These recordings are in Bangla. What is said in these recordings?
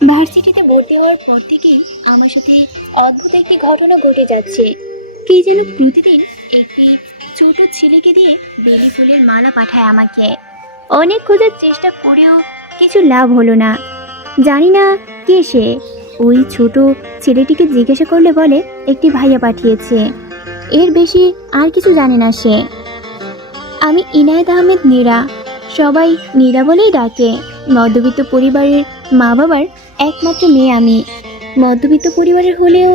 ভার্সিটিতে ভর্তি হওয়ার পর থেকেই আমার সাথে অদ্ভুত একটি ঘটনা ঘটে যাচ্ছে। কি যেন প্রতিদিন একটি ছোট ছেলেকে দিয়ে বেলি ফুলের মালা পাঠায় আমাকে। অনেক খোঁজার চেষ্টা করেও কিছু লাভ হলো না। জানি না কে সে। ওই ছোট ছেলেটিকে জিজ্ঞাসা করলে বলে একটি ভাইয়া পাঠিয়েছে, এর বেশি আর কিছু জানে না সে। আমি ইনায়েত আহমেদ নীরা, সবাই নীরা বলেই ডাকে। মধ্যবিত্ত পরিবারের মা বাবার একমাত্র মেয়ে আমি। মধ্যবিত্ত পরিবারের হলেও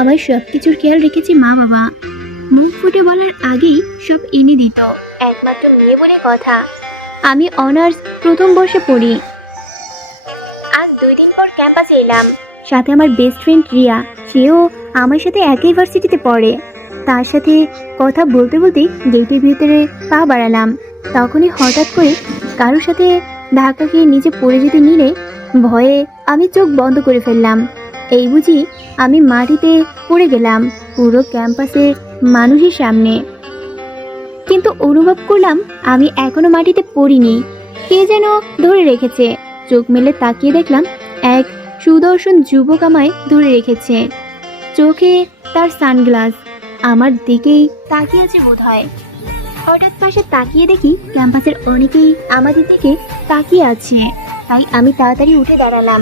আমার সব কিছুর খেয়াল রেখেছি মা বাবা। মুখ ফুটে বলার আগেই সব এনে দিত, একমাত্র মেয়ে বলে কথা। আমি অনার্স প্রথম বর্ষে পড়ি। আজ 2 দিন পর ক্যাম্পাসে এলাম। সাথে আমার বেস্ট ফ্রেন্ড রিয়া, সেও আমার সাথে একই ভার্সিটিতে পড়ে। তার সাথে কথা বলতে বলতে গেটের ভিতরে পা বাড়ালাম। তখনই হঠাৎ করে কারোর সাথে ধাক্কা খেয়ে নিচে পড়ে যেতে নিলে ভয়ে আমি চোখ বন্ধ করে ফেললাম। এই বুঝি আমি মাটিতে পড়ে গেলাম পুরো ক্যাম্পাসের মানুষের সামনে। কিন্তু অনুভব করলাম আমি এখনো মাটিতে পড়িনি, কে যেন ধরে রেখেছে। চোখ মেলে তাকিয়ে দেখলাম এক সুদর্শন যুবক আমায় ধরে রেখেছে। চোখে তার সানগ্লাস, আমার দিকেই তাকিয়ে আছে বোধ হয়। হঠাৎ পাশে তাকিয়ে দেখি ক্যাম্পাসের অনেকেই আমাদের দিকে তাকিয়ে আছে। তাই আমি তাড়াতাড়ি উঠে দাঁড়ালাম।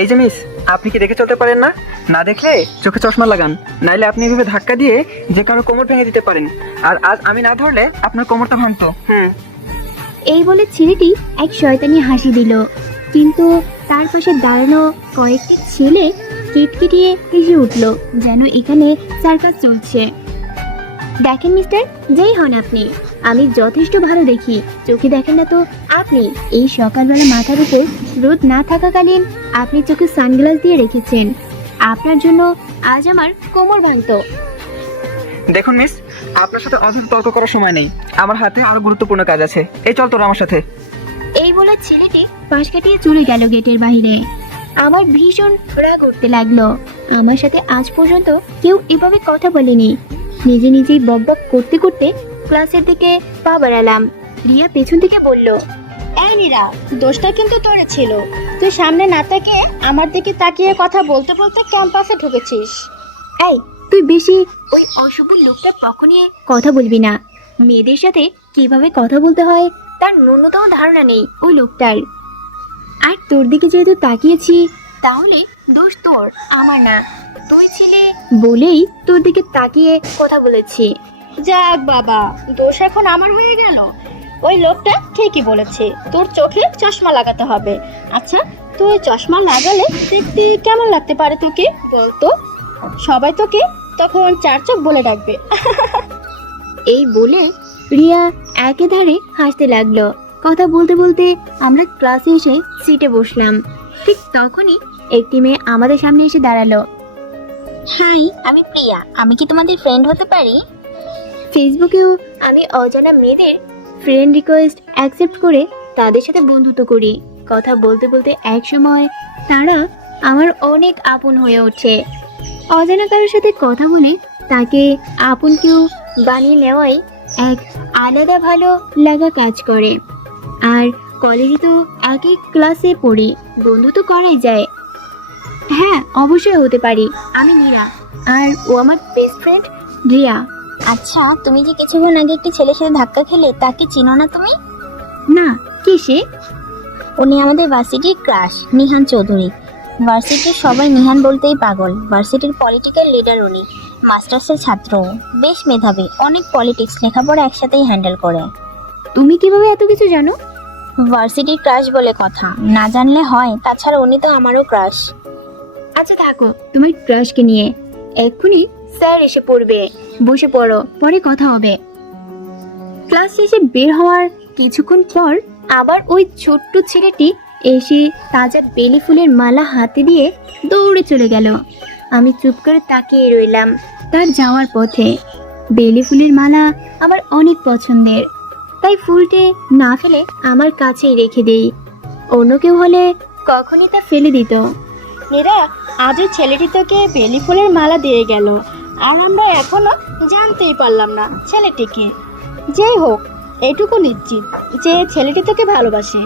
এই যে মিস, আপনি কি দেখে চলতে পারেন না? না দেখলে চোখে চশমা লাগান, নাইলে আপনি এভাবে ধাক্কা দিয়ে যে কারো কোমর ভেঙে দিতে পারেন। আর আজ আমি না ধরলে আপনার কোমরটা ভাঙতো। এই বলে ছেলেটি এক শয়তানি হাসি দিল, কিন্তু তার পাশে দাঁড়ানো কয়েকটি ছেলে কিটকিটিয়ে হেসে উঠল, যেন এখানে সার্কাস চলছে। দেখেন মিস্টার, যেই হন আপনি, আমি যথেষ্ট ভালো দেখি। চোখে দেখেন না তো আপনি? এই সকালবেলা মাথার উপর রোদ না থাকাকালীন আপনি চোখে সানগ্লাস দিয়ে রেখেছেন। আপনার জন্য আজ আমার কোমর ভাঙতো। দেখুন মিস, আপনার সাথে অযথা তর্ক করার সময় নেই। আমার হাতে আরো গুরুত্বপূর্ণ কাজ আছে। এই চল তোরা আমার সাথে। এই বলে ছেলেটি পাশ কাটিয়ে চলে গেল গেটের বাইরে। আমার ভীষণ রাগ উঠতে লাগলো। আমার সাথে আজ পর্যন্ত কেউ এভাবে কথা বলেনি। নিজে নিজেই বকবক করতে করতে ক্লাসের দিকে পা বাড়ালাম। রিয়া পেছন থেকে বলল, এই নীরা, দোষটা কিন্তু তোর ছিল। তুই সামনে না তাকিয়ে আমার দিকে তাকিয়ে কথা বলতে বলতে ক্যাম্পাসে ঢুকেছিস। এই তুই বেশি ওই অশুভ লোকটার পক্ষ নিয়ে কথা বলবি না। মেয়েদের সাথে কিভাবে কথা বলতে হয় তার ন্যূনতম ধারণা নেই ওই লোকটার। আর তোর দিকে যেহেতু তাকিয়েছি, তাহলে দোষ তোর, আমার না। তুই ছিলে বলেই তোর দিকে তাকিয়ে কথা বলেছি। যাক বাবা, দোষ এখন আমার হয়ে গেল। ওই লোকটা ঠিকই বলেছে, তোর চোখে চশমা লাগাতে হবে। আচ্ছা, তুই চশমা লাগালে দেখতে কেমন লাগতে পারে তোকে বলতো? সবাই তোকে তখন চার চোখ বলে ডাকবে। এই বলে রিয়া একেধারে হাসতে লাগলো। কথা বলতে বলতে আমরা ক্লাসে এসে সিটে বসলাম। ঠিক তখনই একটি মেয়ে আমাদের সামনে এসে দাঁড়ালো। হাই, আমি প্রিয়া। আমি কি তোমাদের ফ্রেন্ড হতে পারি? ফেসবুকেও আমি অজানা মেয়েদের ফ্রেন্ড রিকোয়েস্ট অ্যাকসেপ্ট করে তাদের সাথে বন্ধুত্ব করি। কথা বলতে বলতে এক সময় তারা আমার অনেক আপন হয়ে ওঠে। অজানা কারোর সাথে কথা বলে তাকে আপন কেউ বানিয়ে নেওয়াই এক আলাদা ভালো লাগা কাজ করে। আর কলেজে তো একই ক্লাসে পড়ি, বন্ধু তো করাই যায়। হ্যাঁ, অবশ্যই হতে পারি। আমি নীরা, আর ও আমার বেস্ট ফ্রেন্ড রিয়া। আচ্ছা, তুমি যে কিছুক্ষণ আগে একটি ছেলের সাথে ধাক্কা খেলে, তাকে চিনো না তুমি? না, কে সে? উনি আমাদের ভার্সিটির ক্রাশ, নিহান চৌধুরী। ভার্সিটির সবাই নিহান বলতেই পাগল। ভার্সিটির পলিটিক্যাল লিডার উনি। মাস্টার্সের ছাত্র, বেশ মেধাবী, অনেক পলিটিক্স লেখাপড়া একসাথেই হ্যান্ডেল করে। তুমি কিভাবে এত কিছু জানো? ভার্সিটির ক্রাশ বলে কথা, না জানলে হয়। তাছাড়া উনি তো আমারও ক্রাশ। আচ্ছা থাকো তোমার ক্রাশকে নিয়ে, এক্ষুনি স্যার এসে পড়বে। বসে পড়ো, পরে কথা হবে। ক্লাস শেষে বের হওয়ার কিছুক্ষণ পর আবার ওই ছোট্ট ছেলেটি এসে তাজা বেলি ফুলের মালা হাতে দিয়ে দৌড়ে চলে গেল। আমি চুপ করে তাকিয়ে রইলাম তার যাওয়ার পথে। বেলি ফুলের মালা আমার অনেক পছন্দের, তাই ফুলটি না ফেলে আমার কাছেই রেখে দেই। অন্য কেউ হলে কখনই তা ফেলে দিত। নীরা, আজ ওই ছেলেটি তোকে বেলি ফুলের মালা দিয়ে গেল, আর আমরা এখনো জানতেই পারলাম না ছেলেটিকে। যেই হোক, এটুকু নিশ্চিত যে ছেলেটি তোকে ভালোবাসে।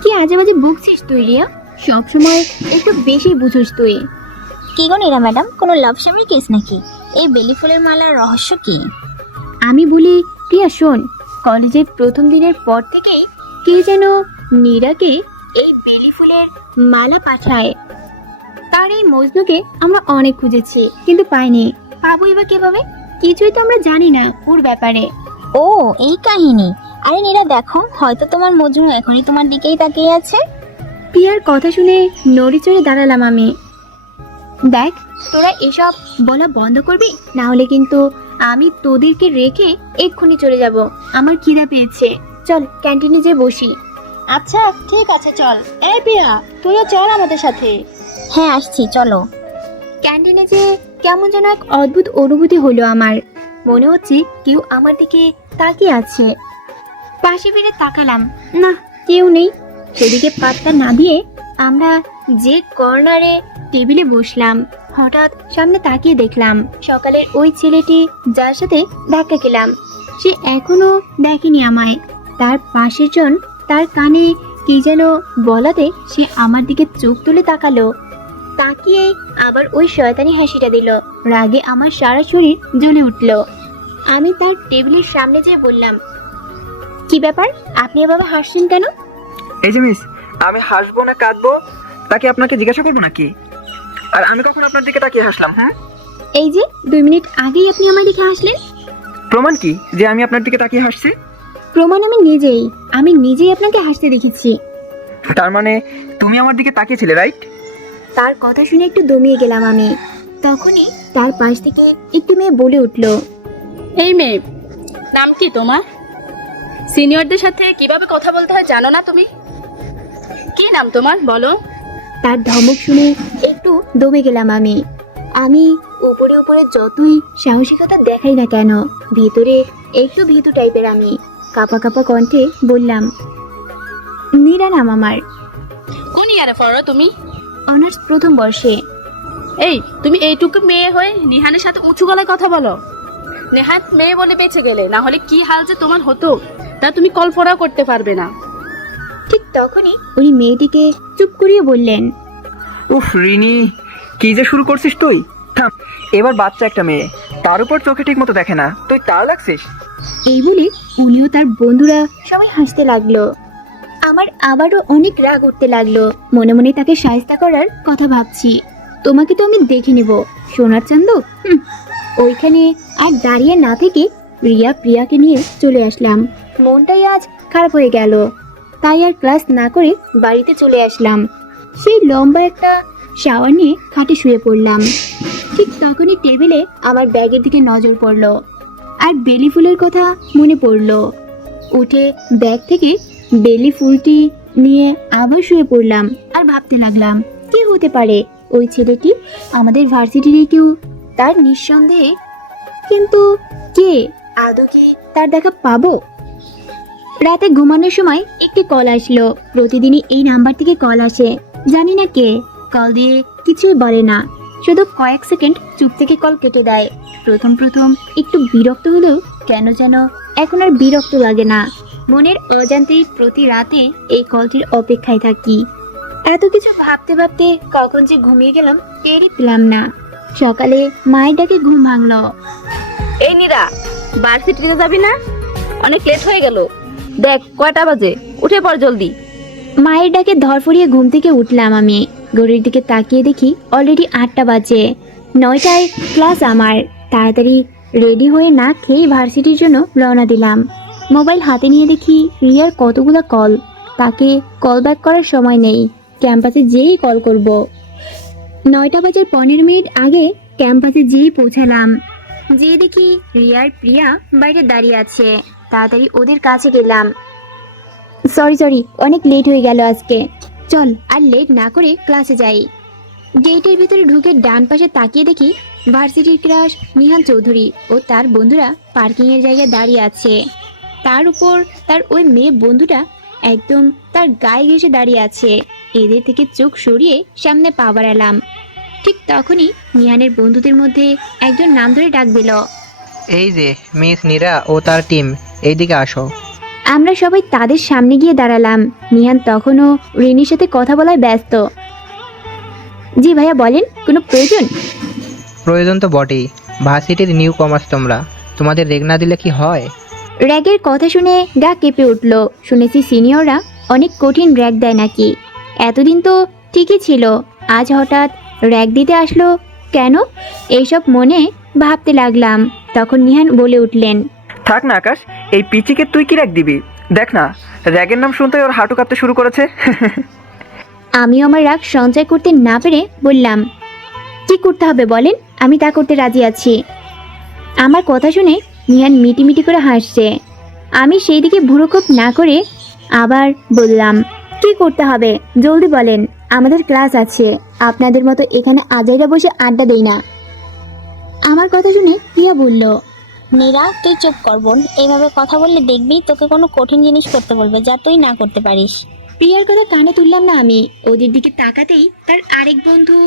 কি আজে বাজে বকছিস তুই রিয়া? সবসময় একটু বেশি বুঝোস তুই। কি গো নীরা ম্যাডাম, কোনো লাভ স্বামীর কেস নাকি? এই বেলি ফুলের মালার রহস্য কি? আমি বলি, প্রিয়া শোন, কলেজের প্রথম দিনের পর থেকেই কে যেন নীরাকে এই বেলি ফুলের মালা পাঠায়। তার এই মজনুকে আমরা অনেক খুঁজেছি কিন্তু পাইনি। পাবোই বা কিভাবে? কিছুই তো আমরা জানি না ওর ব্যাপারে। ও এই কাহিনী। আরে নীরা দেখো, হয়তো তোমার মজনু এখনই তোমার দিকেই তাকিয়ে আছে। প্রিয়ার কথা শুনে নড়ে চড়ে দাঁড়ালাম আমি। দেখ, তোরা এসব বলা বন্ধ করবি, না হলে কিন্তু আমি তোদেরকে রেখে এক্ষুনি চলে যাব। আমার খিদে পেয়েছে, চল ক্যান্টিনে যেয়ে বসি। আচ্ছা ঠিক আছে, চল। এই প্রিয়া, তুইও চল আমাদের সাথে। হ্যাঁ আসছি, চলো। ক্যান্টিনে যেয়ে কেমন যেন এক অদ্ভুত অনুভূতি হলো আমার। মনে হচ্ছে কেউ আমার দিকে তাকিয়ে আছে। পাশে ফিরে তাকালাম, না কেউ নেই। সেদিকে পাত্তা না দিয়ে আমরা যে কর্নারে টেবিলে বসলাম, হঠাৎ সামনে তাকিয়ে দেখলাম সকালের ওই ছেলেটি যার সাথে ধাক্কা খেলাম, সে এখনো দেখেনি আমায়। তার পাশের জন তার কানে কি যেন বলাতে সে আমার দিকে চোখ তুলে তাকালো। তাকিয়ে আবার ওই শয়তানি হাসিটা দিল। রাগে আমার সারা শরীর জ্বলে উঠল। আমি তার টেবিলের সামনে যেয়ে বললাম, কি ব্যাপার, আপনি এভাবে হাসছেন কেন? এই যে মিস, আমি হাসবো না কাঁদবো তাকে আপনাকে জিজ্ঞাসা করবো নাকি? আর আমি কখন আপনার দিকে তাকিয়ে হাসলাম? হ্যাঁ, এই যে 2 মিনিট আগেই আপনি আমার দিকে হাসলেন। প্রমাণ কি যে আমি আপনার দিকে তাকিয়ে হাসছি? প্রমাণ আমি নিজেই আপনাকে হাসতে দেখেছি। তার মানে তুমি আমার দিকে তাকিয়েছিলে, রাইট? তার কথা শুনে একটু দমিয়ে গেলাম আমি। তখনই তার পাশ থেকে একটু মেয়ে বলে উঠল, এই মেয়ে, নাম কি তোমার? সিনিয়রদের সাথে কিভাবে কথা বলতে হয় জানো না তুমি? কি নাম তোমার বলো? তার ধমক শুনে একটু দমে গেলাম আমি। আমি উপরে উপরে যতই সাহসিকতা দেখাই না কেন, ভিতরে একটু ভীতু টাইপের আমি। কাঁপা কাঁপা কণ্ঠে বললাম, নীরা নাম আমার। কোন ইয়ারে পড়ো তুমি? অনার্স প্রথম বর্ষে। এই তুমি এইটুকু মেয়ে হয়ে নিহানের সাথে উঁচু গলায় কথা বলো? নেহাত মেয়ে বলে বেঁচে গেলে, না হলে কি হাল যে তোমার হতো তা তুমি কল্পনাও করতে পারবে না। ঠিক তখনই উনি মেয়েটিকে চুপ করিয়ে বললেন, উফ রিনি, কি যে শুরু করছিস তুই? থাম, এবার বাচ্চা একটা মেয়ে, তার উপর চোখে ঠিক মতো দেখে না, তুই তার লাগছিস? এই বলে উনিও তার বন্ধুরা সবাই হাসতে লাগলো। আমার আবারও অনেক রাগ উঠতে লাগলো। মনে মনে তাকে সাহায্য করার কথা ভাবছি। তোমাকে তো আমি দেখে নেব, সোনার চান্দু। ওইখানে আর দাঁড়িয়ে না থেকে প্রিয়াকে নিয়ে চলে আসলাম। মনটাই আজ খারাপ হয়ে গেল, তাই আর ক্লাস না করে বাড়িতে চলে আসলাম। সেই লম্বা একটা শাওয়ার নিয়ে খাটে শুয়ে পড়লাম। ঠিক তখনই টেবিলে আমার ব্যাগের দিকে নজর পড়লো আর বেলি ফুলের কথা মনে পড়লো। উঠে ব্যাগ থেকে বেলি ফুলটি নিয়ে আবার শুয়ে পড়লাম আর ভাবতে লাগলাম, কি হতে পারে ওই ছেলেটি আমাদের ভার্সিটির কেউ? তার নিঃসন্দেহে, কিন্তু কে? আদৌ কি তার দেখা পাবো? রাতে ঘুমানোর সময় একটি কল আসলো। প্রতিদিনই এই নাম্বার থেকে কল আসে, জানি না কে। কল দিয়ে কিছুই বলে না, শুধু কয়েক সেকেন্ড চুপ থেকে কল কেটে দেয়। প্রথম একটু বিরক্ত হলেও কেন যেন এখন আর বিরক্ত লাগে না। মনের অজান্তেই প্রতি রাতে এই কলটির অপেক্ষায় থাকি। এত কিছু ভাবতে ভাবতে কখন যে ঘুমিয়ে গেলাম টেরই পেলাম না। সকালে মায়ের ডাকে ঘুম ভাঙলো। এই নীরা, ভার্সিটিতে যাবি না? অনেক লেট হয়ে গেল, দেখ কয়টা বাজে, উঠে পড় জলদি। মায়ের ডাকে ধরফড়িয়ে ঘুম থেকে উঠলাম আমি। ঘড়ির দিকে তাকিয়ে দেখি অলরেডি 8টা বাজে। 9টায় ক্লাস আমার। তাড়াতাড়ি রেডি হয়ে না খেয়ে ভার্সিটির জন্য রওনা দিলাম। মোবাইল হাতে নিয়ে দেখি রিয়ার কতগুলো কল। তাকে কল ব্যাক করার সময় নেই, ক্যাম্পাসে যেই কল করব। 9টা বাজার 15 মিনিট আগে ক্যাম্পাসে যেই পৌঁছালাম, যেয়ে দেখি রিয়ার প্রিয়া বাইরে দাঁড়িয়ে আছে। তাড়াতাড়ি ওদের কাছে গেলাম। সরি, অনেক লেট হয়ে গেল আজকে। চল আর লেট না করে ক্লাসে যাই। গেটের ভিতরে ঢুকে ডান পাশে তাকিয়ে দেখি ভার্সিটির ক্রাশ নিহান চৌধুরী ও তার বন্ধুরা পার্কিংয়ের জায়গায় দাঁড়িয়ে আছে। তার উপর তার ওই মেয়ে বন্ধুটা একদম তার গায়ে ঘেঁষে দাঁড়িয়ে আছে। এদের থেকে চোখ সরিয়ে সামনে পা বাড়ালাম। ঠিক তখনই নিহানের বন্ধুদের মধ্যে একজন নাম ধরে ডাক দিল, এই যে মিস নীরা ও তার টিম, এইদিকে আসো। আমরা সবাই তাদের সামনে গিয়ে দাঁড়ালাম। নিহান তখনও রিনির সাথে কথা বলায় ব্যস্ত। জি ভাইয়া বলেন, কোনো প্রয়োজন? প্রয়োজন তো বটেই। ভার্সিটির নিউ কমার্স তোমরা, তোমাদের রেগ না দিলে কি হয়? র্যাগের কথা শুনে গা কেঁপে উঠল। শুনেছি সিনিয়ররা অনেক কঠিন র্যাগ দেয় নাকি। এতদিন তো ঠিকই ছিল, আজ হঠাৎ র্যাগ দিতে আসলো কেন? এইসব মনে ভাবতে লাগলাম। তখন নিহান বলে উঠলেন, থাক না আকাশ, এই পিচিকে তুই কি র্যাগ দিবি? দেখ না, র্যাগের নাম শুনতে ওর হাঁটু কাঁপতে শুরু করেছে। আমিও আমার রাগ সঞ্চয় করতে না পেরে বললাম, কি করতে হবে বলেন, আমি তা করতে রাজি আছি। আমার কথা শুনে নিহান মিটিমিটি করে হাসছে। আমি সেই দিকে ভুরুক্ষেপ না করে আবার বললাম, কি করতে হবে জলদি বলেন, আমাদের ক্লাস আছে, আপনাদের মতো এখানে আজাইরা বসে আড্ডা দেই না। আমার কথা শুনে প্রিয়া বলল, নীরা তুই চুপ কর বোন, এইভাবে কথা বললে দেখবি তোকে কোনো কঠিন জিনিস করতে বলবে যা তুই না করতে পারিস। প্রিয়ার কথা কানে তুললাম না আমি। ওদের দিকে তাকাতেই তার আরেক বন্ধু,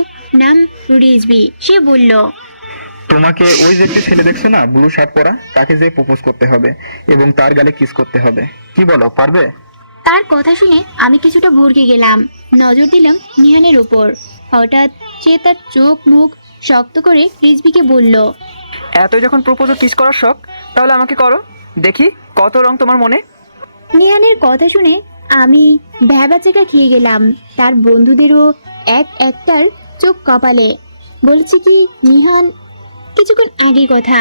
নাম রিজবি, সে বলল, তোমাকে ওই যে একটা ছেলে দেখছো না ব্লু শার্ট পরা, তাকে যে প্রপোজ করতে হবে এবং তার গালে কিস করতে হবে। কি বলো, পারবে? তার কথা শুনে আমি কিছুটা ভরকে গেলাম। নজর দিলাম নিহানের উপর। হঠাৎ সে তার চোখ মুখ শক্ত করে রিজবিকে বলল, এত যখন প্রপোজও কিস করার শখ, তাহলে আমাকে করো, দেখি কত রং তোমার মনে। নিহানের কথা শুনে আমি ভ্যাবাচাকা খেয়ে গেলাম। তার বন্ধুদেরও একটার চোখ কপালে। বলছি কি নিহান, কিছুক্ষণ আগের কথা।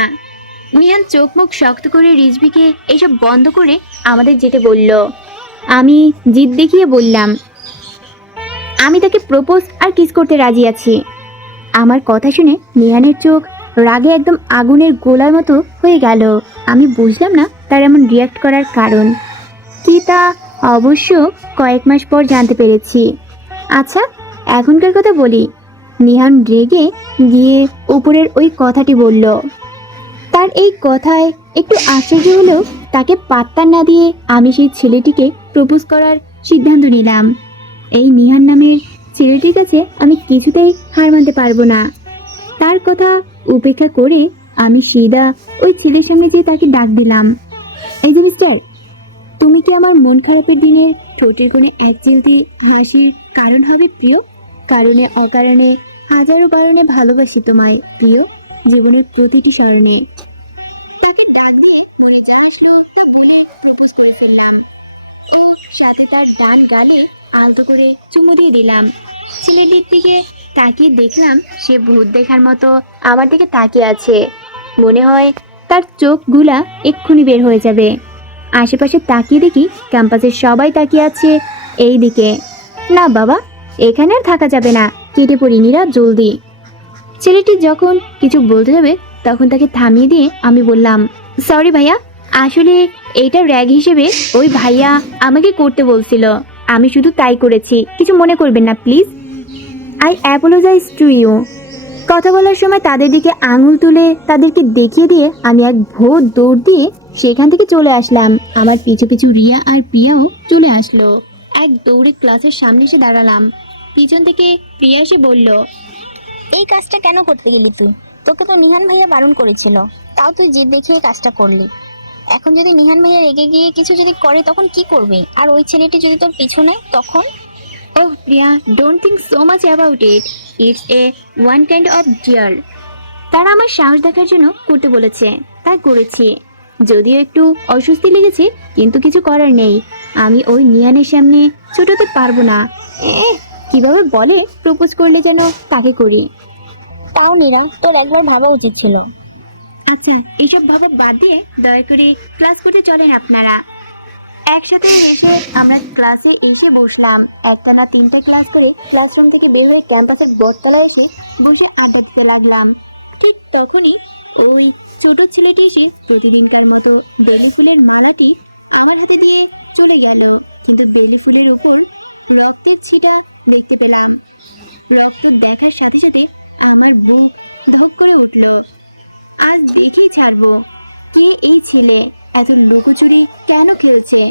নিহান চোখ মুখ শক্ত করে রিজবিকে এসব বন্ধ করে আমাদের যেতে বলল। আমি জিদ দেখিয়ে বললাম, আমি তাকে প্রপোজ আর কিস করতে রাজি আছি। আমার কথা শুনে নিহানের চোখ রাগে একদম আগুনের গোলার মতো হয়ে গেল। আমি বুঝলাম না তার এমন রিয়াক্ট করার কারণ কি, তা অবশ্য কয়েক মাস পর জানতে পেরেছি। আচ্ছা, এখনকার কথা বলি। নিহান রেগে গিয়ে উপরের ওই কথাটি বলল। তার এই কথায় একটু আশ্চর্য হলেও তাকে পাত্তা না দিয়ে আমি সেই ছেলেটিকে প্রপোজ করার সিদ্ধান্ত নিলাম। এই নিহান নামের ছেলেটির কাছে আমি কিছুতেই হার মানতে পারবো না। তার কথা উপেক্ষা করে আমি সিধা ওই ছেলের সামনে যেয়ে তাকে ডাক দিলাম, এই যে মিস্টার, তুমি কি আমার মন খারাপের দিনের ঠোঁটের কোণে এক চিলতে হাসির কারণ হবে প্রিয়? কারণে অকারণে হাজারো কারণে ভালোবাসি তোমায় প্রিয়, জীবনের প্রতিটি স্মরণে। তাকে ডাক দিয়ে মনে যা আসলো তা বলে প্রপোজ করে ফেললাম। ও সাথে তার ডান গালে আলতো করে চুমু দিয়ে দিলাম। ছেলেটির দিকে তাকিয়ে দেখলাম সে ভূত দেখার মতো আমার দিকে তাকিয়ে আছে। মনে হয় তার চোখগুলা এক্ষুনি বের হয়ে যাবে। আশেপাশে তাকিয়ে দেখি ক্যাম্পাসের সবাই তাকিয়ে আছে এই দিকে। না বাবা, এখানে আর থাকা যাবে না, কেটে পড়ি নীরা, জলদি। ছেলেটি যখন কিছু বলতে যাবে তখন তাকে থামিয়ে দিয়ে আমি বললাম, সরি ভাইয়া, আসলে এইটা র্যাগ হিসেবে ওই ভাইয়া আমাকে করতে বলছিল, আমি শুধু তাই করেছি, কিছু মনে করবেন না please. I apologize to you. কথা বলার সময় তাদের দিকে আঙুল তুলে তাদেরকে দেখিয়ে দিয়ে আমি এক ভোর দৌড় দিয়ে সেখান থেকে চলে আসলাম। আমার পিছু পিছু রিয়া আর প্রিয়াও চলে আসলো। এক দৌড়ে ক্লাসের সামনে এসে দাঁড়ালাম। পিছন থেকে প্রিয়া এসে বলল, এই কাজটা কেন করতে গেলি তুই? তোকে তো নিহান ভাইয়া বারণ করেছিল, তাও তুই জেদ দেখিয়ে কাজটা করলি। এখন যদি নিহান ভাইয়া রেগে গিয়ে কিছু যদি করে তখন কি করবি? আর ওই ছেলেটি যদি তোর পিছু নেয় তখন? Oh Priya, don't think so much about it. It's a one kind of deal. তারা আমার সাহস দেখার জন্য করতে বলেছে, তাই করেছি। যদিও একটু অস্বস্তি লেগেছে, কিন্তু কিছু করার নেই। আমি ওই নিয়ানের সামনে ছোটাতে পারবো না। কিভাবে বলে প্রপোজ করলে যেন তাকে করি। তাও নীরা, তোর একবার ভাবা উচিত ছিল। আচ্ছা, এইসব ভাবা বাদ দিয়ে দয়া করে ক্লাস করতে চলেন আপনারা। একসাথে এসে আমরা ক্লাসে এসে বসলাম। একটা না তিনটা ক্লাস করে ক্লাসরুম থেকে বের হয়ে ক্যাম্পাসের দোতলায় এসে বসে আড্ডা দিতে লাগলাম। ঠিক তখনই ওই ছোট ছেলেটি এসে প্রতিদিনকার মতো বেলি ফুলের মালাটি আমার হাতে দিয়ে চলে গেল, কিন্তু বেলি ফুলের উপর রক্তের ছিটা দেখতে পেলাম। রক্ত দেখার সাথে সাথে আমার বুক ধক করে উঠল। আজ দেখেই ছাড়বো কে এই ছেলে, এত লুকোচুরি কেন খেলছে।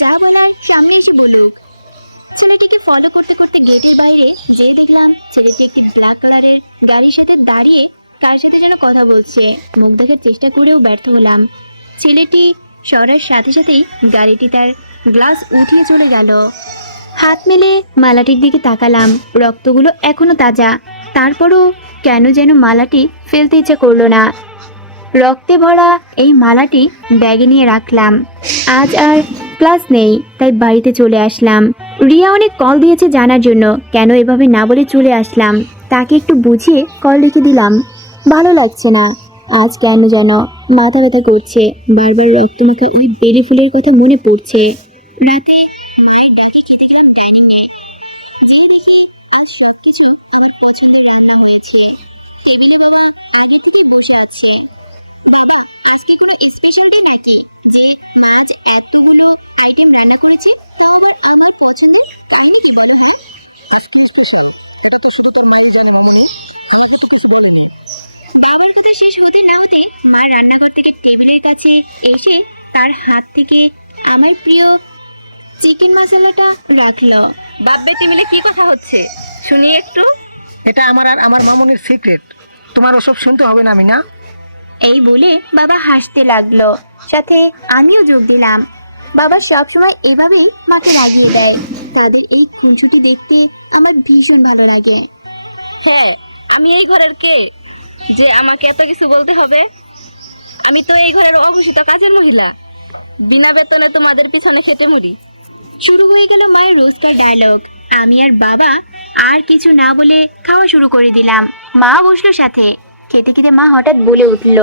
যা বলার সামনে এসে বলুক। ছেলেটিকে ফলো করতে করতে গেটের বাইরে যেয়ে দেখলাম ছেলেটি একটি ব্ল্যাক কালারের গাড়ির সাথে দাঁড়িয়ে কার সাথে যেন কথা বলছে। মুখ দেখার চেষ্টা করেও ব্যর্থ হলাম। ছেলেটি সরার সাথে সাথেই গাড়িটি তার গ্লাস উঠিয়ে চলে গেল। হাত মেলে মালাটির দিকে তাকালাম, রক্তগুলো এখনো তাজা। তারপরও কেন যেন মালাটি ফেলতে ইচ্ছে করলো না। রক্তে ভরা এই মালাটি ব্যাগে নিয়ে রাখলাম। আজ আর ক্লাস নেই, তাই বাড়িতে চলে আসলাম। রিয়া অনেক কল দিয়েছে জানার জন্য, কেন এভাবে না বলে চলে আসলাম। তাকে একটু বুঝিয়ে কল লিখে দিলাম। ভালো লাগছে না, আজ কেন যেন মাথা ব্যথা করছে। বারবার রক্তমাখা ওই বেলি ফুলের কথা মনে পড়ছে। রাতে মায়ের ডাকে খেতে গেলাম ডাইনিংয়ে। যেই দেখি আজ সবকিছু আমার পছন্দের রান্না হয়েছে। টেবিলে বাবা আগে থেকে বসে আছে। বাবা, আজকে কোনো স্পেশাল ডে নাকি যে মা আজ এতগুলো আইটেম রান্না করেছে, তাও আবার আমার পছন্দের? কাহিনী কি বলো? হ্যাঁ, কি স্পেশাল? এটা তো শুধু তোর মায়ের জানে না, মানে আমাকে তো কিছু বলেনি। বাবার কথা শেষ হতে না হতে মা রান্নাঘর থেকে টেবিলের কাছে এসে তার হাত থেকে আমার প্রিয় চিকেন মশলাটা রাখলো। বাব্বে টেবিলে কি কথা হচ্ছে শুনি একটু। এটা আমার আর আমার মামুনির সিক্রেট, তোমার ওসব শুনতে হবে না মিনা। এই বলে বাবা হাসতে লাগলো, সাথে আমিও যোগ দিলাম। বাবা সবসময় এভাবেই মাকে লাগিয়ে দেয়। তাদের এই খুনসুটি দেখতে আমার ভীষণ ভালো লাগে। হ্যাঁ, আমি এই ঘরের কে যে আমাকে এত কিছু বলতে হবে? আমি তো এই ঘরের অঘোষিত কাজের মহিলা, বিনা বেতনে তোমাদের পিছনে খেটে মরি। শুরু হয়ে গেল মায়ের রোজকার ডায়লগ। আমি আর বাবা আর কিছু না বলে খাওয়া শুরু করে দিলাম। মা বসলো সাথে। খেতে খেতে মা হঠাৎ বলে উঠল,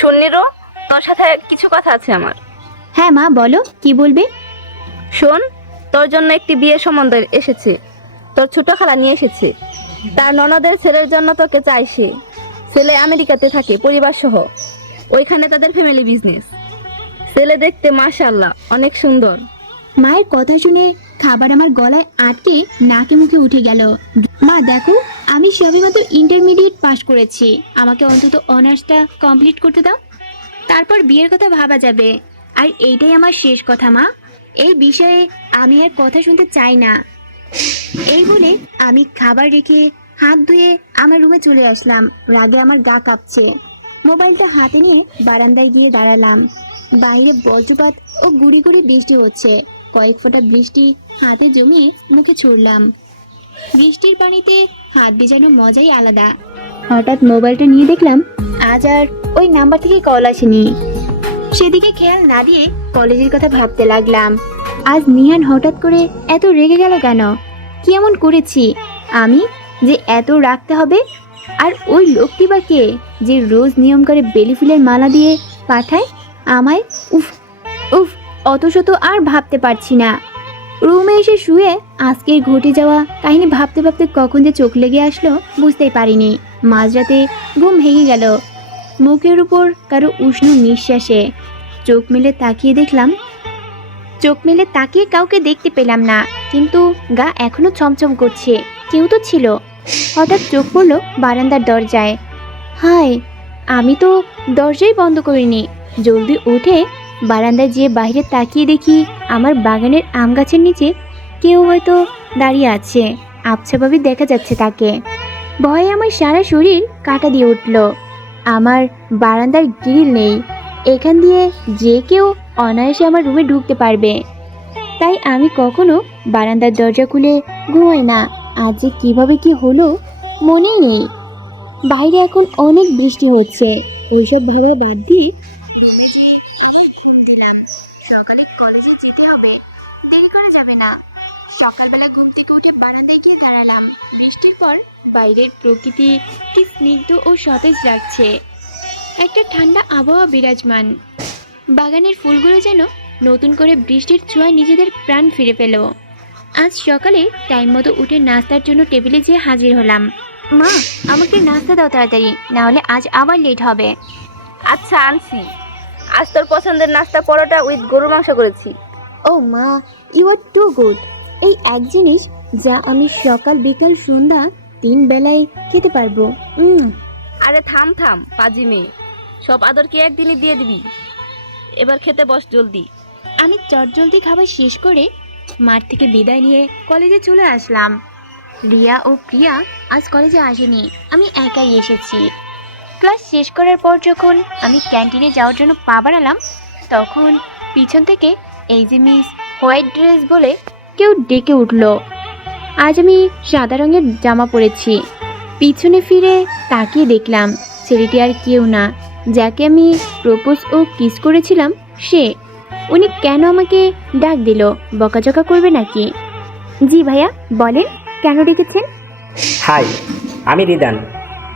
শুননিরো, তোর সাথে কিছু কথা আছে আমার। হ্যাঁ মা বলো, কি বলবে? শোন, তোর জন্য একটি বিয়ে সম্বন্ধ এসেছে। তোর ছোট খালা নিয়ে এসেছে। তার ননদের ছেলের জন্য তোকে চাইছে। ছেলে আমেরিকাতে থাকে পরিবার সহ, ওইখানে তাদের ফ্যামিলি বিজনেস। ছেলে দেখতে মাশাআল্লাহ অনেক সুন্দর। মায়ের কথা শুনে খাবার আমার গলায় আটকে নাকে মুখে উঠে গেল। মা দেখো, আমি সবেমাত্র ইন্টারমিডিয়েট পাশ করেছি, আমাকে অন্তত অনার্সটা কমপ্লিট করতে দাও, তারপর বিয়ের কথা ভাবা যাবে। আর এইটাই আমার শেষ কথা মা, এই বিষয়ে আমি আর কথা শুনতে চাই না। এই বলে আমি খাবার রেখে হাত ধুয়ে আমার রুমে চলে আসলাম। রাগে আমার গা কাঁপছে। মোবাইলটা হাতে নিয়ে বারান্দায় গিয়ে দাঁড়ালাম। বাইরে বজ্রপাত ও গুড়ি গুড়ি বৃষ্টি হচ্ছে। কয়েক ফোঁটা বৃষ্টি হাতে জমিয়ে মুখে ছুড়লাম। বৃষ্টির পানিতে হাত ভেজানোর মজাই আলাদা। হঠাৎ মোবাইলটা নিয়ে দেখলাম আজ আর ওই নাম্বার থেকে কল আসেনি। সেদিকে খেয়াল না দিয়ে কলেজের কথা ভাবতে লাগলাম। আজ নিহান হঠাৎ করে এত রেগে গেল কেন? কি এমন করেছি আমি যে এত রাখতে হবে? আর ওই লোকটি বা কে যে রোজ নিয়ম করে বেলি ফুলের মালা দিয়ে পাঠায় আমায়? উফ উফ, অত শত আর ভাবতে পারছি না। রুমে এসে শুয়ে আজকের ঘটে যাওয়া কাহিনী ভাবতে ভাবতে কখন যে চোখ লেগে আসলো বুঝতেই পারিনি। মাঝরাতে ঘুম ভেঙে গেল মুখের উপর কারো উষ্ণ নিঃশ্বাসে। চোখ মেলে তাকিয়ে কাউকে দেখতে পেলাম না, কিন্তু গা এখনো ছমছম করছে। কেউ তো ছিল। হঠাৎ চোখ পড়লো বারান্দার দরজায়। হায়, আমি তো দরজাই বন্ধ করিনি। জলদি উঠে বারান্দায় যেয়ে বাইরে তাকিয়ে দেখি আমার বাগানের আম গাছের নিচে কেউ হয়তো দাঁড়িয়ে আছে। আবছাভাবে দেখা যাচ্ছে তাকে। ভয়ে আমার সারা শরীর কাঁটা দিয়ে উঠল। আমার বারান্দার গ্রিল নেই, এখান দিয়ে যে কেউ অনায়াসে আমার রুমে ঢুকতে পারবে। তাই আমি কখনো বারান্দার দরজা খুলে ঘুমাই না। আজ যে কিভাবে কি হলো মনেই নেই। বাইরে এখন অনেক বৃষ্টি হচ্ছে। ওইসব ভাবা বাদ দিয়ে সকালে কলেজে যেতে হবে, দেরি করা যাবে না। সকালবেলা ঘুম থেকে উঠে বারান্দায় গিয়ে দাঁড়ালাম। বৃষ্টির পর বাইরের প্রকৃতি কি স্নিগ্ধ ও সতেজ লাগছে। একটা ঠান্ডা আবহাওয়া বিরাজমান। বাগানের ফুলগুলো যেন নতুন করে বৃষ্টির ছোঁয়ায় নিজেদের প্রাণ ফিরে পেল। আজ সকালে টাইম মতো উঠে নাস্তার জন্য টেবিলে যেয়ে হাজির হলাম। মা, আমাকে নাস্তা দাও তাড়াতাড়ি, না হলে আজ আবার লেট হবে। আচ্ছা, আনছি। আজ তোর পছন্দের নাস্তা পরোটা উইথ গরুর মাংস করেছি। ও মা, ইউ আর টু গুড। এই এক জিনিস যা আমি সকাল বিকাল সন্ধ্যা 3 বেলায় খেতে পারবো। আরে থাম থাম পাজি মেয়ে, সব আদর কি একদিনই দিয়ে দিবি? এবার খেতে বস জলদি। আমি চটজলদি খাবার শেষ করে মাঠ থেকে বিদায় নিয়ে কলেজে চলে আসলাম। রিয়া ও প্রিয়া আজ কলেজে আসেনি, আমি একাই এসেছি। ক্লাস শেষ করার পর যখন আমি ক্যান্টিনে যাওয়ার জন্য পা বাড়ালাম, তখন পিছন থেকে এই যে মিস হোয়াইট ড্রেস বলে কেউ ডেকে উঠল। আজ আমি সাদা রঙের জামা পরেছি। পিছনে ফিরে তাকিয়ে দেখলাম ছেলেটি আর কেউ না, যাকে আমি প্রপোজ ও কিস করেছিলাম সে। উনি কেন আমাকে ডাক দিল? বকাঝকা করবে নাকি? জি ভাইয়া, বলেন কেন ডেকেছেন? হাই, আমি রিদান।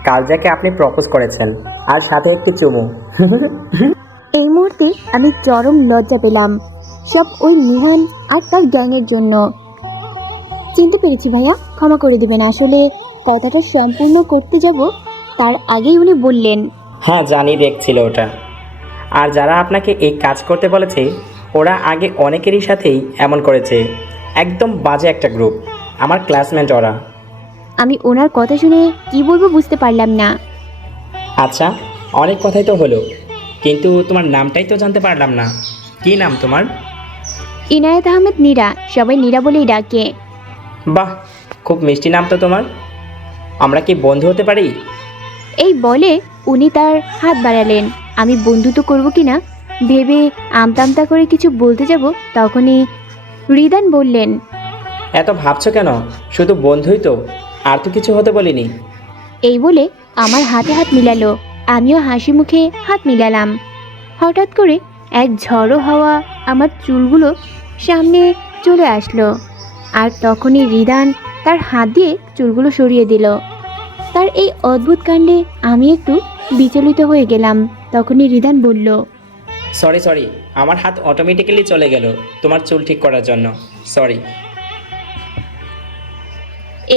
কাল যাকে আপনি প্রপোজ করেছেন, আর সাথে একটি চুমু। এই মুহূর্তে আমি চরম লজ্জা পেলাম, সব ওই নিহান আর তার গ্যাংয়ের জন্য। চিনতে পেরেছি ভাইয়া, ক্ষমা করে দিবেন। আসলে কথাটা সম্পূর্ণ করতে যাব তার আগেই উনি বললেন, হ্যাঁ জানি, দেখছিল ওটা। আর যারা আপনাকে এই কাজ করতে বলেছে ওরা আগে অনেকেরই সাথেই এমন করেছে। একদম বাজে একটা গ্রুপ, আমার ক্লাসমেট ওরা। আমি ওনার কথা শুনে কি বলবো বুঝতে পারলাম না। আচ্ছা, অনেক কথাই তো হলো, কিন্তু তোমার নামটাই তো জানতে পারলাম না। কি নাম তোমার? ইনায়েত আহমেদ নীরা, সবাই নীরা বলেই ডাকে। বাহ, খুব মিষ্টি নাম তো তোমার। আমরা কি বন্ধু হতে পারি? এই বলে উনি তার হাত বাড়ালেন। আমি বন্ধুত্ব করব কিনা ভেবে আমতামতা করে কিছু বলতে যাব, তখনই রিদান বললেন, এত ভাবছো কেন? শুধু বন্ধুই তো, আর তো কিছু হতে বলিনি। এই বলে আমার হাতে হাত মিলালো। আমিও হাসি মুখে হাত মিলালাম। হঠাৎ করে এক ঝড়ো হাওয়া আমার চুলগুলো সামনে চলে আসলো, আর তখনই রিদান তার হাত দিয়ে চুলগুলো সরিয়ে দিল। তার এই অদ্ভুত কাণ্ডে আমি একটু বিচলিত হয়ে গেলাম। তখনই রিদান বলল, সরি, আমার হাত অটোমেটিক্যালি চলে গেল তোমার চুল ঠিক করার জন্য। সরি।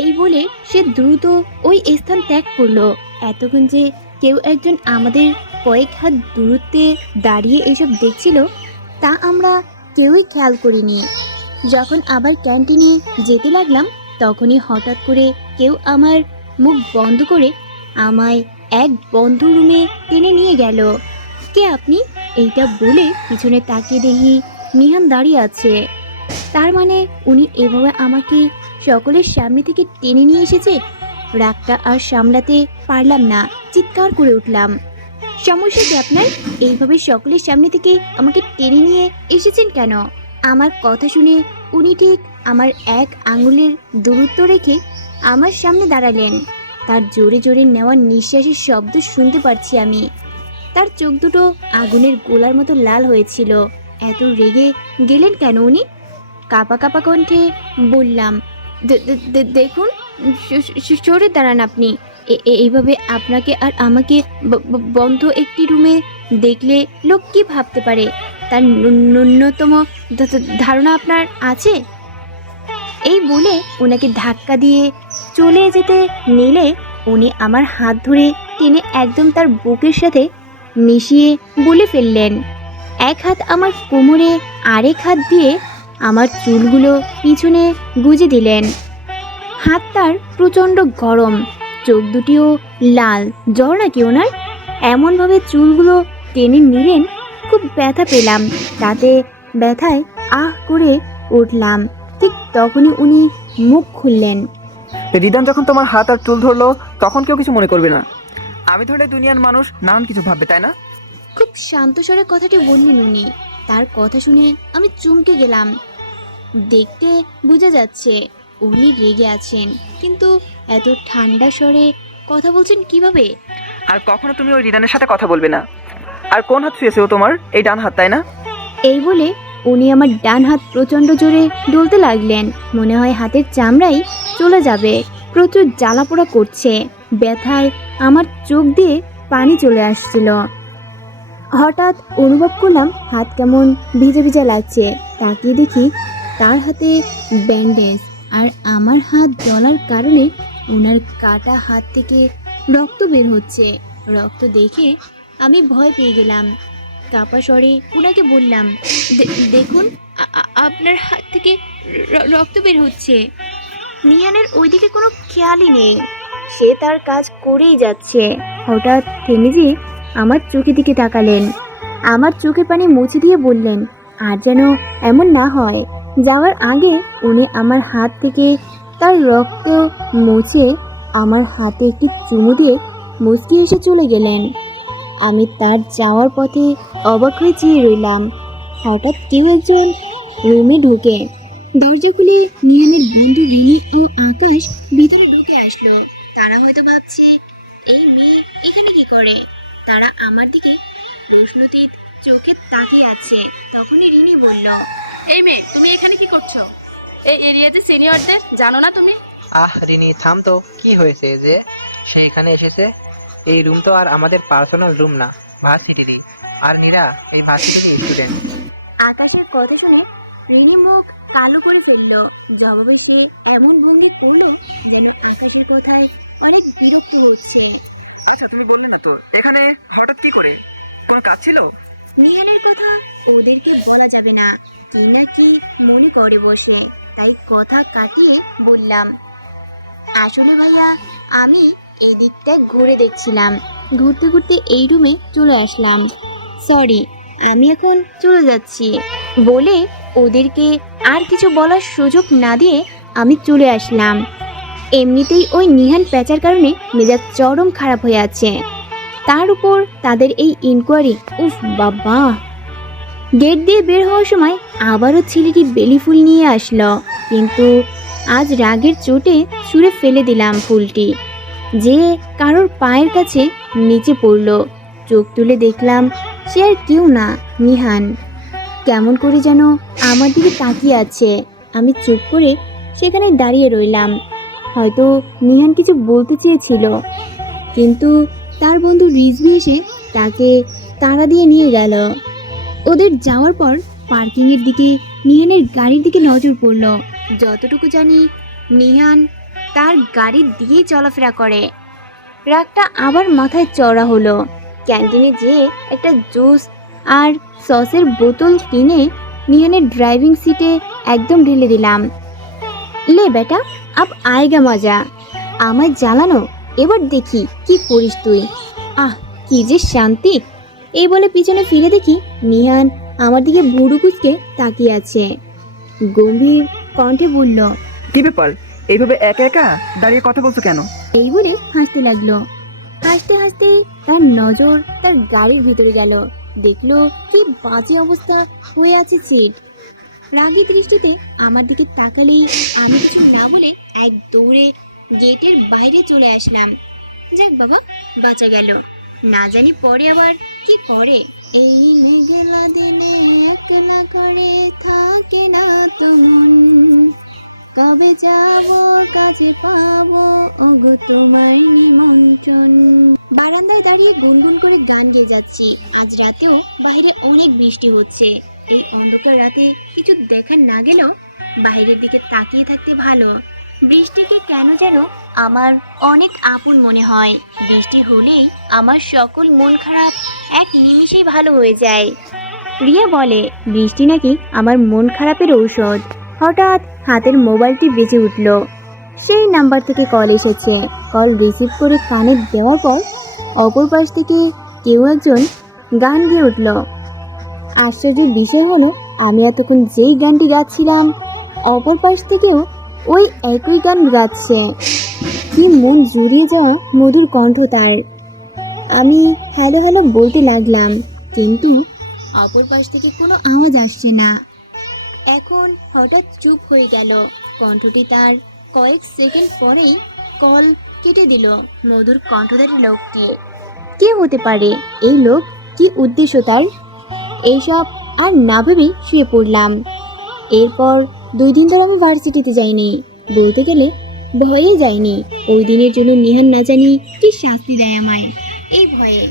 এই বলে সে দ্রুত ওই স্থান ত্যাগ করলো। এতক্ষণ যে কেউ একজন আমাদের কয়েক হাত দূরত্বে দাঁড়িয়ে এসব দেখছিল তা আমরা কেউই খেয়াল করিনি। যখন আবার ক্যান্টিনে যেতে লাগলাম তখনই হঠাৎ করে কেউ আমার মুখ বন্ধ করে আমায় এক বন্ধ রুমে টেনে নিয়ে গেল। কে আপনি? এইটা বলে পিছনে তাকিয়ে দেখি নিহান দাঁড়িয়ে আছে। তার মানে উনি এভাবে আমাকে সকলের সামনে থেকে টেনে নিয়ে এসেছে। রাগটা আর সামলাতে পারলাম না, চিৎকার করে উঠলাম, সমস্যা কি আপনার? এইভাবে সকলের সামনে থেকে আমাকে টেনে নিয়ে এসেছেন কেন? আমার কথা শুনে উনি ঠিক আমার এক আঙুলের দূরত্ব রেখে আমার সামনে দাঁড়ালেন। তার জোরে জোরে নেওয়া নিঃশ্বাসের শব্দ শুনতে পারছি আমি। তার চোখ দুটো আগুনের গোলার মতো লাল হয়েছিল। এত রেগে গেলেন কেন উনি? কাঁপা কাঁপা কণ্ঠে বললাম, দেখুন, সরে দাঁড়ান আপনি। এইভাবে আপনাকে আর আমাকে বন্ধ একটি রুমে দেখলে লোক কি ভাবতে পারে তার ন্যূনতম ধারণা আপনার আছে? এই বলে ওনাকে ধাক্কা দিয়ে চলে যেতে নিলে উনি আমার হাত ধরে টেনে একদম তার বুকের সাথে মিশিয়ে বলে ফেললেন। এক হাত আমার কোমরে, আরেক হাত দিয়ে আমার চুলগুলো পিছনে গুজে দিলেন। হাত তার প্রচণ্ড গরম, চোখ দুটিও লাল। জ্বর নাকি ওনার? এমনভাবে চুলগুলো টেনে নিলেন, খুব ব্যথা পেলাম। তাতে ব্যথায় আহ করে উঠলাম। ঠিক তখনই উনি মুখ খুললেন। রিদান যখন তোমার হাত আর চুল ধরলো তখন কেউ কিছু মনে করবে না। আমি ধরলে দুনিয়ার মানুষ নানান কিছু ভাববে, তাই না? খুব শান্ত স্বরে কথাটি বললেন উনি। তার কথা শুনে আমি চমকে গেলাম। দেখতে বোঝা যাচ্ছে উনি রেগে আছেন, কিন্তু এত ঠান্ডা স্বরে কথা বলছেন কিভাবে? আর কখনো তুমি ওই রিদানের সাথে কথা বলবে না। আর কোন হাত ছুঁয়েছে ও তোমার? এই ডান হাত, তাই না? এই বলে উনি আমার ডান হাত প্রচণ্ড জোরে ডলতে লাগলেন। মনে হয় হাতের চামড়াই চলে যাবে। প্রচুর জ্বালাপোড়া করছে। ব্যথায় আমার চোখ দিয়ে পানি চলে আসছিল। হঠাৎ অনুভব করলাম হাত কেমন ভিজা ভিজা লাগছে। তাকিয়ে দেখি তার হাতে ব্যান্ডেজ, আর আমার হাত জ্বলার কারণে ওনার কাটা হাত থেকে রক্ত বের হচ্ছে। রক্ত দেখে আমি ভয় পেয়ে গেলাম। কাঁপা স্বরে ওনাকে বললাম, দেখুন, আপনার হাত থেকে রক্ত বের হচ্ছে। নিহানের ওইদিকে কোনো খেয়ালই নেই, সে তার কাজ করেই যাচ্ছে। হঠাৎ থেমে যে আমার চোখের দিকে তাকালেন, আমার চোখের পানি মুছে দিয়ে বললেন, আর যেন এমন না হয়। যাওয়ার আগে উনি আমার হাত থেকে তার রক্ত মুছে আমার হাতে একটি চুমু দিয়ে মুচকি এসে চলে গেলেন। আমি তার যাওয়ার পথে অবাক হয়ে চেয়ে রইলাম। হঠাৎ কেউ একজন রুমে ঢোকে। দরজা খুলে নিহানের বন্ধু রিনি ও আকাশ ভিতরে ঢুকে আসলো। তারা হয়তো ভাবছে এই মেয়ে এখানে কি করে। তারা আমার দিকে প্রশ্নতীত চোখে তাকিয়ে আছে। তখনই রিনি বলল, এই মেয়ে, তুমি এখানে কি করছো? এই এরিয়াতে সিনিয়রদের জানো না তুমি? রিনি থাম তো, কি হয়েছে যে সে এখানে এসেছে? এই রুম তো আর আমাদের পার্সোনাল রুম না, ভার্সিটিরই। আর মীরা এই ভার্সিটির স্টুডেন্ট। আকাশের কথা শুনে রিনি মুখ কালো করে ফেললো। জবাবে সে এমন ভঙ্গি করলো যেন আকাশের কথায় অনেক বিরক্ত হচ্ছে। আচ্ছা তুমি বললে না তো এখানে হঠাৎ কি করে, তোমার কাজ ছিল? নিহানের কথা ওদেরকে বলা যাবে না, কি না কি মনে করে বসে, তাই কথা কাটিয়ে বললাম, আসলে ভাইয়া আমি এই দিকটা ঘুরে দেখছিলাম। ঘুরতে ঘুরতে এই রুমে চলে আসলাম। সরি, আমি এখন চলে যাচ্ছি বলে ওদেরকে আর কিছু বলার সুযোগ না দিয়ে আমি চলে আসলাম। এমনিতেই ওই নিহান প্যাচার কারণে মেজাজ চরম খারাপ হয়ে আছে। তার উপর তাদের এই ইনকোয়ারি, উফ বাবা। গেট দিয়ে বের হওয়ার সময় আবারও ছেলেটি বেলি ফুল নিয়ে আসলো, কিন্তু আজ রাগের চোটে ছুঁড়ে ফেলে দিলাম ফুলটি, যে কারোর পায়ের কাছে নিচে পড়ল। চোখ তুলে দেখলাম সে আর কেউ না, নিহান। কেমন করে যেন আমার দিকে তাকিয়ে আছে। আমি চুপ করে সেখানে দাঁড়িয়ে রইলাম। হয়তো নিহান কিছু বলতে চেয়েছিল, কিন্তু তার বন্ধু রিজভি এসে তাকে তাড়া দিয়ে নিয়ে গেল। ওদের যাওয়ার পর পার্কিংয়ের দিকে নিহানের গাড়ির দিকে নজর পড়ল। যতটুকু জানি নিহান তার গাড়ির দিকেই চলাফেরা করে। রাগটা আবার মাথায় চড়া হলো। ক্যান্টিনে যেয়ে একটা জুস আর সসের বোতল কিনে নিহানের ড্রাইভিং সিটে একদম ঢেলে দিলাম। লে বেটা, আব আয়েগা মজা। আমায় জ্বালানো, এবার দেখি কি করিস তুই। কি যে শান্তি। এই বলে পিছনে ফিরে দেখি নিহান আমার দিকে ভুরু কুচকে তাকিয়ে আছে। গম্ভীর কণ্ঠে বলল, কি ব্যাপার, এইভাবে একা একা দাঁড়িয়ে কথা বলছো কেন? এই বলে হাসতে লাগলো। হাসতে হাসতে তার নজর তার গাড়ির ভিতরে গেল। দেখলো কি বাজে অবস্থা হয়ে আছে সিট। রাগী দৃষ্টিতে আমার দিকে তাকালেই আমি কিছু না বলে এক দৌড়ে গেটের বাইরে চলে আসলাম। যাক বাবা, বাঁচা গেল। না জানি পরে আবার কি করে। এই মেঘলা দিনে একলা করে থাকে না তো মন, কবে যাব কাছে পাবো ওগো তোমার নিমন্ত্রণ। বারান্দায় দাঁড়িয়ে গুনগুন করে গান গেয়ে যাচ্ছি। আজ রাতেও বাইরে অনেক বৃষ্টি হচ্ছে। এই অন্ধকার রাতে কিছু দেখা না গেলেও বাইরের দিকে তাকিয়ে থাকতে ভালো। বৃষ্টিকে কেন যেন আমার অনেক আপন মনে হয়। বৃষ্টি হলেই আমার সকল মন খারাপ এক নিমিষেই ভালো হয়ে যায়। রিয়া বলে বৃষ্টি নাকি আমার মন খারাপের ঔষধ। হঠাৎ হাতের মোবাইলটি বেজে উঠল। সেই নাম্বার থেকে কল এসেছে। কল রিসিভ করে কানে দেওয়ার পর অপর পাশ থেকে কেউ একজন গান গেয়ে উঠল। আশ্চর্যের বিষয় হলো, আমি এতক্ষণ যেই গানটি গাচ্ছিলাম অপর পাশ থেকেও ওই একই গান গাচ্ছে। কি মন জুড়িয়ে যাওয়া মধুর কণ্ঠ তার। আমি হ্যালো হ্যালো বলতে লাগলাম, কিন্তু অপর পাশ থেকে কোনো আওয়াজ আসছে না। এখন হঠাৎ চুপ হয়ে গেল। কণ্ঠটি তার কয়েক সেকেন্ড পরেই কল কেটে দিল। মধুর কণ্ঠধারী লোকটি কে হতে পারে? এই লোক, কি উদ্দেশ্য তার? এইসব আর না ভেবেই শুয়ে পড়লাম। এরপর 2 দিন ধরে আমি ভার্সিটিতে যাইনি। বলতে গেলে ভয়ে যাইনি। ওই দিনের জন্য নিহান না জানি কি শাস্তি দেয় আমায়, এই ভয়ে।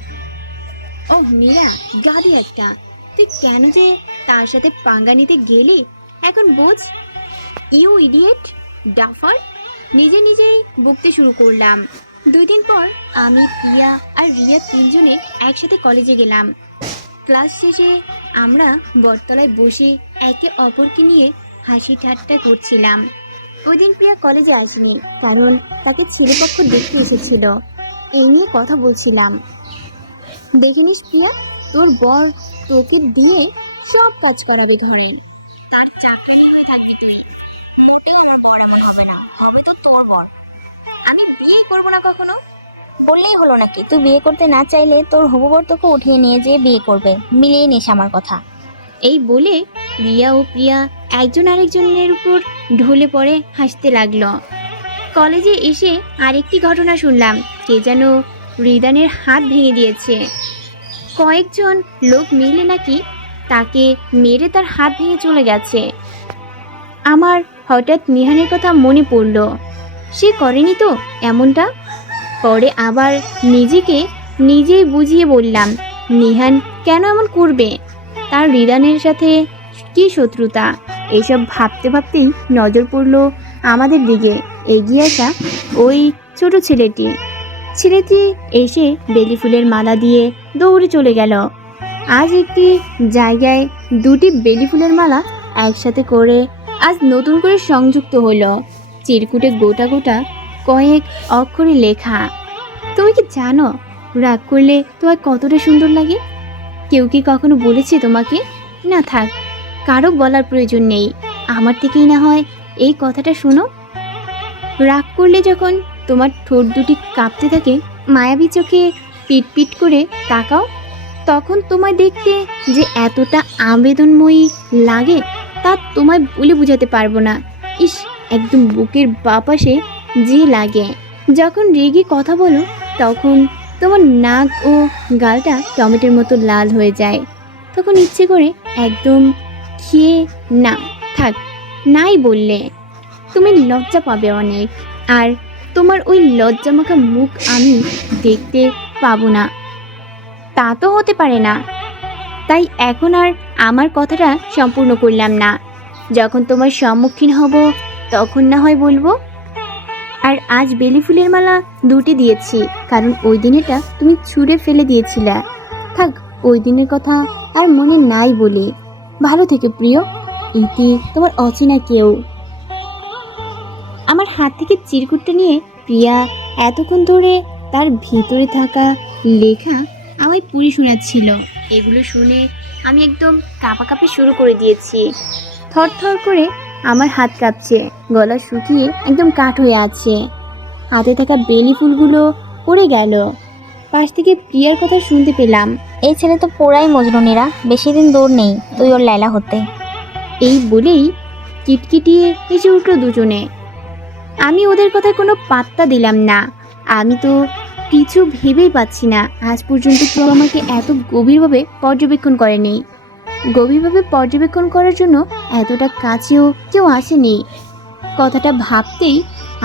ও মীরা, গাদি একটা, তুই কেন যে তার সাথে পাঙ্গা নিতে গেলি এখন বোঝ। You idiot, duffer. নিজে নিজেই বকতে শুরু করলাম। 2 দিন পর আমি, প্রিয়া আর রিয়া 3 জনে একসাথে কলেজে গেলাম। ক্লাস শেষে আমরা বটতলায় বসে একে অপরকে নিয়ে হাসি ঠাট্টা করছিলাম। ওই দিন প্রিয়া কলেজে আসেনি, কারণ তাকে ছেলেপক্ষ দেখতে এসেছিল। এই নিয়ে কথা বলছিলাম। দেখিনিস প্রিয়া, তোর বর তোকে দিয়ে সব কাজ করাবে ঘরে। তার চাকরি হয়ে থাকবি তুই। মোটেই আমার বর এমন হবে না, হবে তো তোর বর। আমি বিয়ে করবো না কখনো, বললেই হলো নাকি? তুই বিয়ে করতে না চাইলে তোর হবু বর তোকে উঠিয়ে নিয়ে যেয়ে বিয়ে করবে, মিলিয়ে নিস আমার কথা। এই বলে রিয়া ও প্রিয়া একজন আরেকজনের উপর ঢলে পড়ে হাসতে লাগলো। কলেজে এসে আরেকটি ঘটনা শুনলাম, কে যেন রিদানের হাত ভেঙে দিয়েছে। কয়েকজন লোক মিলে নাকি তাকে মেরে তার হাত ভেঙে চলে গেছে। আমার হঠাৎ নিহানের কথা মনে পড়ল, সে করেনি তো এমনটা। পরে আবার নিজেকে নিজেই বুঝিয়ে বললাম, নিহান কেন এমন করবে? তার রিদানের সাথে কি শত্রুতা? এইসব ভাবতে ভাবতেই নজর পড়ল আমাদের দিকে এগিয়ে আসা ওই ছোট ছেলেটি এসে বেলি ফুলের মালা দিয়ে দৌড়ে চলে গেল। আজ একটি জায়গায় দুটি বেলি ফুলের মালা একসাথে করে আজ নতুন করে সংযুক্ত হলো। চিরকুটে গোটা গোটা কয়েক অক্ষরে লেখা। তুমি কি জানো রাগ করলে তোমার কতটা সুন্দর লাগে? কেউ কি কখনো বলেছে তোমাকে? না থাক, কারো বলার প্রয়োজন নেই, আমার থেকেই না হয় এই কথাটা শোনো। রাগ করলে যখন তোমার ঠোঁট দুটি কাঁপতে থাকে, মায়াবী চোখে পিট পিট করে তাকাও, তখন তোমায় দেখতে যে এতটা আবেদনময়ী লাগে তা তোমায় বলে বোঝাতে পারবো না। ইস, একদম বুকের বাপাশে যে লাগে। যখন রেগে কথা বলো তখন তোমার নাক ও গালটা টমেটোর মতো লাল হয়ে যায়, তখন ইচ্ছে করে একদম খেয়ে না থাক নাই বললে তুমি লজ্জা পাবে অনেক, আর তোমার ওই লজ্জামাখা মুখ আমি দেখতে পাবো না। তা তো হতে পারে না, তাই এখন আর আমার কথাটা সম্পূর্ণ করলাম না। যখন তোমার সম্মুখীন হব তখন না হয় বলবো। আর আজ বেলি ফুলের মালা দুটি দিয়েছি, কারণ ওই দিনেটা তুমি ছুঁড়ে ফেলে দিয়েছিলে। থাক, ওই দিনের কথা আর মনে নাই বলে। ভালো থেকে প্রিয়, ইতি তোমার অচেনা কেউ। আমার হাত থেকে চিরকুটটা নিয়ে প্রিয়া এতক্ষণ ধরে তার ভিতরে থাকা লেখা আমায় পড়ে শোনাচ্ছিল। এগুলো শুনে আমি একদম কাঁপাকাঁপি শুরু করে দিয়েছি। থরথর করে আমার হাত কাঁপছে, গলা শুকিয়ে একদম কাঠ হয়ে আছে। হাতে থাকা বেলি ফুলগুলো পড়ে গেল। পাশ থেকে প্রিয়ার কথা শুনতে পেলাম, এই ছেলে তো পুরাই মজনুনিরা, বেশি দিন দূর নেই তুই ওর লায়লা হতে। এই বলেই কিটকিটিয়ে এসে উঠলো দুজনে। আমি ওদের কথায় কোনো পাত্তা দিলাম না। আমি তো কিছু ভেবেই পাচ্ছি না, আজ পর্যন্ত কেউ আমাকে এত গভীরভাবে পর্যবেক্ষণ করেনি। গভীরভাবে পর্যবেক্ষণ করার জন্য এতটা কাছেও কেউ আসেনি। কথাটা ভাবতেই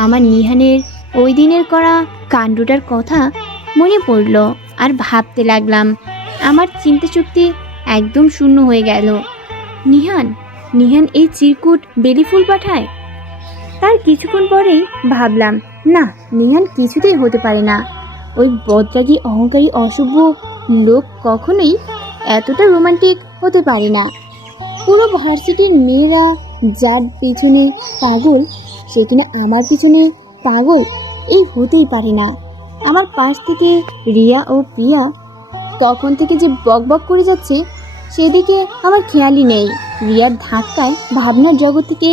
আমার নিহানের ওই দিনের করা কাণ্ডটার কথা মনে পড়ল। আর ভাবতে লাগলাম, আমার চিন্তা শক্তি একদম শূন্য হয়ে গেল। নিহান এই চিরকুট বেলি ফুল পাঠায়? তার কিছুক্ষণ পরেই ভাবলাম, না, নিহান কিছুতেই হতে পারে না। ওই বদরাগী অহংকারী অশুভ লোক কখনোই এতটা রোমান্টিক হতে পারে না। পুরো ভার্সিটির মেয়েরা যার পিছনে পাগল, সেখানে আমার পিছনে পাগল, এই হতেই পারে না। আমার পাশ থেকে রিয়া ও প্রিয়া তখন থেকে যে বকবক করে যাচ্ছে সেদিকে আমার খেয়ালই নেই। রিয়ার ধাক্কায় ভাবনার জগৎ থেকে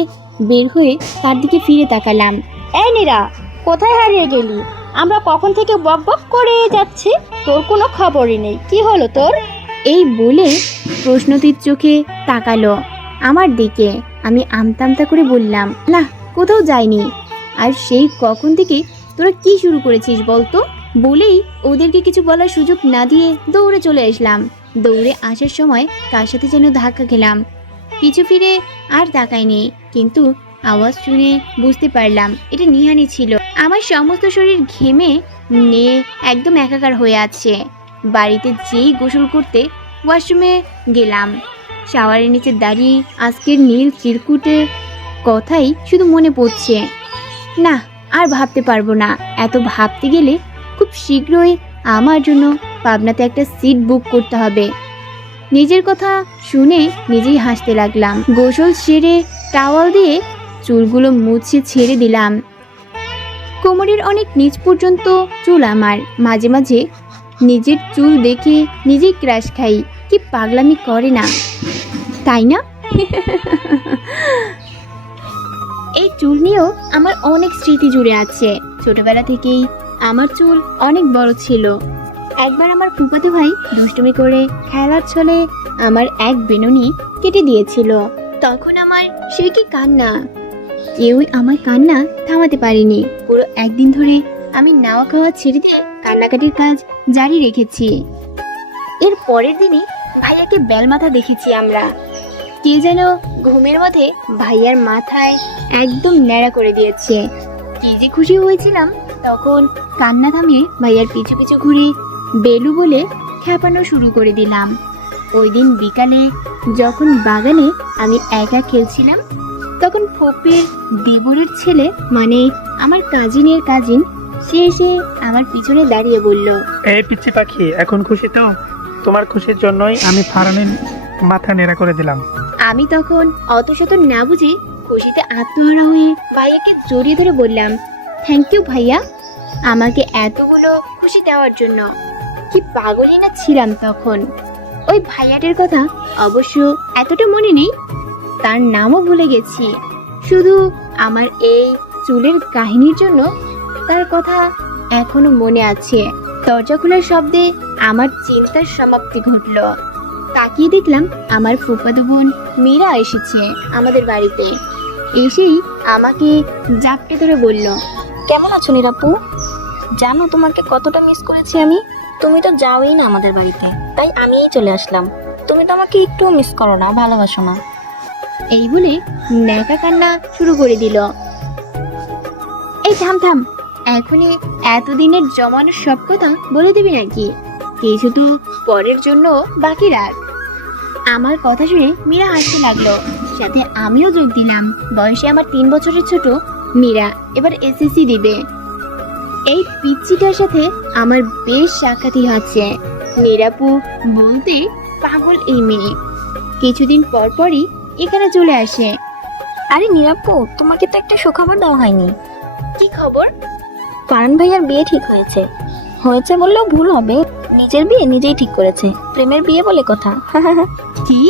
বের হয়ে তার দিকে ফিরে তাকালাম। এই নীরা, কোথায় হারিয়ে গেলি? আমরা কখন থেকে বক বক করে যাচ্ছি, তোর কোনো খবরই নেই। কি হলো তোর? এই বলে প্রশ্নতীর চোখে তাকালো আমার দিকে। আমি আমতা করে বললাম, না, কোথাও যাইনি। আর সেই কখন থেকে তোরা কি শুরু করেছিস বলতো? বলেই ওদেরকে কিছু বলার সুযোগ না দিয়ে দৌড়ে চলে আসলাম। দৌড়ে আসার সময় কার সাথে যেন ধাক্কা খেলাম। পিছু ফিরে আর তাকাইনি, কিন্তু আওয়াজ শুনে বুঝতে পারলাম এটা নিহানই ছিল। আমার সমস্ত শরীর ঘেমে নিয়ে একদম একাকার হয়ে আছে। বাড়িতে যেই গোসল করতে ওয়াশরুমে গেলাম, শাওয়ারের নিচে দাঁড়িয়ে আজকের নীল চিরকুটের কথাই শুধু মনে পড়ছে। না, আর ভাবতে পারবো না। এত ভাবতে গেলে খুব শীঘ্রই আমার জন্য পাবনাতে একটা সিট বুক করতে হবে। নিজের কথা শুনে নিজেই হাসতে লাগলাম। গোসল সেরে টাওয়াল দিয়ে চুলগুলো মুছে ছেড়ে দিলাম। কোমরের অনেক নিচ পর্যন্ত চুল আমার। মাঝে মাঝে নিজের চুল দেখে নিজেই ক্রাশ খাই। কি পাগলামি করে না, তাই না? এই চুল নিয়েও আমার অনেক স্মৃতি জুড়ে আছে। ছোটবেলা থেকেই আমার চুল অনেক বড় ছিল। একবার আমার ফুফাতো ভাই দুষ্টুমি করে খেলার ছলে আমার এক বেনুনি কেটে দিয়েছিল। তখন আমার সে কি কান্না, কেউই আমার কান্না থামাতে পারেনি। পুরো একদিন ধরে আমি নাওয়া খাওয়া ছেড়ে দিয়ে কান্নাকাটির কাজ জারি রেখেছি। এর পরের দিনই ভাইয়াকে বেলমাথা দেখেছি আমরা। কে যেন ঘুমের মধ্যে ভাইয়ার মাথায় একদম ন্যাড়া করে দিয়েছে। কি যে খুশি হয়েছিলাম, তখন কান্না থামিয়ে ভাইয়ার পিছু পিছু ঘুরে বেলু বলে খেপানো শুরু করে দিলাম। ওই দিন বিকালে যখন বাগানে আমি একা খেলছিলাম, তখন ফপির দেবরের ছেলে মানে আমার কাজিনের কাজিন সে এসে আমার পিছনে দাঁড়িয়ে বলল, এই পিচ্ছি পাখি, এখন খুশি তো? তোমার খুশির জন্যই আমি ফারানের মাথা নেড়া করে দিলাম। আমি তখন অত শত না বুঝে খুশিতে আত্মহারা হয়ে ভাইয়াকে জড়িয়ে ধরে বললাম, থ্যাংক ইউ ভাইয়া, আমাকে এতগুলো খুশি দেওয়ার জন্য। কি পাগলই না ছিলাম তখন। ওই ভাইয়াটার কথা অবশ্য এতটা মনে নেই, তার নামও ভুলে গেছি। শুধু আমার এই চুলের কাহিনীর জন্য তার কথা এখনো মনে আছে। দরজা খোলার শব্দে আমার চিন্তার সমাপ্তি ঘটল। তাকিয়ে দেখলাম আমার ফুফাতো বোন মীরা এসেছে আমাদের বাড়িতে। এসেই আমাকে জাপটে ধরে বলল, কেমন আছো নিরাপু? জানো তোমাকে কতটা মিস করেছি আমি। তুমি তো যাওই না আমাদের বাড়িতে, তাই আমিই চলে আসলাম। তুমি তো আমাকে একটু মিস করো না, ভালোবাসো না। এই বলে ন্যাকা কান্না শুরু করে দিল। এই থাম থাম, এখনই এতদিনের জমানো সব কথা বলে দিবি নাকি? কিছু তো পরের জন্য বাকি রাখ। আমার কথা শুনে মীরা হাসতে লাগলো, সাথে আমিও যোগ দিলাম। বয়সে আমার 3 বছরের ছোট মীরা এবার এসএসসি দিবে। এই পিচ্চিটার সাথে আমার বেশ সাক্ষাৎই হচ্ছে। মীরাপু বলতে পাগল এই মেয়ে। কিছুদিন পর পরই এখানে চলে আসে। আরে নিরাপু, তোমাকে তো একটা সুখবর দেওয়া হয়নি। কি খবর? ফারান ভাইয়ার বিয়ে ঠিক হয়েছে। হয়েছে বললেও ভুল হবে, নিজের বিয়ে নিজেই ঠিক করেছে। প্রেমের বিয়ে বলে কথা। কি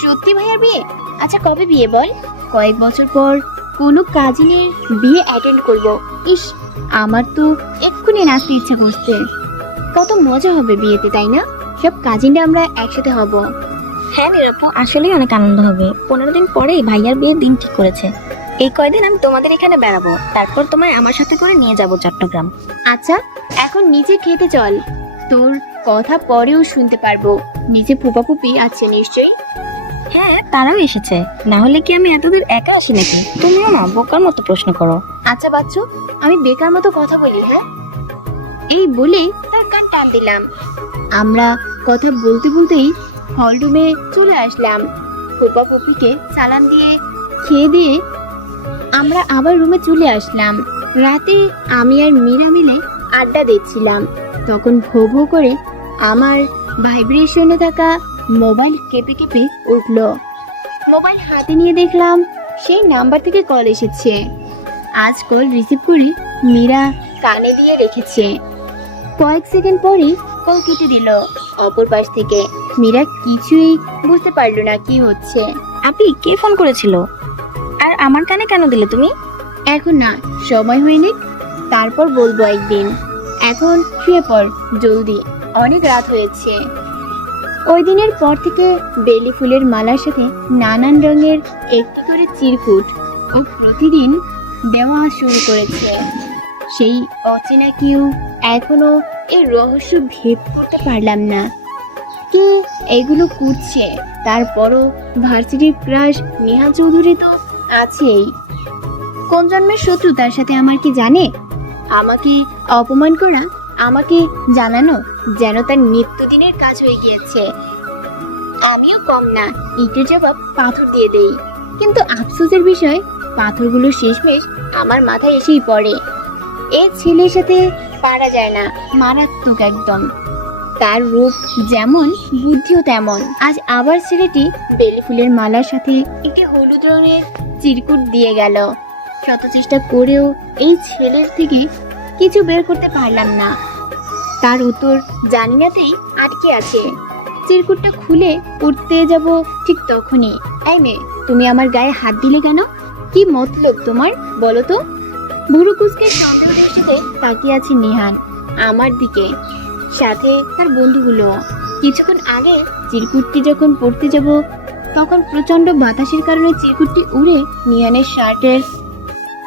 সত্যি ভাইয়ার বিয়ে? আচ্ছা কবে বিয়ে বল? কয়েক বছর পর কোনো কাজিনের বিয়ে অ্যাটেন্ড করব। ইস, আমার তো এক্ষুনি নাচতে ইচ্ছা করছে। কত মজা হবে বিয়েতে, তাই না? সব কাজিনরা আমরা একসাথে হব। হ্যাঁ নিরাপু, আসলেই অনেক আনন্দ হবে। 15 দিন পরেই ভাইয়ার বিয়ের দিন ঠিক করেছে। এই কয়দিন আমি তোমাদের এখানে বেড়াবো, তারপর তোমায় আমার সাথে করে নিয়ে যাব চট্টগ্রাম। আচ্ছা এখন নিচে খেতে চল, তোর কথা পরেও শুনতে পারবো। নিচে ফুপা ফুপি আছে নিশ্চয়ই? হ্যাঁ, তারাও এসেছে। না হলে কি আমি এতদূর একা আসি নাকি? তুমিও না বোকার মতো প্রশ্ন করো। আচ্ছা বাচ্চু, আমি বেকার মতো কথা বলি? হ্যাঁ, এই বলে তার কান টান দিলাম। আমরা কথা বলতে বলতেই হল রুমে চলে আসলাম। ফুপা ফুপিকে সালাম দিয়ে খেয়ে দিয়ে আমরা আবার রুমে চলে আসলাম। রাতে আমি আর মীরা মিলে আড্ডা দিচ্ছিলাম। তখন ভো ভো করে আমার ভাইব্রেশনে থাকা মোবাইল কেঁপে কেঁপে উঠল। মোবাইল হাতে নিয়ে দেখলাম সেই নাম্বার থেকে কল এসেছে। আজ কল রিসিভ করে মীরা কানে দিয়ে রেখেছে। কয়েক সেকেন্ড পরে কল কেটে দিল অপর পাশ থেকে। মীরা কিছুই বুঝতে পারলো না কি হচ্ছে। আপনি কে ফোন করেছিল? আর আমার কানে কেন দিলে তুমি? এখন না, সময় হয়নি, তারপর বলবো একদিন। এখন শুয়ে পড় জলদি, অনেক রাত হয়েছে। ওই দিনের পর থেকে বেলি ফুলের মালার সাথে নানান রঙের একটু করে চিরকুট ও প্রতিদিন দেওয়া শুরু করেছে। সেই অচেনা কেউ এখনো এই রহস্য ভেদ করতে পারলাম না। কে এগুলো করছে? তারপরও ভার্সিটির ক্রাশ নেহা চৌধুরী তো আছেই। কোন জন্মের শত্রু তার সাথে আমার কি জানে? আমাকে অপমান করা, আমাকে জানানো যেন তার নিত্যদিনের কাজ হয়ে গিয়েছে। আমিও কম না, ইটের জবাব পাথর দিয়ে দেই। কিন্তু আফসোসের বিষয়, পাথরগুলো শেষমেশ আমার মাথায় এসেই পড়ে। এই ছেলের সাথে পারা যায় না, মারাত্মক একদম। তার রূপ যেমন, বুদ্ধিও তেমন। আজ আবার ছেলেটি বেলি ফুলের মালার সাথে একটি হলুদ রঙের চিরকুট দিয়ে গেল। শত চেষ্টা করেও এই ছেলের থেকে কিছু বের করতে পারলাম না। তার উত্তর জানি নাতেই আটকে আছে। চিরকুটটা খুলে উঠতে যাব ঠিক তখনই, এই মেয়ে, তুমি আমার গায়ে হাত দিলে কেন? কি মতলব তোমার, বলো তো? ভুরু কুচকে সন্দেহ বলে তাকিয়ে আছে নিহান আমার দিকে, সাথে তার বন্ধুগুলো। কিছুক্ষণ আগে চিরকুটটি যখন পড়তে যাব তখন প্রচন্ড বাতাসের কারণে চিরকুটটি উড়ে নিহানের শার্টের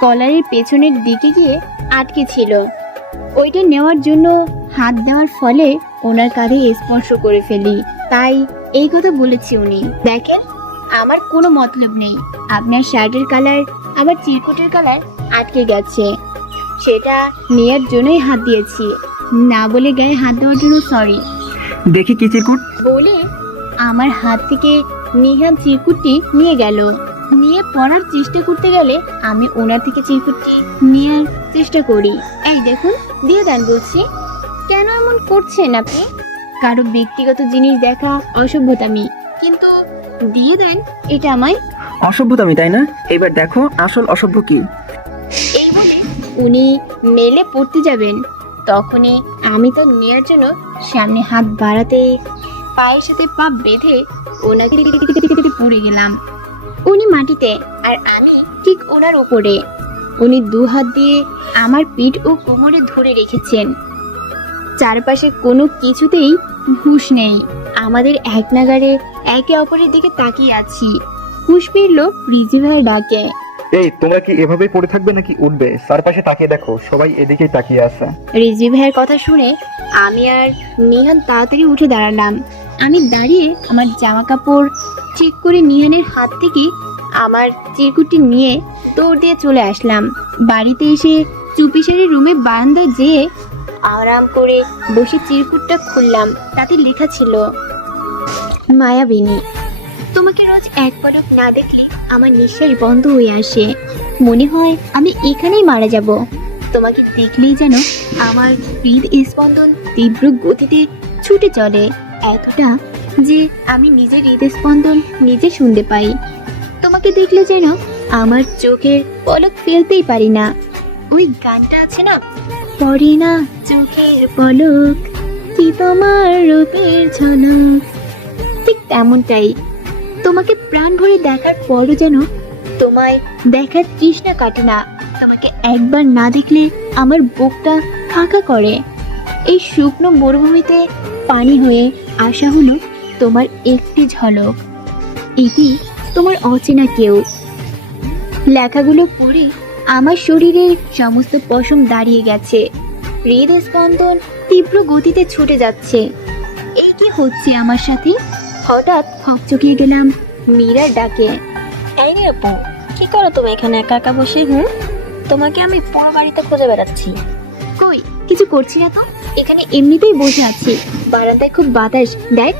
কলারের পেছনের দিকে গিয়ে আটকে ছিল। ওইটা নেওয়ার জন্য হাত দেওয়ার ফলে ওনার কাঁধে স্পর্শ করে ফেলি, তাই এই কথা বলেছি উনি। দেখেন, আমার কোনো মতলব নেই, আপনার শার্টের কালার আবার চিরকুটের কালার আটকে গেছে, সেটা নেয়ার জন্যই হাত দিয়েছি, না বলে গায়ে হাত দেওয়ার জন্য সরি দেখি কি চিরকুট। বলে আমার হাত থেকে নিহান চিরকুটটি নিয়ে গেল। নিয়ে পড়ার চেষ্টা করতে গেলে আমি ওনার থেকে চিরকুটটি নেওয়ার চেষ্টা করি। এই দেখুন, দিয়ে দেন বলছি। কেন এমন করছেন আপনি? কারো ব্যক্তিগত জিনিস দেখা অসভ্যতামি, কিন্তু দিয়ে দেন, এটা আমায়। অসভ্যতামি তাই না? এবার দেখো আসল অসভ্য কি। এই বলে উনি মেলে পড়তে যাবেন, তখনই আমি তো নেওয়ার জন্য সামনে হাত বাড়াতে পায়ের সাথে পা বেঁধে ওনাকে পড়ে গেলাম। উনি মাটিতে আর আমি ঠিক ওনার উপরে। উনি দু হাত দিয়ে আমার পিঠ ও কোমরে ধরে রেখেছেন। চারপাশে কোনো কিছুতেই হুঁশ নেই। আমাদের এক নাগাড়ে একে অপরের দিকে তাকিয়ে আছি। হুঁশ ফিরল রিজি ভাইয়ের ডাকে। এই তোমরা কি এভাবেই পড়ে থাকবে নাকি উঠবে? চারপাশে তাকিয়ে দেখো, সবাই এদিকেই তাকিয়ে আছে। রিজি ভাইয়ের কথা শুনে আমি আর নিহান তাড়াতাড়ি উঠে দাঁড়ালাম। আমি দাঁড়িয়ে আমার জামা কাপড় ঠিক করে নিহানের হাত থেকে আমার চিরকুটটি নিয়ে দৌড় দিয়ে চলে আসলাম। বাড়িতে এসে চুপিসারি রুমে বারান্দায় যেয়ে আরাম করে বসে চিরকুটটা খুললাম। তাতে লেখা ছিল, মায়াবিনী, তোমাকে রোজ এক পলক না দেখলে আমার নিঃশ্বাস বন্ধ হয়ে আসে। মনে হয় আমি এখানেই মারা যাব। তোমাকে দেখলেই যেন আমার হৃদস্পন্দন তীব্র গতিতে ছুটে চলে, এতটা যে আমি নিজের হৃদস্পন্দন নিজে শুনতে পাই। তোমাকে দেখলে যেন আমার চোখের পলক ফেলতেই পারি না। ওই গানটা আছে না, পড়ে না চোখের পলক কি তোমার রূপের ঝলক, ঠিক তেমনটাই। তোমাকে প্রাণ ভরে দেখার পরও যেন তোমায় দেখার তৃষ্ণা কাটে না। তোমাকে একবার না দেখলে আমার বুকটা ফাঁকা করে। এই শুকনো মরুভূমিতে পানি হয়ে আসা হলো তোমার একটি ঝলক, এটি তোমার অচেনা কেউ। লেখাগুলো পড়ে আমার শরীরের সমস্ত পশম দাঁড়িয়ে গেছে, হৃদস্পন্দন তীব্র গতিতে ছুটে যাচ্ছে। এই কি হচ্ছে আমার সাথে? হঠাৎ হকচকিয়ে গেলাম মীরার ডাকে। এই রে আপু, কি করো তুমি এখানে একা একা বসে? তোমাকে আমি পুরো বাড়িতে খুঁজে বেড়াচ্ছি। কই, কিছু করছি না তো, এখানে এমনিতেই বসে আছি, বারান্দায় খুব বাতাস, দেখ।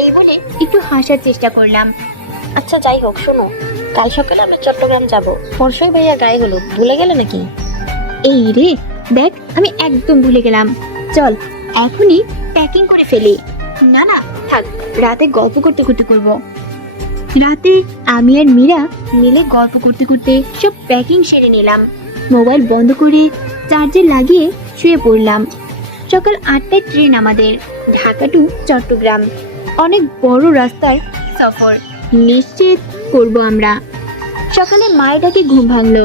এই বলে একটু হাসার চেষ্টা করলাম। আচ্ছা যাই হোক, শোনো, কাল সকালে আমরা চট্টগ্রাম যাব। পরশুই ভাইয়া গায়ে হলুদ, ভুলে গেলে নাকি? এই রে, দেখ আমি একদম ভুলে গেলাম। চল এখনই প্যাকিং করে ফেলি। না না থাক, রাতে গল্প করতে করতে করব। রাতে আমি আর মীরা মিলে গল্প করতে করতে সব প্যাকিং সেরে নিলাম। মোবাইল বন্ধ করে চার্জে লাগিয়ে শুয়ে পড়লাম। সকাল 8টায় ট্রেন আমাদের, ঢাকা টু চট্টগ্রাম। অনেক বড় রাস্তার সফর নিশ্চিত করব আমরা। সকালে মায়ের ডাকে ঘুম ভাঙলো।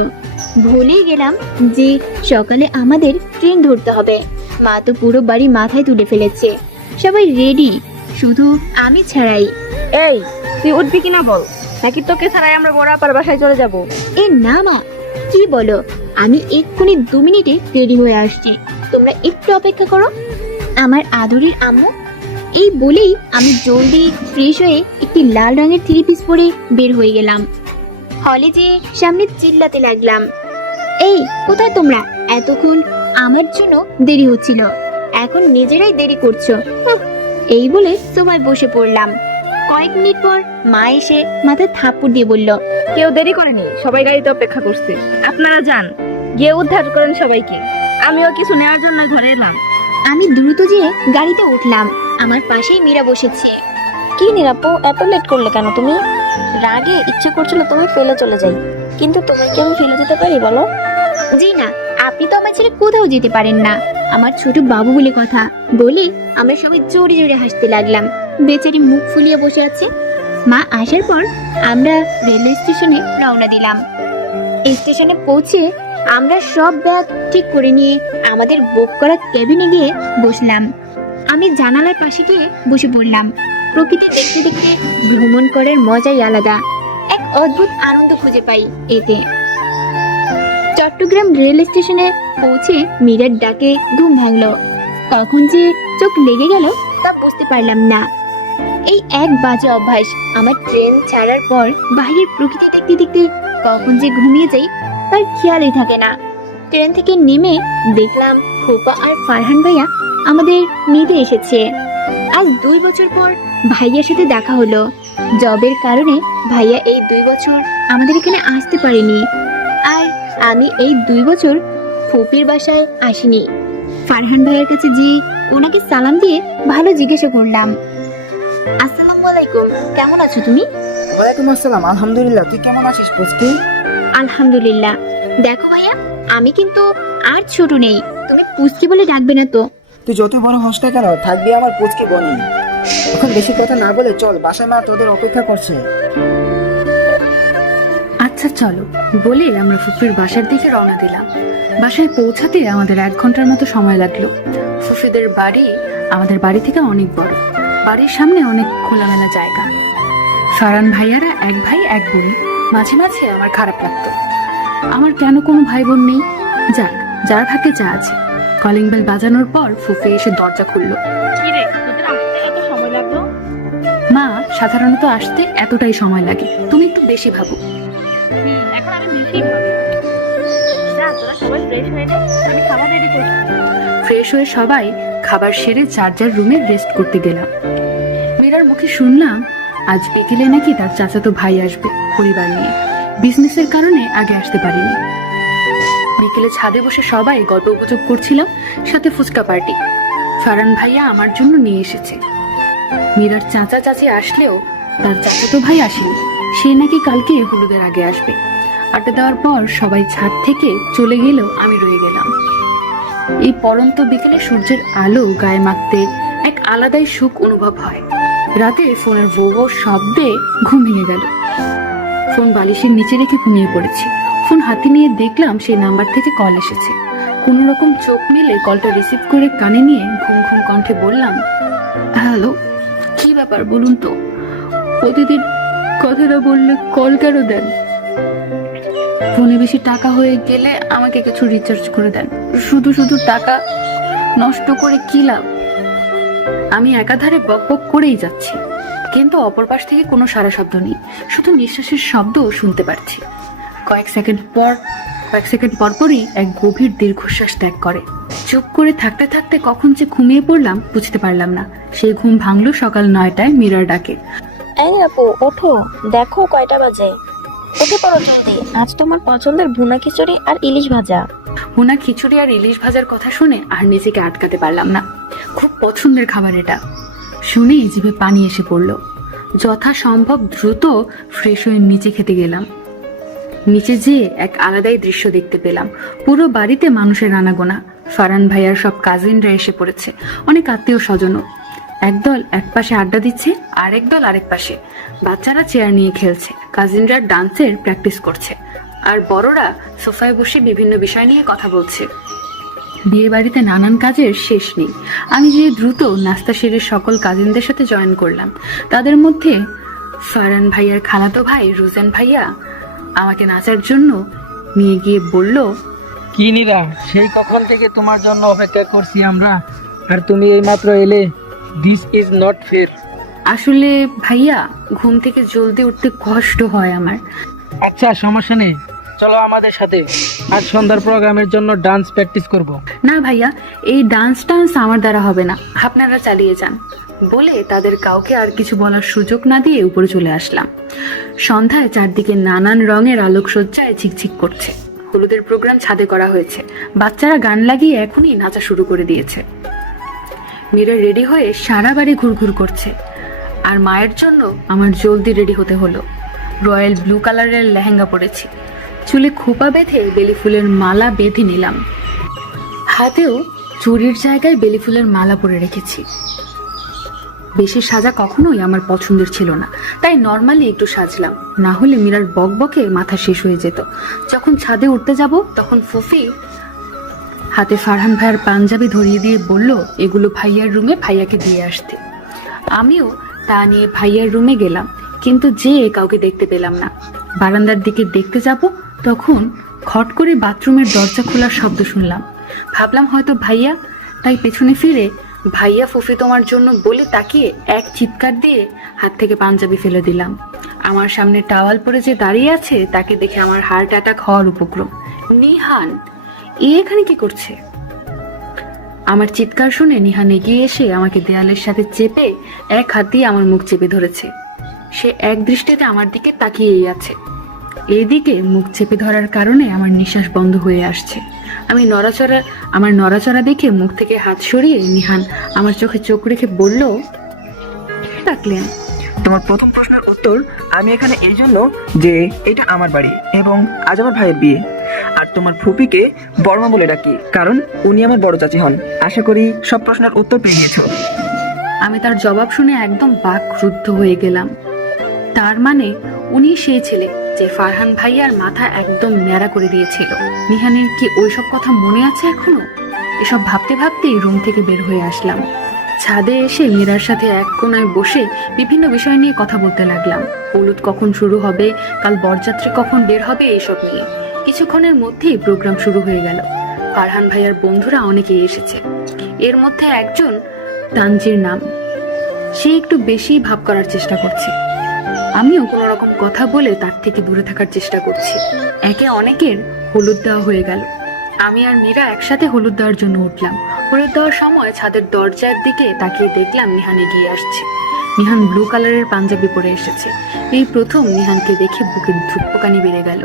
ভুলেই গেলাম যে সকালে আমাদের ট্রেন ধরতে হবে। মা তো পুরো বাড়ি মাথায় তুলে ফেলেছে, সবাই রেডি, শুধু আমি ছাড়াই। এই, তুই উঠবি কিনা বল, নাকি তোকে ছাড়াই আমরা বড় আপার বাসায় চলে যাব? এ না মা, কি বলো, আমি এক্ষুনি 2 মিনিটে রেডি হয়ে আসছি, তোমরা একটু অপেক্ষা করো। আমার আদরের আম্মু। এই বলেই আমি জলদি ফ্রেশ হয়ে একটি লাল রঙের 3 পিস পরে বের হয়ে গেলাম। হলে যে সামনে চিল্লাতে লাগলাম, এই কোথায় তোমরা? এতক্ষণ আমার জন্য দেরি হচ্ছিল, এখন নিজেরাই দেরি করছো। এই বলে সবাই বসে পড়লাম। কয়েক মিনিট পর মা এসে মাথায় থাপ্পড় দিয়ে বলল, কেউ দেরি করেনি, সবাই গাড়িতে অপেক্ষা করছে। আপনারা যান, গিয়ে উদ্ধার করেন সবাইকে। আমিও কিছু নেওয়ার জন্য ঘরে এলাম। আমি দ্রুত যেয়ে গাড়িতে উঠলাম। আমার পাশেই মীরা বসেছে। কি নিরাপু, এত লেট করলে কেন তুমি? রাগে ইচ্ছে করছিল তুমি ফেলে চলে যাই, কিন্তু তোমায় কি আমি ফেলে যেতে পারি বলো? জি না, আপনি তো আমার ছেলে কোথাও যেতে পারেন না, আমার ছোট বাবু বলে কথা। বলে আমরা সবাই জোরে জোরে হাসতে লাগলাম। বেচারি মুখ ফুলিয়ে বসে আছে। মা আসার পর আমরা রেলওয়ে স্টেশনে রওনা দিলাম। স্টেশনে পৌঁছে আমরা সব ব্যাগ ঠিক করে নিয়ে আমাদের বুক করা কেবিনে গিয়ে বসলাম। আমি জানালার পাশে গিয়ে বসে পড়লাম। প্রকৃতি দেখতে দেখতে ভ্রমণ করার মজাই আলাদা। এক অদ্ভুত আনন্দ খুঁজে পাই এতে। চট্টগ্রাম রেল স্টেশনে পৌঁছে মীরার ডাকে ঘুম ভাঙলো। কখন যে চোখ লেগে গেল তা বুঝতে পারলাম না। এই এক বাজে অভ্যাস। আমার ট্রেন ছাড়ার পর বাইরের প্রকৃতি দেখতে দেখতে কখন যে ঘুমিয়ে যাই তার খেয়ালই থাকে না। ট্রেন থেকে নেমে দেখলাম খোপা আর ফারহান ভাইয়া আমাদের নিতে এসেছে। আজ 2 বছর পর ভাইয়ার সাথে দেখা হলো। জবের কারণে ভাইয়া এই 2 বছর আমাদের এখানে আসতে পারেনি, আর আমি এই 2 বছর ফুপির বাসায় আসিনি। ফারহান ভাইয়ের কাছে যে ওনাকে সালাম দিয়ে ভালো জিজ্ঞাসা করলাম, আসসালামু আলাইকুম, কেমন আছো তুমি? ওয়ালাইকুম আসসালাম, আলহামদুলিল্লাহ। তুই কেমন আছিস পুচকি? আলহামদুলিল্লাহ। দেখো ভাইয়া, আমি কিন্তু আর ছোট নেই, তুমি পুচকি বলে ডাকবে না তো। তুই যত বড় হস না কেন, থাকবি আমার পুচকি বনি। এখন বেশি কথা না বলে চল, বাসায় মা তোদের অপেক্ষা করছে। আচ্ছা চলো বলে আমরা ফুফির বাসার দিকে রওনা দিলাম। বাসায় পৌঁছাতে আমাদের 1 ঘন্টার মতো সময় লাগলো। ফুফিদের বাড়ি আমাদের বাড়ি থেকে অনেক বড়। বাড়ির সামনে অনেক খোলামেলা জায়গা। ফারহান ভাইয়ারা 1 ভাই 1 বোন। মাঝে মাঝে আমার খারাপ লাগতো, আমার কেন কোনো ভাই বোন নেই। যাক, যার ভাগ্যে যা আছে। কলিং বেল বাজানোর পর ফুফি এসে দরজা খুললো। মা, সাধারণত আসতে এতটাই সময় লাগে, তুমি একটু বেশি ভাবো। ফ্রেশ হয়ে সবাই খাবার সেরে যার যার রুমে রেস্ট করতে গেলাম। মীরার মুখে শুনলাম আজ বিকেলে নাকি তার চাচাতো ভাই আসবে পরিবার নিয়ে। বিজনেসের কারণে আগে আসতে পারেনি। বিকেলে ছাদে বসে সবাই গল্প গুজব করছিলাম, সাথে ফুচকা পার্টি। ফারহান ভাইয়া আমার জন্য নিয়ে এসেছে। মীরার চাচা চাচি আসলেও তার চাচাতো ভাই আসেনি, সে নাকি কালকে হলুদের আগে আসবে। আড্ডা দেওয়ার পর সবাই ছাদ থেকে চলে গেলেও আমি রয়ে গেলাম। এই পড়ন্ত বিকেলে সূর্যের আলো গায়ে মাখতে এক আলাদাই সুখ অনুভব হয়। রাতে ফোনের ভো ভো শব্দে ঘুম ভেঙে গেল। ফোন বালিশের নিচে রেখে ঘুমিয়ে পড়েছি। ফোন হাতে নিয়ে দেখলাম সেই নাম্বার থেকে কল এসেছে। কোনো রকম চোখ মেলে কলটা রিসিভ করে কানে নিয়ে ঘুম ঘুম কণ্ঠে বললাম, হ্যালো, কি ব্যাপার বলুন তো? প্রতিদিন কথাটা বললে কল কেন দেন? ফোনে বেশি টাকা হয়ে গেলে আমাকে কিছু রিচার্জ করে দেন। শুধু শুধু টাকা নষ্ট করে কি লাভ? আমি একাধারে বক বক করেই যাচ্ছি, কিন্তু অপর পাশ থেকে কোনো সারা শব্দ নেই, শুধু নিঃশ্বাসের শব্দও শুনতে পাচ্ছি। কয়েক সেকেন্ড পরপরই এক গভীর দীর্ঘশ্বাস ত্যাগ করে। চুপ করে থাকতে থাকতে কখন যে ঘুমিয়ে পড়লাম বুঝতে পারলাম না। সেই ঘুম ভাঙলো সকাল 9টায় মীরার ডাকে। এই আপু, ওঠো, দেখো কয়টা বাজে। উঠে পড়ো জলদি, আজ তোমার পছন্দের ভুনা খিচুড়ি আর ইলিশ ভাজা। ভুনা খিচুড়ি আর ইলিশ ভাজার কথা শুনে আর নিজেকে আটকাতে পারলাম না। খুব পছন্দের খাবার এটা। শুনেই জিভে পানি এসে পড়লো। যথাসম্ভব দ্রুত ফ্রেশ হয়ে নিচে খেতে গেলাম। নিচে যেয়ে এক আলাদাই দৃশ্য দেখতে পেলাম। পুরো বাড়িতে মানুষের আনাগোনা। ফারহান ভাইয়ার সব কাজিনরা এসে পড়েছে, অনেক আত্মীয় স্বজনও। একদল এক পাশে আড্ডা দিচ্ছে, আরেক দল আরেক পাশে। বাচ্চারা চেয়ার নিয়ে খেলছে, কাজিনরা ডান্সের প্র্যাকটিস করছে, আর বড়রা সোফায় বসে বিভিন্ন বিষয় নিয়ে কথা বলছে। বিয়ে বাড়িতে নানান কাজের শেষ নেই। আমি যে দ্রুত নাস্তা সেরে সকল কাজিনদের সাথে জয়েন করলাম। তাদের মধ্যে ফারহান ভাইয়ার খালাতো ভাই রুজেন ভাইয়া আমাকে নাচার জন্য নিয়ে গিয়ে বলল, কি নীরা, সেই কখন থেকে তোমার জন্য অপেক্ষা করছি আমরা, আর তুমি এইমাত্র এলে। This is not fair. আসলে ভাইয়া, ঘুম থেকে জলদি উঠতে কষ্ট হয় আমার। আচ্ছা, সমস্যা নেই, চলো আমাদের সাথে। আজ সন্ধ্যার প্রোগ্রামের জন্য ডান্স প্র্যাকটিস করব। না ভাইয়া, এই ডান্স আমার দ্বারা হবে না, আপনারা চালিয়ে যান বলে তাদের কাউকে আর কিছু বলার সুযোগ না দিয়ে উপরে চলে আসলাম। সন্ধ্যায় চারদিকে নানান রঙের আলোকসজ্জায় ঝিকঝিক করছে। হলুদের প্রোগ্রাম ছাদে করা হয়েছে। বাচ্চারা গান লাগিয়ে এখনই নাচা শুরু করে দিয়েছে। মীরা রেডি হয়ে সারা বাড়ি ঘুরঘুর করছে, আর মায়ের জন্য আমার জলদি রেডি হতে হলো। রয়্যাল ব্লু কালারের লেহেঙ্গা পরেছি, চুলে খোপা বেঁধে বেলি ফুলের মালা বেঁধে নিলাম। হাতেও চুড়ির জায়গায় বেলি ফুলের মালা পরে রেখেছি। বেশি সাজা কখনোই আমার পছন্দের ছিল না, তাই নর্মালি একটু সাজলাম, না হলে মীরার বকবকে মাথা শেষ হয়ে যেত। যখন ছাদে উঠতে যাব তখন ফুফি হাতে ফারহান ভাইয়ার পাঞ্জাবি ধরিয়ে দিয়ে বলল এগুলো ভাইয়ার রুমে ভাইয়াকে দিয়ে আসতে। আমিও তা নিয়ে ভাইয়ার রুমে গেলাম, কিন্তু যেয়ে কাউকে দেখতে পেলাম না। বারান্দার দিকে দেখতে যাব তখন খট করে বাথরুমের দরজা খোলার শব্দ শুনলাম। ভাবলাম হয়তো ভাইয়া, তাই পেছনে ফিরে ভাইয়া ফুফি তোমার জন্য বলে তাকিয়ে এক চিৎকার দিয়ে হাত থেকে পাঞ্জাবি ফেলে দিলাম। আমার সামনে টাওয়াল পরে যে দাঁড়িয়ে আছে তাকে দেখে আমার হার্ট অ্যাটাক হওয়ার উপক্রম। নিহান, এ এখানে কি করছে? আমার চিৎকার শুনে নিহান এগিয়ে এসে আমাকে দেয়ালের সাথে চেপে এক হাত দিয়ে আমার মুখ চেপে ধরেছে। সে এক দৃষ্টিতে আমার দিকে তাকিয়েই আছে। এদিকে মুখ চেপে ধরার কারণে আমার নিঃশ্বাস বন্ধ হয়ে আসছে। আমার নড়াচড়া দেখে মুখ থেকে হাত সরিয়ে নিহান আমার চোখে চোখ রেখে বলল, ডাকলেন? তোমার প্রথম প্রশ্নের উত্তর, আমি এখানে এই জন্য যে এটা আমার বাড়ি এবং আজ আমার ভাইয়ের বিয়ে। আর তোমার ফুপিকে বড়মা বলে ডাকি, কারণ উনি আমার বড় চাচি হন। আশা করি সব প্রশ্নের উত্তর পেয়ে গেছো। আমি তার জবাব শুনে একদম বাকরুদ্ধ হয়ে গেলাম। তার মানে উনি সেই ছেলে যে ফারহান ভাইয়ার মাথা একদম ন্যাড়া করে দিয়েছিল। নিহানের কি ওইসব কথা মনে আছে এখনো? এসব ভাবতে ভাবতেই রুম থেকে বের হয়ে আসলাম। ছাদে এসে মীরার সাথে এক কোনায় বসে বিভিন্ন বিষয় নিয়ে কথা বলতে লাগলাম। হলুদ কখন শুরু হবে, কাল বরযাত্রী কখন বের হবে, এসব নিয়ে। কিছুক্ষণের মধ্যেই প্রোগ্রাম শুরু হয়ে গেল। ফারহান ভাইয়ার বন্ধুরা অনেকেই এসেছে। এর মধ্যে একজন তানজির নাম, সে একটু বেশি ভাব করার চেষ্টা করছে। আমিও কোনো রকম কথা বলে তার থেকে দূরে থাকার চেষ্টা করছি। একে অনেকের হলুদ দেওয়া হয়ে গেল। আমি আর মীরা একসাথে হলুদ দেওয়ার জন্য উঠলাম। হলুদ দেওয়ার সময় ছাদের দরজার দিকে তাকিয়ে দেখলাম নিহান এগিয়ে আসছে। নিহান ব্লু কালারের পাঞ্জাবি পরে এসেছে। এই প্রথম নিহানকে দেখে বুকের ধুকপুকানি বেড়ে গেল।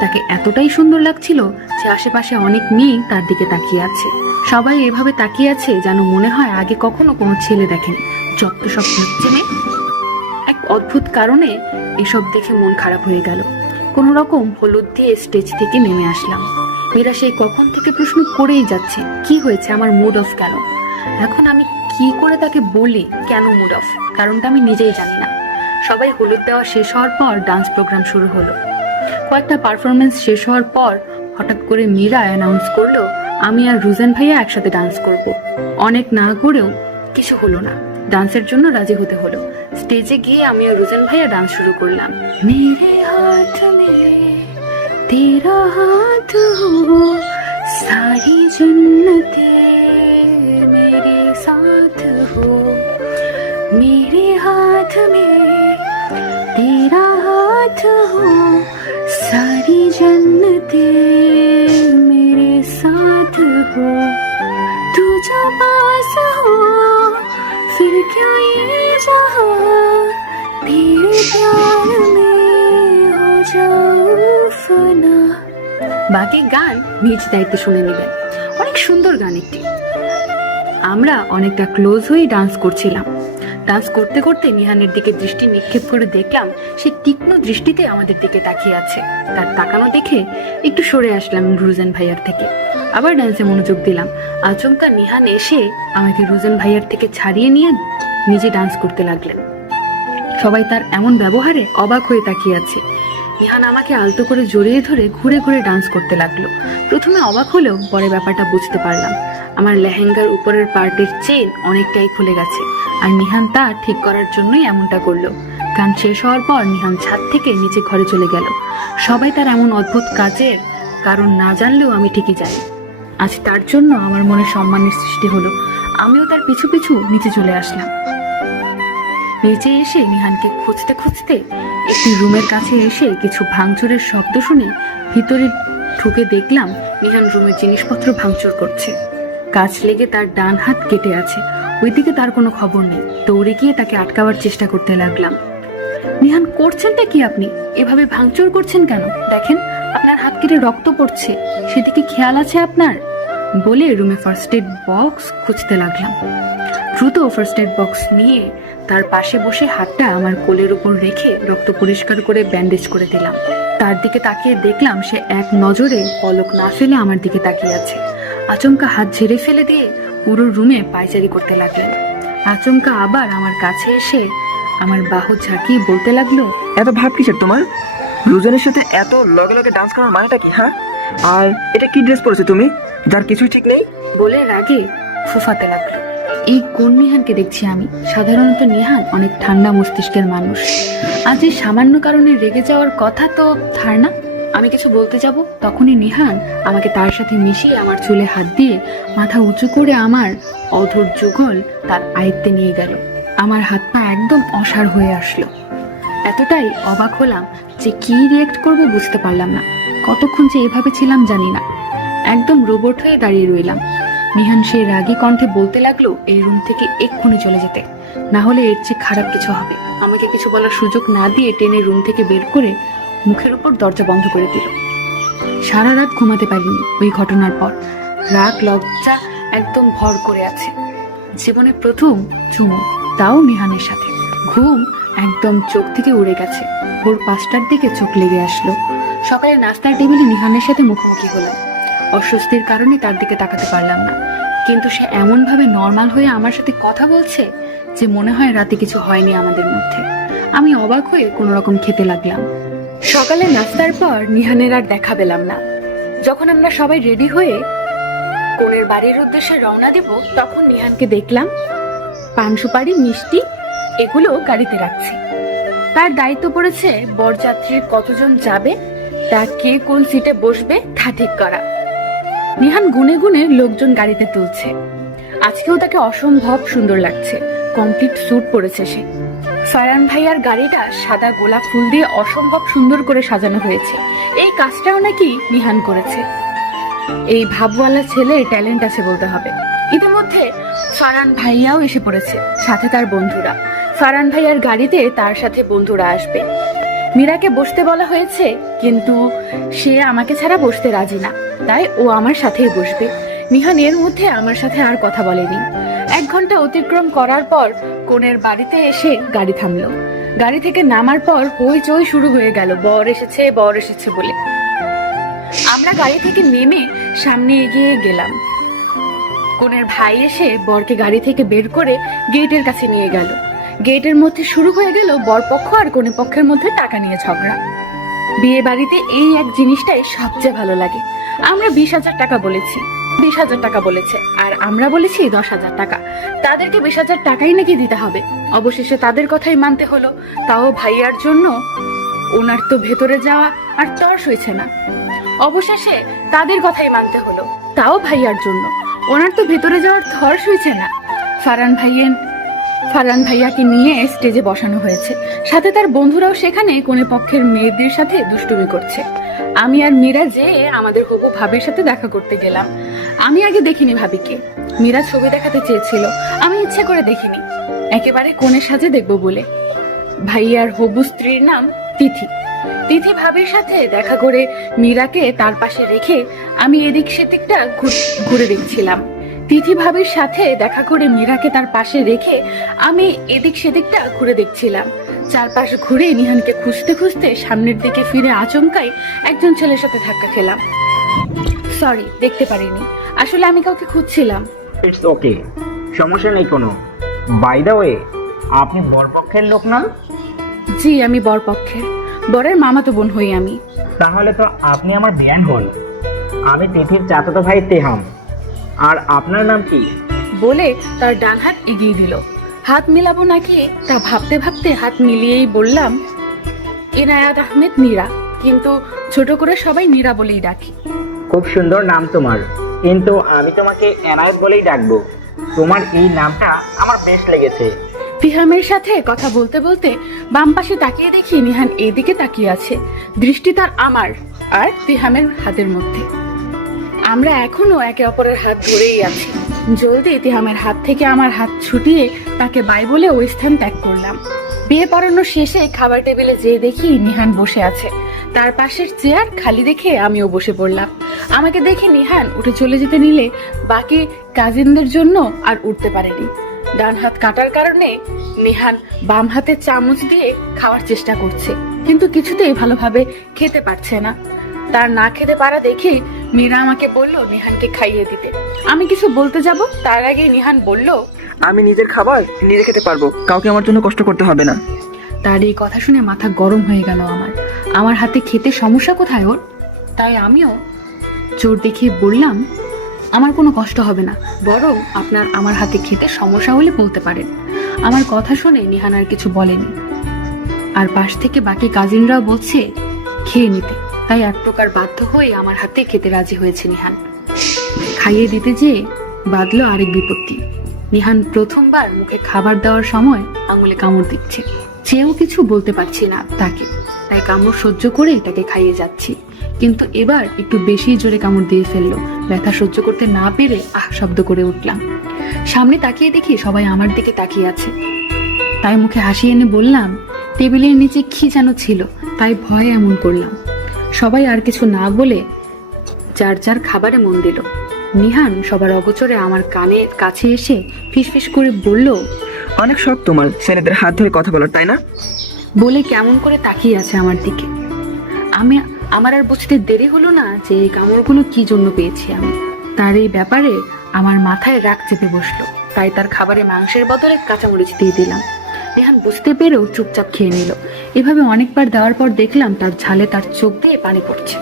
তাকে এতটাই সুন্দর লাগছিল যে আশেপাশে অনেক মেয়ে তার দিকে তাকিয়ে আছে। সবাই এভাবে তাকিয়ে আছে যেন মনে হয় আগে কখনো কোনো ছেলে দেখেনি। যত সব হচ্ছে মেয়ে। এক অদ্ভুত কারণে এসব দেখে মন খারাপ হয়ে গেল। কোনো রকম হলুদ দিয়ে স্টেজ থেকে নেমে আসলাম। মীরা সেই কখন থেকে প্রশ্ন করেই যাচ্ছে, কি হয়েছে, আমার মুড অফ কেন? এখন আমি কি করে তাকে বলি কেন মুড অফ? কারণটা আমি নিজেই জানি না। সবাই হলুদ দেওয়া শেষ হওয়ার পর ডান্স প্রোগ্রাম শুরু হলো। কয়েকটা পারফরমেন্স শেষ হওয়ার পর হঠাৎ করে মীরা অ্যানাউন্স করলো আমি আর রুজেন ভাইয়া একসাথে ডান্স করব। অনেক না করেও কিছু হলো না, ডান্সের জন্য রাজি হতে হলো। স্টেজে গিয়ে আমি আর রুজেন ভাইয়া ডান্স শুরু করলাম। মেরে হাত মে তেরা হাত হো সারি জন্নতে মেরে সাথ হো, মেরে হাত মে তেরা হাত হো सारी जन्नते मेरे साथ हो, तू जो पास हो फिर क्या ये जहां तेरे प्यार में हो जाऊं फना। বাকি গান নিজ দায়িত্বে শুনে নেবেন। অনেক সুন্দর গান একটি। আমরা অনেকটা ক্লোজ হয়ে ডান্স করছিলাম। ডান্স করতে করতে নিহানের দিকে দৃষ্টি নিক্ষেপ করে দেখলাম সে তীক্ষ্ণ দৃষ্টিতে আমাদের দিকে তাকিয়ে আছে। তার তাকানো দেখে একটু সরে আসলাম রুজেন ভাইয়ার থেকে। আবার ডান্সে মনোযোগ দিলাম। আচমকা নিহান এসে আমাকে রুজেন ভাইয়ার থেকে ছাড়িয়ে নিয়ে নিজে ডান্স করতে লাগলেন। সবাই তার এমন ব্যবহারে অবাক হয়ে তাকিয়ে আছে। নিহান আমাকে আলতো করে জড়িয়ে ধরে ঘুরে ঘুরে ডান্স করতে লাগলো। প্রথমে অবাক হলেও পরে ব্যাপারটা বুঝতে পারলাম। আমার লেহেঙ্গার উপরের পার্টের চেন অনেকটাই খুলে গেছে, আর নিহান তা ঠিক করার জন্যই এমনটা করলো। গান শেষ হওয়ার পর নিহান ছাদ থেকে নিচে ঘরে চলে গেল। সবাই তার এমন অদ্ভুত কাজের কারণ না জানলেও আমি ঠিকই জানি। আজ তার জন্য আমার মনে সম্মানের সৃষ্টি হলো। আমিও তার পিছু পিছু নিচে চলে আসলাম। নিচে এসে নিহানকে খুঁজতে খুঁজতে একটি রুমের কাছে এসে কিছু ভাঙচুরের শব্দ শুনে ভিতরে ঢুকে দেখলাম নিহান রুমের জিনিসপত্র ভাঙচুর করছে। কাজ লেগে তার ডান হাত কেটে আছে। ওইদিকে তার কোনো খবর নেই। দৌড়ে গিয়ে তাকে আটকাবার চেষ্টা করতে লাগলাম। নিহান, করছেনটা কি আপনি? এভাবে ভাঙচুর করছেন কেন? দেখেন আপনার হাত কেটে রক্ত পড়ছে, সেদিকে খেয়াল আছে আপনার? বলে রুমে ফার্স্ট এড বক্স খুঁজতে লাগলাম। দ্রুত ফার্স্ট এড বক্স নিয়ে তার পাশে বসে হাতটা আমার কোলের উপর রেখে রক্ত পরিষ্কার করে ব্যান্ডেজ করে দিলাম। তার দিকে তাকিয়ে দেখলাম সে এক নজরে পলক না ফেলে আমার দিকে তাকিয়ে আছে। আচমকা হাত ঝেড়ে ফেলে দিয়ে পুরো রুমে পায়চারি করতে লাগলেন। আচমকা আবার আমার কাছে এসে আমার বাহু ঝাঁকিয়ে বলতে লাগলো, এত ভাব কিসের তোমার? রোজনের সাথে এত লগে লগে ডান্স করার মানেটা কি? হ্যাঁ, আর এটা কি ড্রেস পরেছো তুমি, যার কিছুই ঠিক নেই? বলে রাগে ফুফাতে লাগলো। এই কোন নিহানকে দেখছি আমি? সাধারণত নিহান অনেক ঠান্ডা মস্তিষ্কের মানুষ। আজ এই সামান্য কারণে রেগে যাওয়ার কথা তো ধারণা। আমি কিছু বলতে যাব, তখনই নিহান আমাকে তার সাথে মিশিয়ে আমার চুলে হাত দিয়ে মাথা উঁচু করে আমার অধর যুগল তার আয়ত্তে নিয়ে গেল। আমার হাত পা একদম অসাড় হয়ে আসলো। এতটাই অবাক হলাম যে কি রিয়েক্ট করবো বুঝতে পারলাম না। কতক্ষণ যে এভাবে ছিলাম জানি না, একদম রোবট হয়ে দাঁড়িয়ে রইলাম। নিহান সেই রাগী কণ্ঠে বলতে লাগলো এই রুম থেকে এক্ষুনি চলে যেতে, না হলে এর চেয়ে খারাপ কিছু হবে। আমাকে কিছু বলার সুযোগ না দিয়ে টেনে রুম থেকে বের করে মুখের উপর দরজা বন্ধ করে দিল। সারা রাত ঘুমাতে পারিনি ওই ঘটনার পর। রাগ লজ্জা একদম ভর করে আছে। জীবনে প্রথম চুমু, তাও নিহানের সাথে। ঘুম একদম চোখ থেকে উড়ে গেছে। ভোর 5টার দিকে চোখ লেগে আসলো। সকালে নাস্তার টেবিলে নিহানের সাথে মুখোমুখি হলাম। অস্বস্তির কারণে তার দিকে তাকাতে পারলাম না, কিন্তু সে এমনভাবে নর্মাল হয়ে আমার সাথে কথা বলছে যে মনে হয় রাতে কিছু হয়নি আমাদের মধ্যে। আমি অবাক হয়ে কোনো রকম খেতে লাগলাম। সকালে নাস্তার পর নিহানের আর দেখা পেলাম না। যখন আমরা সবাই রেডি হয়ে কোণের বাড়ির উদ্দেশ্যে রওনা দিব, তখন নিহানকে দেখলাম পান সুপারি মিষ্টি এগুলো গাড়িতে রাখছি। তার দায়িত্ব পড়েছে বরযাত্রীর কতজন যাবে, তা কে কোন সিটে বসবে তা ঠিক করা। নিহান গুনে গুনে লোকজন গাড়িতে তুলছে। আজকেও তাকে অসম্ভব সুন্দর লাগছে। কমপ্লিট স্যুট পরেছে সে। ফারহান ভাইয়ার গাড়িটা সাদা গোলাপ ফুল দিয়ে অসম্ভব সুন্দর করে সাজানো হয়েছে। এই কাজটাও নাকি নিহান করেছে। এই ভাবওয়ালা ছেলে ট্যালেন্ট আছে বলতে হবে। ইতিমধ্যে ফারহান ভাইয়াও এসে পড়েছে, সাথে তার বন্ধুরা। ফারহান ভাইয়ার গাড়িতে তার সাথে বন্ধুরা আসবে। মীরাকে বসতে বলা হয়েছে, কিন্তু সে আমাকে ছাড়া বসতে রাজি না, তাই ও আমার সাথেই বসবে। নিহান এর মধ্যে আমার সাথে আর কথা বলেনি। 1 ঘন্টা অতিক্রম করার পর কোণের বাড়িতে এসে গাড়ি থামলো। গাড়ি থেকে নামার পর হইচই শুরু হয়ে গেল, বর এসেছে বলে। আমরা গাড়ি থেকে নেমে সামনে এগিয়ে গেলাম। কোণের ভাই এসে বরকে গাড়ি থেকে বের করে গেটের কাছে নিয়ে গেল। গেটের মধ্যে শুরু হয়ে গেল বরপক্ষ আর কনে পক্ষের মধ্যে টাকা নিয়ে ঝগড়া। বিয়ে বাড়িতে এই এক জিনিসটাই সবচেয়ে ভালো লাগে। আমরা 20,000 টাকা বলেছি, 20,000 টাকা বলেছে, আর আমরা বলেছি 10,000 টাকা। তাদেরকে 20,000 টাকাই নাকি দিতে হবে। অবশেষে তাদের কথাই মানতে হলো, তাও ভাইয়ার জন্য। ওনার তো ভেতরে যাওয়া আর তর্স হয়েছে না। অবশেষে তাদের কথাই মানতে হলো, তাও ভাইয়ার জন্য। ওনার তো ভেতরে যাওয়ার তর্স হয়েছে না। ফারহান ভাইয়াকে নিয়ে স্টেজে বসানো হয়েছে, সাথে তার বন্ধুরাও সেখানে কোনে পক্ষের মেয়েদের সাথে দুষ্টুমি করছে। আমি আর মীরা যেয়ে আমাদের হবু ভাবির সাথে দেখা করতে গেলাম। আমি আগে দেখিনি ভাবিকে। মীরা ছবি দেখাতে চেয়েছিল, আমি ইচ্ছে করে দেখিনি, একেবারে কোণের সাজে দেখবো বলে। ভাইয়ার হবু স্ত্রীর নাম তিথি। তিথি ভাবির সাথে দেখা করে মীরাকে তার পাশে রেখে আমি এদিক সেদিকটা ঘুরে দেখছিলাম। তিথি ভাবির সাথে দেখা করে মীরাকে তার পাশে রেখে আমি এদিক সেদিকটা ঘুরে দেখছিলাম। চারপাশ ঘুরে নিহানকে খুঁজতে খুঁজতে সামনের দিকে ফিরে আচমকাই একজন ছেলের সাথে ধাক্কা খেলাম। সরি, দেখতে পারিনি। আসলে আমি কাউকে খুঁজছিলাম। ইটস ওকে, সমস্যা নেই কোনো। বাই দ্য ওয়ে, আপনি বরপক্ষের লোক না? জি, আমি বরপক্ষের। বরের মামাতো বোন হই আমি। তাহলে তো আপনি আমার বিয়ান বোন। আমি তিথির চাচাতো ভাই তেহাম। আর আপনার নাম কি? বলে তার ডান হাত এগিয়ে দিল। হাত মিলাবো নাকি তা ভাবতে ভাবতে হাত মিলিয়েই বললাম, এনায়াত আহমেদ নীরা, কিন্তু ছোট করে সবাই নীরা বলেই ডাকি। খুব সুন্দর নাম তোমার, কিন্তু আমি তোমাকে এনায়েত বলেই ডাকবো। তোমার এই নামটা আমার বেশ লেগেছে। তিহামের সাথে কথা বলতে বলতে বাম পাশে তাকিয়ে দেখি নিহান এইদিকে তাকিয়ে আছে। দৃষ্টি তার আমার আর তিহামের হাতের মধ্যে। আমরা এখনো একে অপরের হাত ধরেই আছি। জলদি তিহামের হাত থেকে আমার হাত ছুটিয়ে তাকে বাই বলে ওই স্থান ত্যাগ করলাম। বিয়ে পড়ানো শেষে খাবার টেবিলে যেয়ে দেখি নিহান বসে আছে। তার পাশের চেয়ার খালি দেখে আমিও বসে পড়লাম। আমাকে দেখে নিহান উঠে চলে যেতে নিলে বাকি কাজিনদের জন্য আর উঠতে পারেনি। ডান হাত কাটার কারণে নিহান বাম হাতে চামচ দিয়ে খাওয়ার চেষ্টা করছে, কিন্তু কিছুতেই ভালোভাবে খেতে পারছে না। তার না খেতে পারা দেখে মীরা আমাকে বলল নিহানকে খাইয়ে দিতে। আমি কিছু বলতে যাব তার আগে নিহান বলল, আমি নিজের খাবার নিজে খেতে পারবো, কাউকে আমার জন্য কষ্ট করতে হবে না। তার এই কথা শুনে মাথা গরম হয়ে গেল আমার হাতে খেতে সমস্যা কোথায় ওর? তাই আমিও জোর দেখিয়ে বললাম, আমার কোনো কষ্ট হবে না, বরং আপনার আমার হাতে খেতে সমস্যা হলে বলতে পারেন। আমার কথা শুনে নিহান আর কিছু বলেনি, আর পাশ থেকে বাকি কাজিনরাও বলছে খেয়ে নিতে, তাই এক প্রকার বাধ্য হয়ে আমার হাতে খেতে রাজি হয়েছে নিহান। খাইয়ে দিতে যেয়ে বাঁধলো আরেক বিপত্তি। নিহান প্রথমবার মুখে খাবার দেওয়ার সময় আঙুলে কামড় দিচ্ছে, চেয়েও কিছু বলতে পারছি না তাকে, তাই কামড় সহ্য করেই তাকে খাইয়ে যাচ্ছি। কিন্তু এবার একটু বেশি জোরে কামড় দিয়ে ফেললো। ব্যথা সহ্য করতে না পেরে আহ শব্দ করে উঠলাম। সামনে তাকিয়ে দেখি সবাই আমার দিকে তাকিয়ে আছে, তাই মুখে হাসি এনে বললাম, টেবিলের নিচে কি যেন ছিল, তাই ভয়ে এমন করলাম। সবাই আর কিছু না বলে যার যার খাবারে মন দিল। নিহান সবার অগোচরে আমার কানের কাছে এসে ফিসফিস করে বলল, অনেক শখ তোমার ছেলেদের হাত ধরে কথা বলার, তাই না? বলে কেমন করে তাকিয়ে আছে আমার দিকে। আমার আর বুঝতে দেরি হলো না যে এই কামড়গুলো কি জন্য পেয়েছি আমি। তার এই ব্যাপারে আমার মাথায় রাগ চেপে বসলো, তাই তার খাবারে মাংসের বদলে কাঁচামরিচ দিয়ে দিলাম। রেহান বুঝতে পেরেও চুপচাপ খেয়ে নিল। এভাবে অনেকবার দেওয়ার পর দেখলাম তার ঝালে তার চোখ দিয়ে পানি পড়ছে,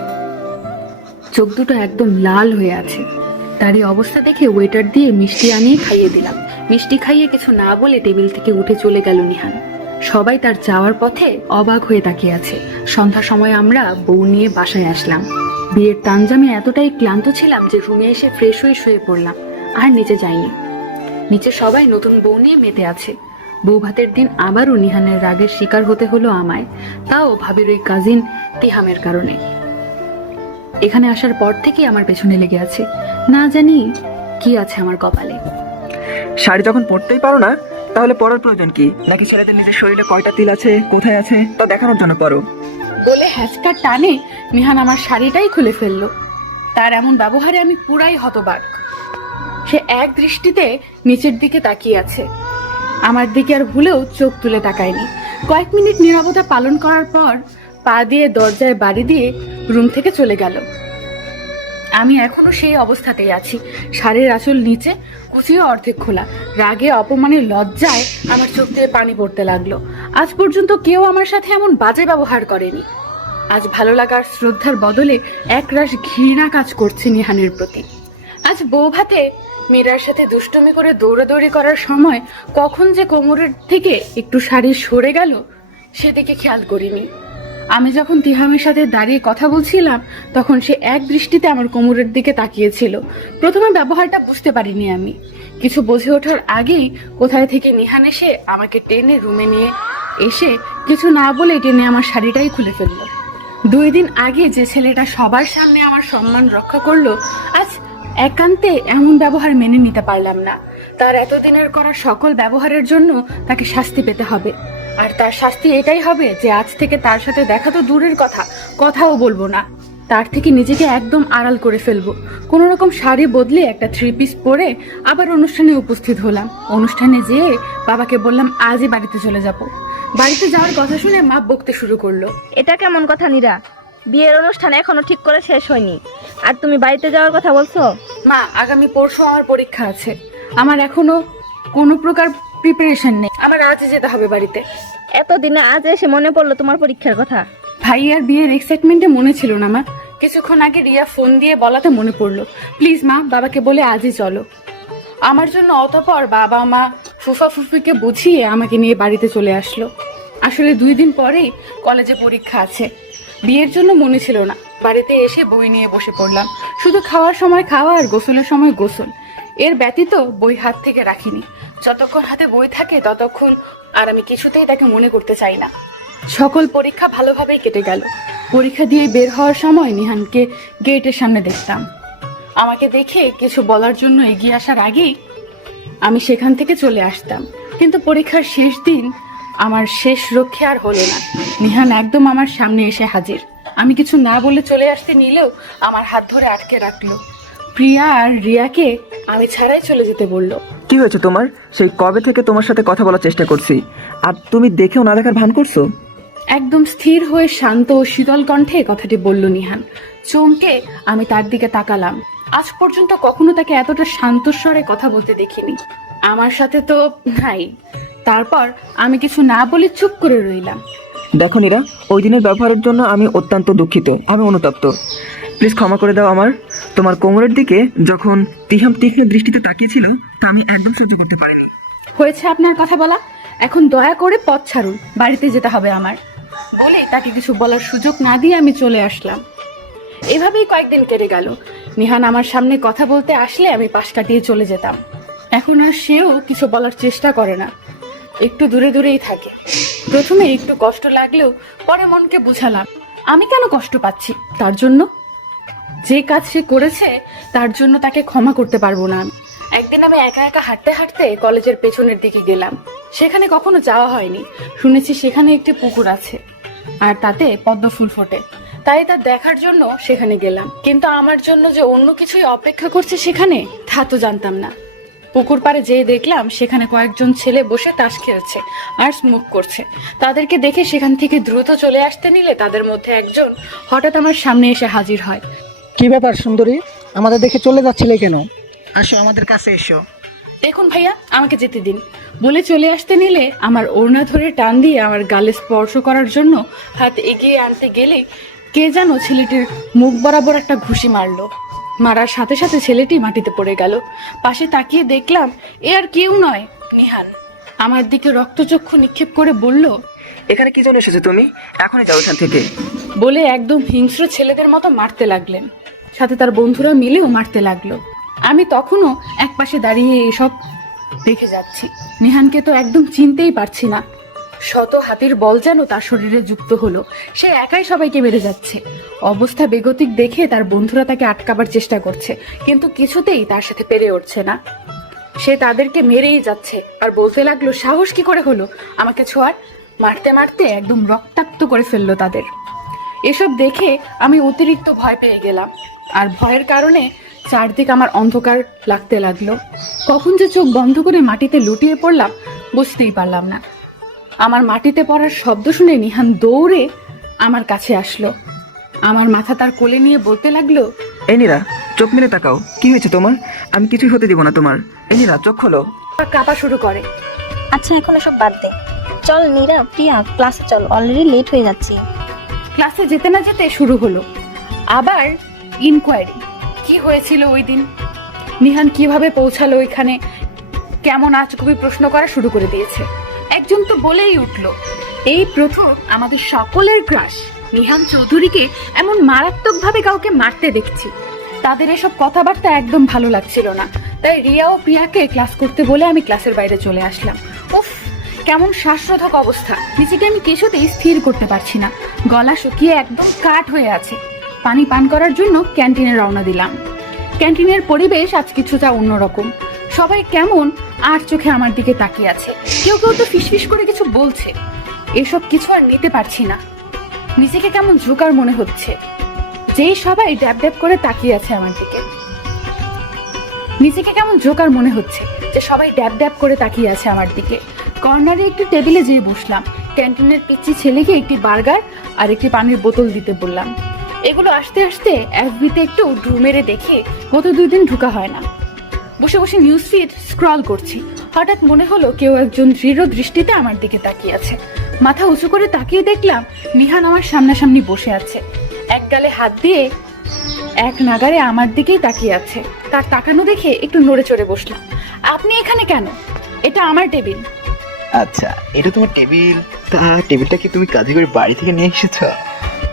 চোখ দুটো একদম লাল হয়ে আছে। তার এই অবস্থা দেখে ওয়েটার দিয়ে মিষ্টি আনিয়ে খাইয়ে দিলাম। মিষ্টি খাইয়ে কিছু না বলে টেবিল থেকে উঠে চলে গেল নিহান। সবাই তার যাওয়ার পথে অবাক হয়ে তাকিয়ে আছে। সন্ধ্যার সময় আমরা বউ নিয়ে বাসায় আসলাম। বিয়ের তানজামে এতটাই ক্লান্ত ছিলাম যে রুমে এসে ফ্রেশ হয়ে শুয়ে পড়লাম, আর নিচে যাইনি। নিচে সবাই নতুন বউ নিয়ে মেতে আছে। বউ ভাতের দিন আবারও নিহানের রাগের শিকার হতে হলো আমায়, তাও ভাবির ওই কাজিন তিহামের কারণে। এখানে আসার পর থেকে আমার পেছনে লেগে আছে, না জানি কি আছে আমার কপালে। শাড়ি যখন পরতেই পারো না, তাহলে পরার প্রয়োজন কি? নাকি ছেলেদের নিজের শরীরে কয়টা তিল আছে, কোথায় আছে তা দেখানোর জন্য পরো? বলে হ্যাচকার টানে নিহান আমার শাড়িটাই খুলে ফেললো। তার এমন ব্যবহারে আমি পুরাই হতবাক। সে এক দৃষ্টিতে নিচের দিকে তাকিয়ে আছে, আমার দিকে আর ভুলেও চোখ তুলে তাকায়নি। কয়েক মিনিট নীরবতা পালন করার পর পা দিয়ে দরজায় বাড়ি দিয়ে রুম থেকে চলে গেল। আমি এখনো সেই অবস্থাতেই আছি, শাড়ির আঁচল নিচে, কুচিও অর্ধেক খোলা। রাগে অপমানের লজ্জায় আমার চোখ দিয়ে পানি পড়তে লাগলো। আজ পর্যন্ত কেউ আমার সাথে এমন বাজে ব্যবহার করেনি। আজ ভালো লাগার শ্রদ্ধার বদলে একরাশ ঘৃণা কাজ করছে নিহানের প্রতি। আজ বউ ভাতে মীরার সাথে দুষ্টুমি করে দৌড়াদৌড়ি করার সময় কখন যে কোমরের থেকে একটু শাড়ি সরে গেল সেদিকে খেয়াল করিনি। আমি যখন তিহামের সাথে দাঁড়িয়ে কথা বলছিলাম তখন সে এক দৃষ্টিতে আমার কোমরের দিকে তাকিয়েছিল। প্রথমে ব্যবহারটা বুঝতে পারিনি আমি। কিছু বুঝে ওঠার আগেই কোথায় থেকে নিহান এসে আমাকে টেনে রুমে নিয়ে এসে কিছু না বলে টেনে আমার শাড়িটাই খুলে ফেললো। 2 দিন আগে যে ছেলেটা সবার সামনে আমার সম্মান রক্ষা করলো, আজ একান্তে এমন ব্যবহার মেনে নিতে পারলাম না। তার এতদিনের করা সকল ব্যবহারের জন্য তাকে শাস্তি পেতে হবে। আর তার শাস্তি এটাই হবে যে আজ থেকে তার সাথে দেখা তো দূরের কথা, কথাও বলবো না। তার থেকে নিজেকে একদম আড়াল করে ফেলবো। কোনো রকম শাড়ি বদলে একটা 3 পিস পরে আবার অনুষ্ঠানে উপস্থিত হলাম। অনুষ্ঠানে যেয়ে বাবাকে বললাম আজই বাড়িতে চলে যাব। বাড়িতে যাওয়ার কথা শুনে মা বকতে শুরু করলো। এটা কেমন কথা নীরা? বিয়ের অনুষ্ঠান এখনো ঠিক করে শেষ হয়নি, আর তুমি বাড়িতে যাওয়ার কথা বলছো? মা, আগামী পরশু আমার পরীক্ষা আছে, আমার এখনো কোনো প্রকার প্রিপারেশন নেই, আমার আজই যেতে হবে বাড়িতে। এতদিনে আজ এসে মনে পড়লো তোমার পরীক্ষার কথা? ভাইয়ার বিয়ের এক্সাইটমেন্টে মনে ছিল না মা, কিছুক্ষণ আগে রিয়া ফোন দিয়ে বলাতে মনে পড়লো। প্লিজ মা, বাবাকে বলে আজই চলো। আমার জন্য অতঃপর বাবা মা ফুফা ফুফিকে বুঝিয়ে আমাকে নিয়ে বাড়িতে চলে আসলো। আসলে 2 দিন পরেই কলেজে পরীক্ষা আছে, বিয়ের জন্য মনে ছিল না। বাড়িতে এসে বই নিয়ে বসে পড়লাম। শুধু খাওয়ার সময় খাওয়া আর গোসলের সময় গোসল, এর ব্যতীত বই হাত থেকে রাখিনি। যতক্ষণ হাতে বই থাকে ততক্ষণ আর আমি কিছুতেই তাকে মনে করতে চাই না। সকল পরীক্ষা ভালোভাবেই কেটে গেল। পরীক্ষা দিয়ে বের হওয়ার সময় নিহানকে গেটের সামনে দেখতাম। আমাকে দেখে কিছু বলার জন্য এগিয়ে আসার আগেই আমি সেখান থেকে চলে আসতাম। কিন্তু পরীক্ষার শেষ দিন আমার শেষ রক্ষে আর হলো না। নিহান একদম আমার সামনে এসে হাজির। আমি কিছু না বলে চলে আসতে নিলেও আমার হাত ধরে আটকে রাখলো। প্রিয়া আর রিয়াকে আমি ছাড়াই চলে যেতে বলল। কি হয়েছে তোমার? সেই কবে থেকে তোমার সাথে কথা বলার চেষ্টা করছি, আর তুমি দেখেও না দেখার ভান করছো। একদম স্থির হয়ে শান্ত ও শীতল কণ্ঠে কথাটি বলল নিহান। চমকে আমি তার দিকে তাকালাম। আজ পর্যন্ত কখনো তাকে এতটা শান্ত স্বরে কথা বলতে দেখিনি। আমার সাথে তো নাই। তারপর আমি কিছু না বলে চুপ করে রইলাম। দেখো নীরা, ওই দিনের ব্যবহারের জন্য আমি অত্যন্ত দুঃখিত, আমি অনুতপ্ত। প্লিজ ক্ষমা করে দাও আমার। তোমার কোমরের দিকে যখন তিহাম তীক্ষ্ণ দৃষ্টিতে তাকিয়েছিল তা আমি একদম সহ্য করতে পারিনি। হয়েছে আপনার কথা বলা, এখন দয়া করে পথ ছাড়ুন, বাড়িতে যেতে হবে আমার। বলে তাকে কিছু বলার সুযোগ না দিয়ে আমি চলে আসলাম। এভাবেই কয়েকদিন কেটে গেল। নিহান আমার সামনে কথা বলতে আসলে আমি পাশ কাটিয়ে চলে যেতাম। এখন আর সেও কিছু বলার চেষ্টা করে না, একটু দূরে দূরেই থাকে। প্রথমে একটু কষ্ট লাগলেও পরে মনকে বুঝালাম আমি কেন কষ্ট পাচ্ছি তার জন্য। যে কাজ সে করেছে তার জন্য তাকে ক্ষমা করতে পারবো না আমি। একদিন আমি একা একা হাঁটতে হাঁটতে কলেজের পেছনের দিকে গেলাম। সেখানে কখনো যাওয়া হয়নি, শুনেছি সেখানে একটি পুকুর আছে আর তাতে পদ্ম ফুল ফোটে, তাই তা দেখার জন্য সেখানে গেলাম। কিন্তু আমার জন্য যে অন্য কিছুই অপেক্ষা করছে সেখানে, তা তো জানতাম না। পুকুর পাড়ে যেয়ে দেখলাম সেখানে কয়েকজন ছেলে বসে তাস খেলছে আর স্মোক করছে। তাদেরকে দেখে সেখান থেকে দ্রুত চলে আসতে নিলে তাদের মধ্যে একজন হঠাৎ আমার সামনে এসে হাজির হয়। কি ব্যাপার সুন্দরী, আমাদের দেখে চলে যাচ্ছিলে কেন? আসো আমাদের কাছে এসো। দেখুন ভাইয়া, আমাকে যেতে দিন বলে চলে আসতে নিলে আমার ওড়না ধরে টান দিয়ে আমার গালে স্পর্শ করার জন্য হাত এগিয়ে আনতে গেলে কে যেন ছেলেটির মুখ বরাবর একটা ঘুষি মারলো। মারার সাথে সাথে ছেলেটি মাটিতে পড়ে গেল। পাশে তাকিয়ে দেখলাম এ আর কেউ নয়, নিহান। আমার দিকে রক্তচক্ষু নিক্ষেপ করে বলল, এখানে কি জন্য এসেছো তুমি? এখনই যাও এখান থেকে। বলে একদম হিংস্র ছেলেদের মতো মারতে লাগলেন। সাথে তার বন্ধুরা মিলেও মারতে লাগলো। আমি তখনও একপাশে দাঁড়িয়ে এসব দেখে যাচ্ছি। নিহানকে তো একদম চিনতেই পারছি না। শত হাতির বল যেন তার শরীরে যুক্ত হলো। সে একাই সবাইকে মেরে যাচ্ছে। অবস্থা বেগতিক দেখে তার বন্ধুরা তাকে আটকাবার চেষ্টা করছে, কিন্তু কিছুতেই তার সাথে পেরে উঠছে না। সে তাদেরকে মেরেই যাচ্ছে আর বলতে লাগলো, সাহস কি করে হলো আমাকে ছোঁয়ার। মারতে মারতে একদম রক্তাক্ত করে ফেললো তাদের। এসব দেখে আমি অতিরিক্ত ভয় পেয়ে গেলাম, আর ভয়ের কারণে চারদিক আমার অন্ধকার লাগতে লাগলো। কখন যে চোখ বন্ধ করে মাটিতে লুটিয়ে পড়লাম বুঝতেই পারলাম না। আমার মাটিতে পড়ার শব্দ শুনে নিহান দৌড়ে আমার কাছে আসলো। আমার মাথা তার কোলে নিয়ে বলতে লাগলো, এই নীরা, চোখ মেলে তাকাও, কি হয়েছে তোমার? আমি কিছুই হতে দিব না তোমার। এই নীরা, চোখ খোলো। কাঁপা শুরু করে। আচ্ছা এখন এসব বাদ দে, চল নীরা প্রিয়া ক্লাসে চল, অলরেডি লেট হয়ে যাচ্ছি। ক্লাসে যেতে না যেতে শুরু হলো আবার ইনকোয়ারি। কি হয়েছিল ওই দিন, নিহান কিভাবে পৌঁছালো এখানে, কেমন আজগুবি প্রশ্ন করা শুরু করে দিয়েছে। একজন তো বলেই উঠলো, এই প্রথম আমাদের সকলের ক্রাশ নিহান চৌধুরীকে এমন মারাত্মকভাবে কাউকে মারতে দেখছি। তাদের এসব কথাবার্তা একদম ভালো লাগছিল না, তাই রিয়া ও প্রিয়াকে ক্লাস করতে বলে আমি ক্লাসের বাইরে চলে আসলাম। উফ, কেমন শ্বাসরোধক অবস্থা, নিজেকে আমি কিছুতেই স্থির করতে পারছি না। গলা শুকিয়ে একদম কাঠ হয়ে আছে। পানি পান করার জন্য ক্যান্টিনে রওনা দিলাম। ক্যান্টিনের পরিবেশ আজ কিছুটা অন্যরকম। সবাই কেমন আর চোখে আমার দিকে তাকিয়ে আছে, কেউ কেউ তো ফিসফিস করে কিছু বলছে। এসব কিছু আর নিতে পারছি না, নিজেকে কেমন জোকার মনে হচ্ছে। যেই সবাই ড্যাব ড্যাব করে তাকিয়ে আছে আমার দিকে, নিজেকে কেমন জোকার মনে হচ্ছে যে সবাই ড্যাব ড্যাব করে তাকিয়ে আছে আমার দিকে। কর্নারে একটি টেবিলে যেয়ে বসলাম। ক্যান্টিনের পিচ্চি ছেলেকে একটি বার্গার আর একটি পানির বোতল দিতে বললাম। এগুলো আসতে আসতে এফবিতে একটু ঢু মেরে দেখে গত 2 দিন ঢুকা হয় না। বসে বসে নিউজ ফিড স্ক্রল করছি। হঠাৎ মনে হলো কেউ একজন দৃঢ় দৃষ্টিতে আমার দিকে তাকিয়ে আছে। মাথা উঁচু করে তাকিয়ে দেখলাম নিহান আমার সামনাসামনি বসে আছে। এক গালে হাত দিয়ে এক নাগারে আমার দিকেই তাকিয়ে আছে। তার তাকানো দেখে একটু নড়ে চড়ে বসলাম। আপনি এখানে কেন? এটা আমার টেবিল। আচ্ছা, এটা তোমার টেবিল? তা টেবিলটা কি তুমি কাজে করে বাড়ি থেকে নিয়ে এসেছো?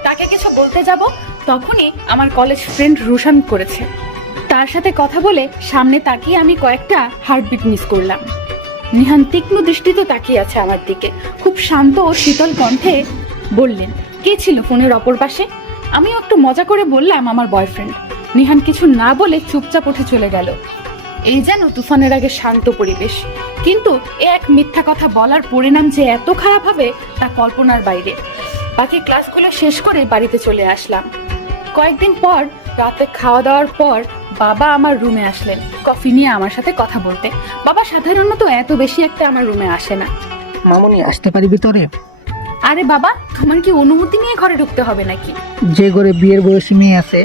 তাকে কিছু বলতে যাব তখনই আমার কলেজ ফ্রেন্ড রুশান করেছে। তার সাথে কথা বলে সামনে তাকিয়ে আমি কয়েকটা হার্টবিট মিস করলাম। নিহান তীক্ষ্ণ দৃষ্টিতে তাকিয়ে আছে আমার দিকে। খুব শান্ত ও শীতল কণ্ঠে বললেন, কে ছিল ফোনের অপর পাশে? আমিও একটু মজা করে বললাম, আমার বয়ফ্রেন্ড। নিহান কিছু না বলে চুপচাপ উঠে চলে গেল। এই যেন তুফানের আগে শান্ত পরিবেশ, কিন্তু এ এক মিথ্যা কথা বলার পরিণাম যে এত খারাপ হবে তা কল্পনার বাইরে। বাকি ক্লাসগুলো শেষ করে বাড়িতে চলে আসলাম। কয়েকদিন পর রাতে খাওয়া দাওয়ার পর বাবা আমার রুমে আসলেন কফি নিয়ে আমার সাথে কথা বলতে। বাবা সাধারণত এত বেশি একটা আমার রুমে আসে না। মামুনি আসতে পারি ভিতরে? আরে বাবা, তোমার কি অনুমতি নিয়ে ঘরে ঢুকতে হবে নাকি? যে ঘরে বিয়ের বয়সী মেয়ে আছে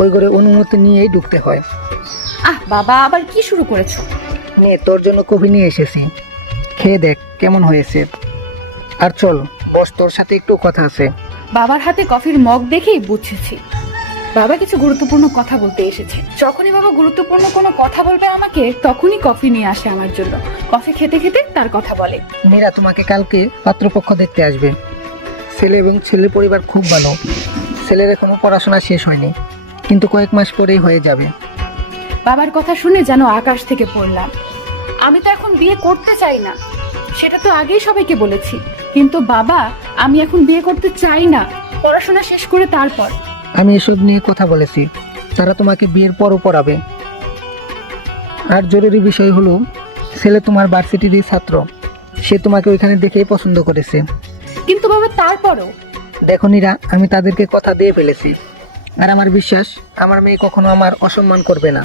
ওই ঘরে অনুমতি নিয়েই ঢুকতে হয়। বাবা, আবার কি শুরু করেছো? নে, তোর জন্য কফি নিয়ে এসেছি, খেয়ে দেখ কেমন হয়েছে। আর চল বস, তোর সাথে একটু কথা আছে। বাবার হাতে কফির মগ দেখেই বুঝেছি বাবা কিছু গুরুত্বপূর্ণ কথা বলতে এসেছে। যখনই বাবা গুরুত্বপূর্ণ কোনো কথা বলবে আমাকে, তখনই কফি নিয়ে আসে আমার জন্য। কফি খেতে খেতে তার কথা বলে। মীরা তোমাকে কালকে পাত্রপক্ষ দেখতে আসবে। ছেলে এবং ছেলের পরিবার খুব ভালো। ছেলের এখনো পড়াশোনা শেষ হয়নি, কিন্তু কয়েক মাস পরেই হয়ে যাবে। বাবার কথা শুনে যেন আকাশ থেকে পড়লাম। আমি তো এখন বিয়ে করতে চাই না, সেটা তো আগেই সবাইকে বলেছি। কিন্তু বাবা, আমি এখন বিয়ে করতে চাই না, পড়াশোনা শেষ করে তারপর। আমি এসব নিয়ে কথা বলেছি, তারা তোমাকে বিয়ের পরও পড়াবে। আর জরুরি বিষয় হলো, ছেলে তোমার ভার্সিটিরই ছাত্র, সে তোমাকে ওইখানে দেখেই পছন্দ করেছে। কিন্তু বাবা তারপরও। দেখো নীরা, আমি তাদেরকে কথা দিয়ে ফেলেছি, আর আমার বিশ্বাস আমার মেয়ে কখনো আমার অসম্মান করবে না।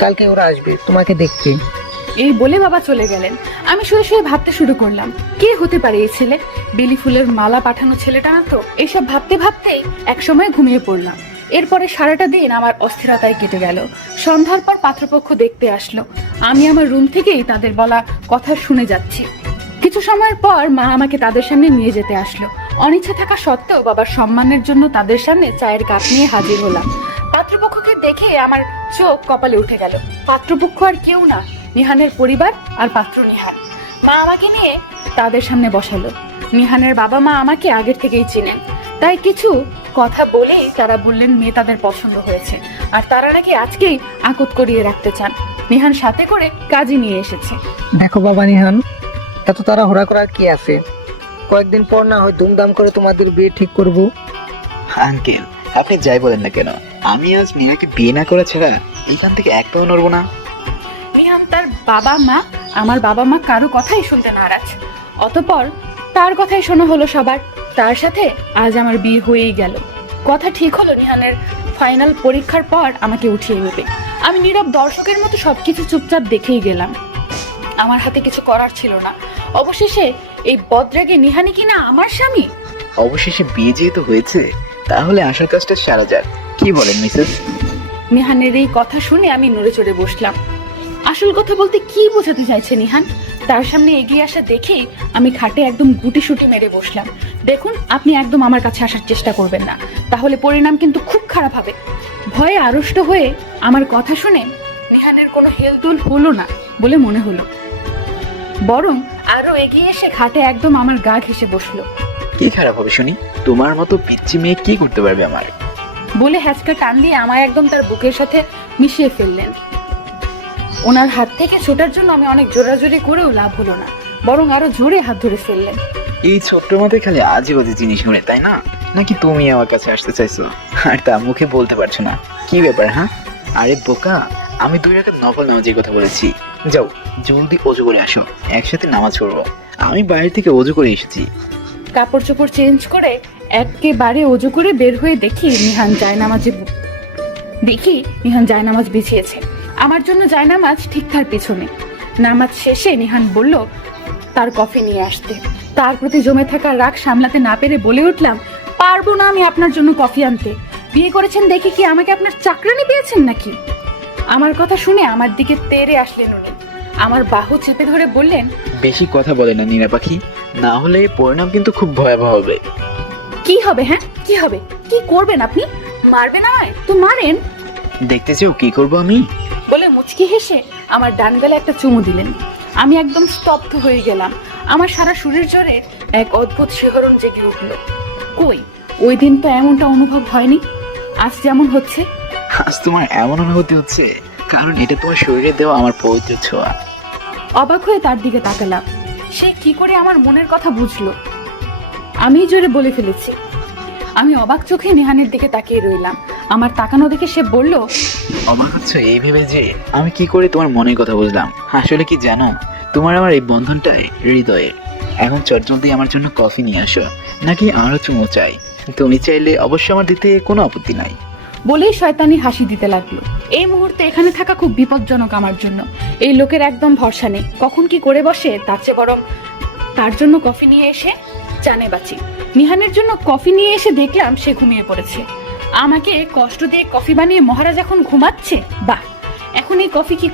কালকে ওরা আসবে তোমাকে দেখতে। এই বলে বাবা চলে গেলেন। আমি শুয়ে শুয়ে ভাবতে শুরু করলাম, কে হতে পারে এই ছেলে? বেলি ফুলের মালা পাঠানো ছেলেটা না তো? এইসব ভাবতে ভাবতেই একসময় ঘুমিয়ে পড়লাম। এরপরে সারাটা দিন আমার অস্থিরতায় কেটে গেল। সন্ধ্যার পর পাত্রপক্ষ দেখতে আসলো। আমি আমার রুম থেকেই তাদের বলা কথা শুনে যাচ্ছি। কিছু সময়ের পর মা আমাকে তাদের সামনে নিয়ে যেতে আসলো। অনিচ্ছা থাকা সত্ত্বেও বাবার সম্মানের জন্য তাদের সামনে চায়ের কাপ নিয়ে হাজির হলাম। পাত্রপক্ষকে দেখে আমার চোখ কপালে উঠে গেল। পাত্রপক্ষ আর কেউ না, নিহানের পরিবার আর পাত্র নিহান। মা আমাকে নিয়ে তাদের সামনে বসালো। নিহানের বাবা মা আমাকে আগের থেকেই চেনেন, তাই কিছু কথা বলেই তারা বললেন মেয়ে তাদের পছন্দ হয়েছে, আর তারা নাকি আজকেই আকত করিয়ে রাখতে চান। নিহান সাথে করে কাজী নিয়ে এসেছে। দেখো বাবা নিহান, এত তাড়াহুড়া করার কি আছে? কয়েকদিন পর না হয় ধুমধাম করে তোমাদের বিয়ে ঠিক করব। আঙ্কেল, আপনি যাই বলেন না কেন, আমি আজ নীলাকে বিয়ে না করা ছাড়া এইখান থেকে এক পাও নড়বো না। নিহান তার বাবা মা, আমার বাবা মা কারো কথাই শুনতে নারাজ। অতঃপর তার কথাই শোনা হলো সবার। তার সাথে আজ আমার বিয়ে হয়েই গেল। কথা ঠিক হলো নিহানের ফাইনাল পরীক্ষার পর আমাকে উঠিয়ে নেবে। আমি নীরব দর্শকের মতো সবকিছু চুপচাপ দেখেই গেলাম। আমার হাতে কিছু করার ছিল না। অবশেষে এই বদরাগে নিহানি কিনা আমার স্বামী। অবশেষে বিয়ে যেহেতু হয়েছে, তাহলে আসার কাজটা সারা যাক, কি বলেন মিসেস? নিহানের এই কথা শুনে আমি নড়ে চড়ে বসলাম। আসল কথা বলতে কি বোঝাতে চাইছে নিহান? তার সামনে এগিয়ে আসা দেখেই আমি খাটে একদম গুটিসুটি মেরে বসলাম। দেখুন, আপনি একদম আমার কাছে আসার চেষ্টা করবেন না, তাহলে পরিণাম কিন্তু খুব খারাপ হবে। ভয়ে আড়ষ্ট হয়ে আমার কথা শুনে নিহানের কোনো হেলদোল হলো না বলে মনে হলো, বরং আরো এগিয়ে এসে খাটে একদম আমার গা ঘেঁষে বসলো। কি খারাপ হবে শুনি? তোমার মতো পিচ্চি মেয়ে কি করতে পারবে আমার? বলে হ্যাচকা টান দিয়ে আমায় একদম তার বুকের সাথে মিশিয়ে ফেললেন। ওনার হাত থেকে ছোটার জন্য আমি অনেক জোরাজোরি করেও লাভ হলো না, বরং আরো জোরে হাত ধরে ফেললেন। এই ছোট্ট মাথায় খালি আজে বাজে জিনিস শুনে, তাই না? নাকি তুমি আমার কাছে আসতে চাইছো আর তা মুখে বলতে পারছো না? কি ব্যাপার হ্যাঁ? আরে বোকা, আমি 2 রাকাত নফল নামাজের কথা বলেছি। যাও জলদি অজু করে আসো, একসাথে নামাজ পড়বো। আমি বাইরে থেকে অজু করে এসেছি। কাপড় চোপড় চেঞ্জ করে একেবারে অজু করে বের হয়ে দেখি নিহান জায়নামাজ বিছিয়েছে। আমার জন্য জায়নামাজ ঠিক তার পিছনে। নামাজ শেষে নিহান বলল তার কফি নিয়ে আসতে। তার প্রতি জমে থাকা রাগ সামলাতে না পেরে বলে উঠলাম, পারবো না আমি আপনার জন্য কফি আনতে। বিয়ে করেছেন দেখে কি আমাকে আপনার চাকরানি পেয়েছেন নাকি? আমার কথা শুনে আমার দিকে তেড়ে আসলেন উনি। আমার বাহু চেপে ধরে বললেন, বেশি কথা বলে না নীরা পাখি, না হলে পরিণাম কিন্তু খুব ভয়াবহ হবে। কি হবে? হ্যাঁ কি হবে? কি করবেন আপনি? মারবেন আমায়? তো মারেন। দেখতে চাও কি করবো আমি? বলে মুচকি হেসে আমার ডান গালে একটা চুমু দিলেন। আমি একদম স্তব্ধ হয়ে গেলাম। আমার সারা শরীর জোরে এক অদ্ভুত শিহরণ জেগে উঠল। কই, ওই দিন তো এমনটা অনুভব হয়নি, আজ যেমন হচ্ছে। আজ তোমার এমন অনুভূতি হচ্ছে কারণ এটা তোমার শরীরে দেওয়া আমার পবিত্র ছোঁয়া। অবাক হয়ে তার দিকে তাকালাম। সে কি করে আমার মনের কথা বুঝলো? আমি জোরে বলে ফেলেছি। আমি অবাক চোখে নিহানের দিকে তাকিয়ে রইলাম। আমার তাকানো দেখে সে বলল, অবাক হচ্ছে এই ভেবে যে আমি কি করে তোমার মনের কথা বুঝলাম। আসলে কি জানো, তোমার আমার এই বন্ধনটাই হৃদয়ের। এখন চটজলদি আমার জন্য কফি নিয়ে আসো, নাকি আরো চুমো চাই? তুমি চাইলে অবশ্যই আমার দিতে কোনো আপত্তি নাই। বলেই শয়তানি হাসি দিতে লাগলো। এই মুহূর্তে এখানে থাকা খুব বিপজ্জনক আমার জন্য। এই লোকের একদম ভরসা নেই, কখন কি করে বসে। তার চেয়ে বরং তার জন্য কফি নিয়ে এসে জানে বাঁচি। নিহানের জন্য কফি নিয়ে এসে দেখলাম সে ঘুমিয়ে পড়েছে। আমাকে কষ্ট দিয়ে কফি বানিয়ে মহারাজ এখন ঘুমাচ্ছে। বাহ, এখন এই কফি কি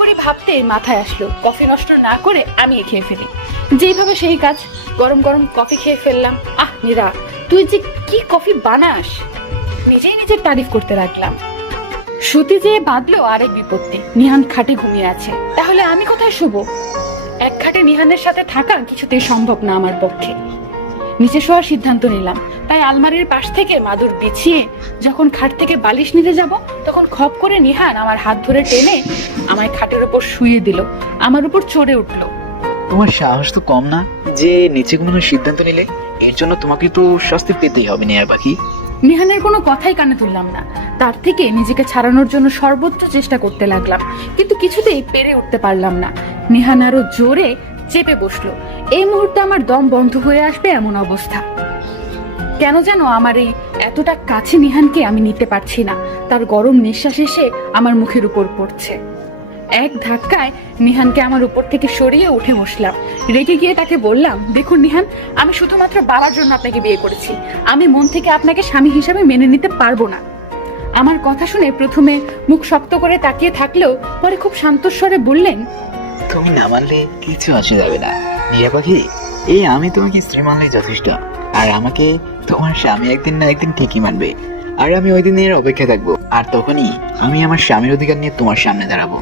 করি ভাবতে মাথায় আসলো কফি নষ্ট না করে আমি খেয়ে ফেলি। যেইভাবে সেই কাজ, গরম গরম কফি খেয়ে ফেললাম। আহ নীরা, তুই যে কি কফি বানাস! নিজেই নিজের তারিফ করতে লাগলাম। শুতে যেয়ে বাঁধলো আরেক বিপত্তি, নিহান খাটে ঘুমিয়ে আছে। তাহলে আমি কোথায় শুবো? এক খাটে নিহানের সাথে থাকা কিছুতেই সম্ভব না আমার পক্ষে। নিচে শোয়ার সিদ্ধান্ত নিলাম। তাই আলমারির পাশ থেকে মাদুর বিছিয়ে যখন খাট থেকে বালিশ নিতে যাব, তখন খপ করে নিহান আমার হাত ধরে টেনে আমায় খাটের উপর শুয়ে দিল, আমার উপর চড়ে উঠলো। তোমার সাহস তো কম না যে নিচে ঘুমানোর সিদ্ধান্ত নিলে। এর জন্য তোমাকে তো শাস্তি পেতেই হবে নিয়া পাখি। নিহানের কোনো কথাই কানে তুললাম না। তার থেকে নিজেকে ছাড়ানোর জন্য সর্বোচ্চ চেষ্টা করতে লাগলাম, কিন্তু কিছুতেই পেরে উঠতে পারলাম না। নিহান আরো জোরে চেপে বসলো। এই মুহূর্তে আমার দম বন্ধ হয়ে আসবে এমন অবস্থা। কেন যেন আমার এই এতটা কাছে নিহানকে আমি নিতে পারছি না। তার গরম নিঃশ্বাস এসে আমার মুখের উপর পড়ছে। এক ধাক্কায় নিহানকে আমার উপর থেকে সরিয়ে উঠে বসলাম। রেগে গিয়ে তাকে বললাম, দেখুন নিহান, আমি শুধুমাত্র বাবার জন্য আপনাকে বিয়ে করেছি। আমি মন থেকে আপনাকে স্বামী হিসাবে মেনে নিতে পারবো না। আমার কথা শুনে প্রথমে মুখ শক্ত করে তাকিয়ে থাকলেও পরে খুব শান্ত স্বরে বললেন, তুমি না মানলে কিছু আসে যাবে না নিয়া পাখি। এই আমি তোমাকে স্ত্রী মানলেই যথেষ্ট। আর আমাকে তোমার স্বামী একদিন না একদিন ঠিকই মানবে। আর আমি ওই দিনের অপেক্ষা থাকবো। আর তখনই আমি আমার স্বামীর অধিকার নিয়ে তোমার সামনে দাঁড়াবো।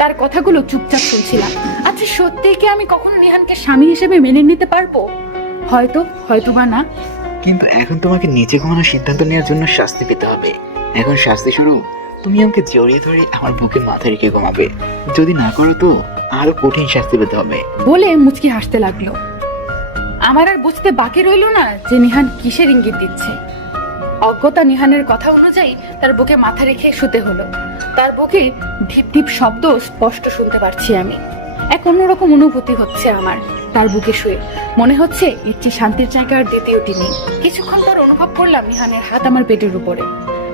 তার কথাগুলো চুপচাপ শুনছিলাম। আচ্ছা, সত্যি কি আমি কখনো নিহানকে স্বামী হিসেবে মেনে নিতে পারবো? হয়তো বা না। কিন্তু এখন তোমাকে নিচে ঘুমানোর সিদ্ধান্ত নেওয়ার জন্য শাস্তি পেতে হবে। এখন শাস্তি শুরু। তুমি আমাকে জড়িয়ে ধরে আমার বুকে মাথা রেখে ঘুমাবে। যদি না করো তো আরো কঠিন শাস্তি পেতে হবে। বলে মুচকি হাসতে লাগলো। আমার আর বুঝতে বাকি রইল না যে নিহান কিসের ইঙ্গিত দিচ্ছে। অজ্ঞতা নিহানের কথা অনুযায়ী তার বুকে মাথা রেখে শুতে হলো। তার বুকে ঢিপ ঢিপ শব্দ স্পষ্ট শুনতে পারছি আমি। এক অন্যরকম অনুভূতি হচ্ছে আমার তার বুকে শুয়ে। মনে হচ্ছে ইচ্ছে শান্তির জায়গার দ্বিতীয়টি নেই। কিছুক্ষণ পর অনুভব করলাম নিহানের হাত আমার পেটের উপরে।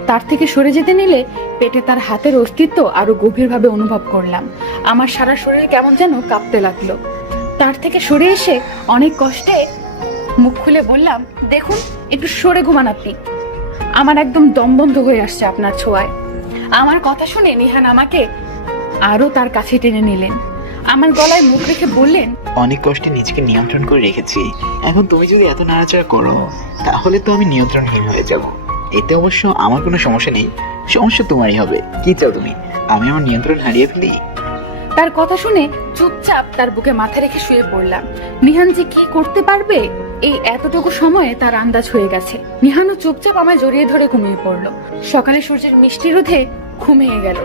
তার থেকে সরে যেতে নিলে পেটে তার হাতের অস্তিত্ব আরো গভীরভাবে অনুভব করলাম। আমার সারা শরীর কেমন যেন কাঁপতে লাগলো। তার থেকে সরে এসে অনেক কষ্টে মুখ খুলে বললাম, দেখুন, একটু সরে ঘুমান আপনি। আমার একদম দম বন্ধ হয়ে আসছে আপনার ছোঁয়ায়। আমার কথা শুনে নিহান আমাকে আরো তার কাছে টেনে নিলেন। আমার গলায় মুখ রেখে বললেন, অনেক কষ্টে নিজেকে নিয়ন্ত্রণ করে রেখেছি। এখন তুমি যদি এত নাড়াচাড়া করো তাহলে তো আমি নিয়ন্ত্রণহীন হয়ে যাব। এতে অবশ্য আমার কোনো সমস্যা নেই, সমস্যা তোমারই হবে। কি চাও তুমি, আমি আমার নিয়ন্ত্রণ হারিয়ে ফেলি? তার কথা শুনে চুপচাপ তার বুকে মাথা রেখে শুয়ে পড়লাম। নিহান যে কি করতে পারবে এই এতটুকু সময়ে তার আন্দাজ হয়ে গেছে। নিহানও চুপচাপ আমায় জড়িয়ে ধরে ঘুমিয়ে পড়লো। সকালে সূর্যের মিষ্টি রোদে ঘুমিয়ে গেল।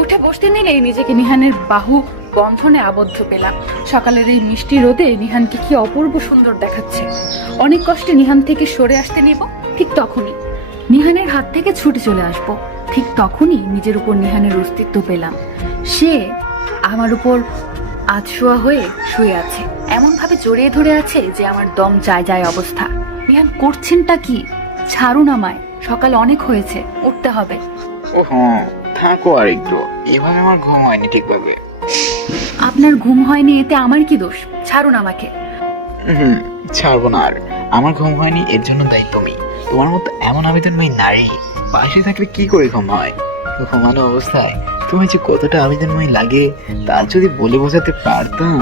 উঠে বসতে নিলেই নিজেকে নিহানের বাহু বন্ধনে আবদ্ধ পেলাম। সকালের এই মিষ্টি রোদে নিহানকে কি অপূর্ব সুন্দর দেখাচ্ছে। অনেক কষ্টে নিহান থেকে সরে আসতে নেব, ঠিক তখনই নিহানের হাত থেকে ছুটে চলে আসবো। ঠিক তখনই নিজের উপর নিহানের অস্তিত্ব পেলাম। সে আমার উপর আধশোয়া হয়ে শুয়ে আছে, এমন ভাবে জড়িয়ে ধরে আছে যে আমার দম যায় অবস্থা। নিহান করছেনটা কি? ছাড়ুন আমায়, সকাল অনেক হয়েছে, উঠতে হবে। ও হ্যাঁ, থাকো আর একটু। এভাবে আমার ঘুম হয়নি ঠিকভাবে। আপনার ঘুম হয়নি এতে আমার কি দোষ? ছাড়ুন আমাকে। ছাড়বো না আর। আমার ঘুম হয়নি এর জন্য দায়ী তুমি। তোমার মতো এমন আবেদনময়ী নারী পাশে থাকলে কি করে ঘুম হয়? ঘুমানো অবস্থায় তুমি যে কতটা আবেদনময়ী লাগে তা যদি বলে বোঝাতে পারতাম।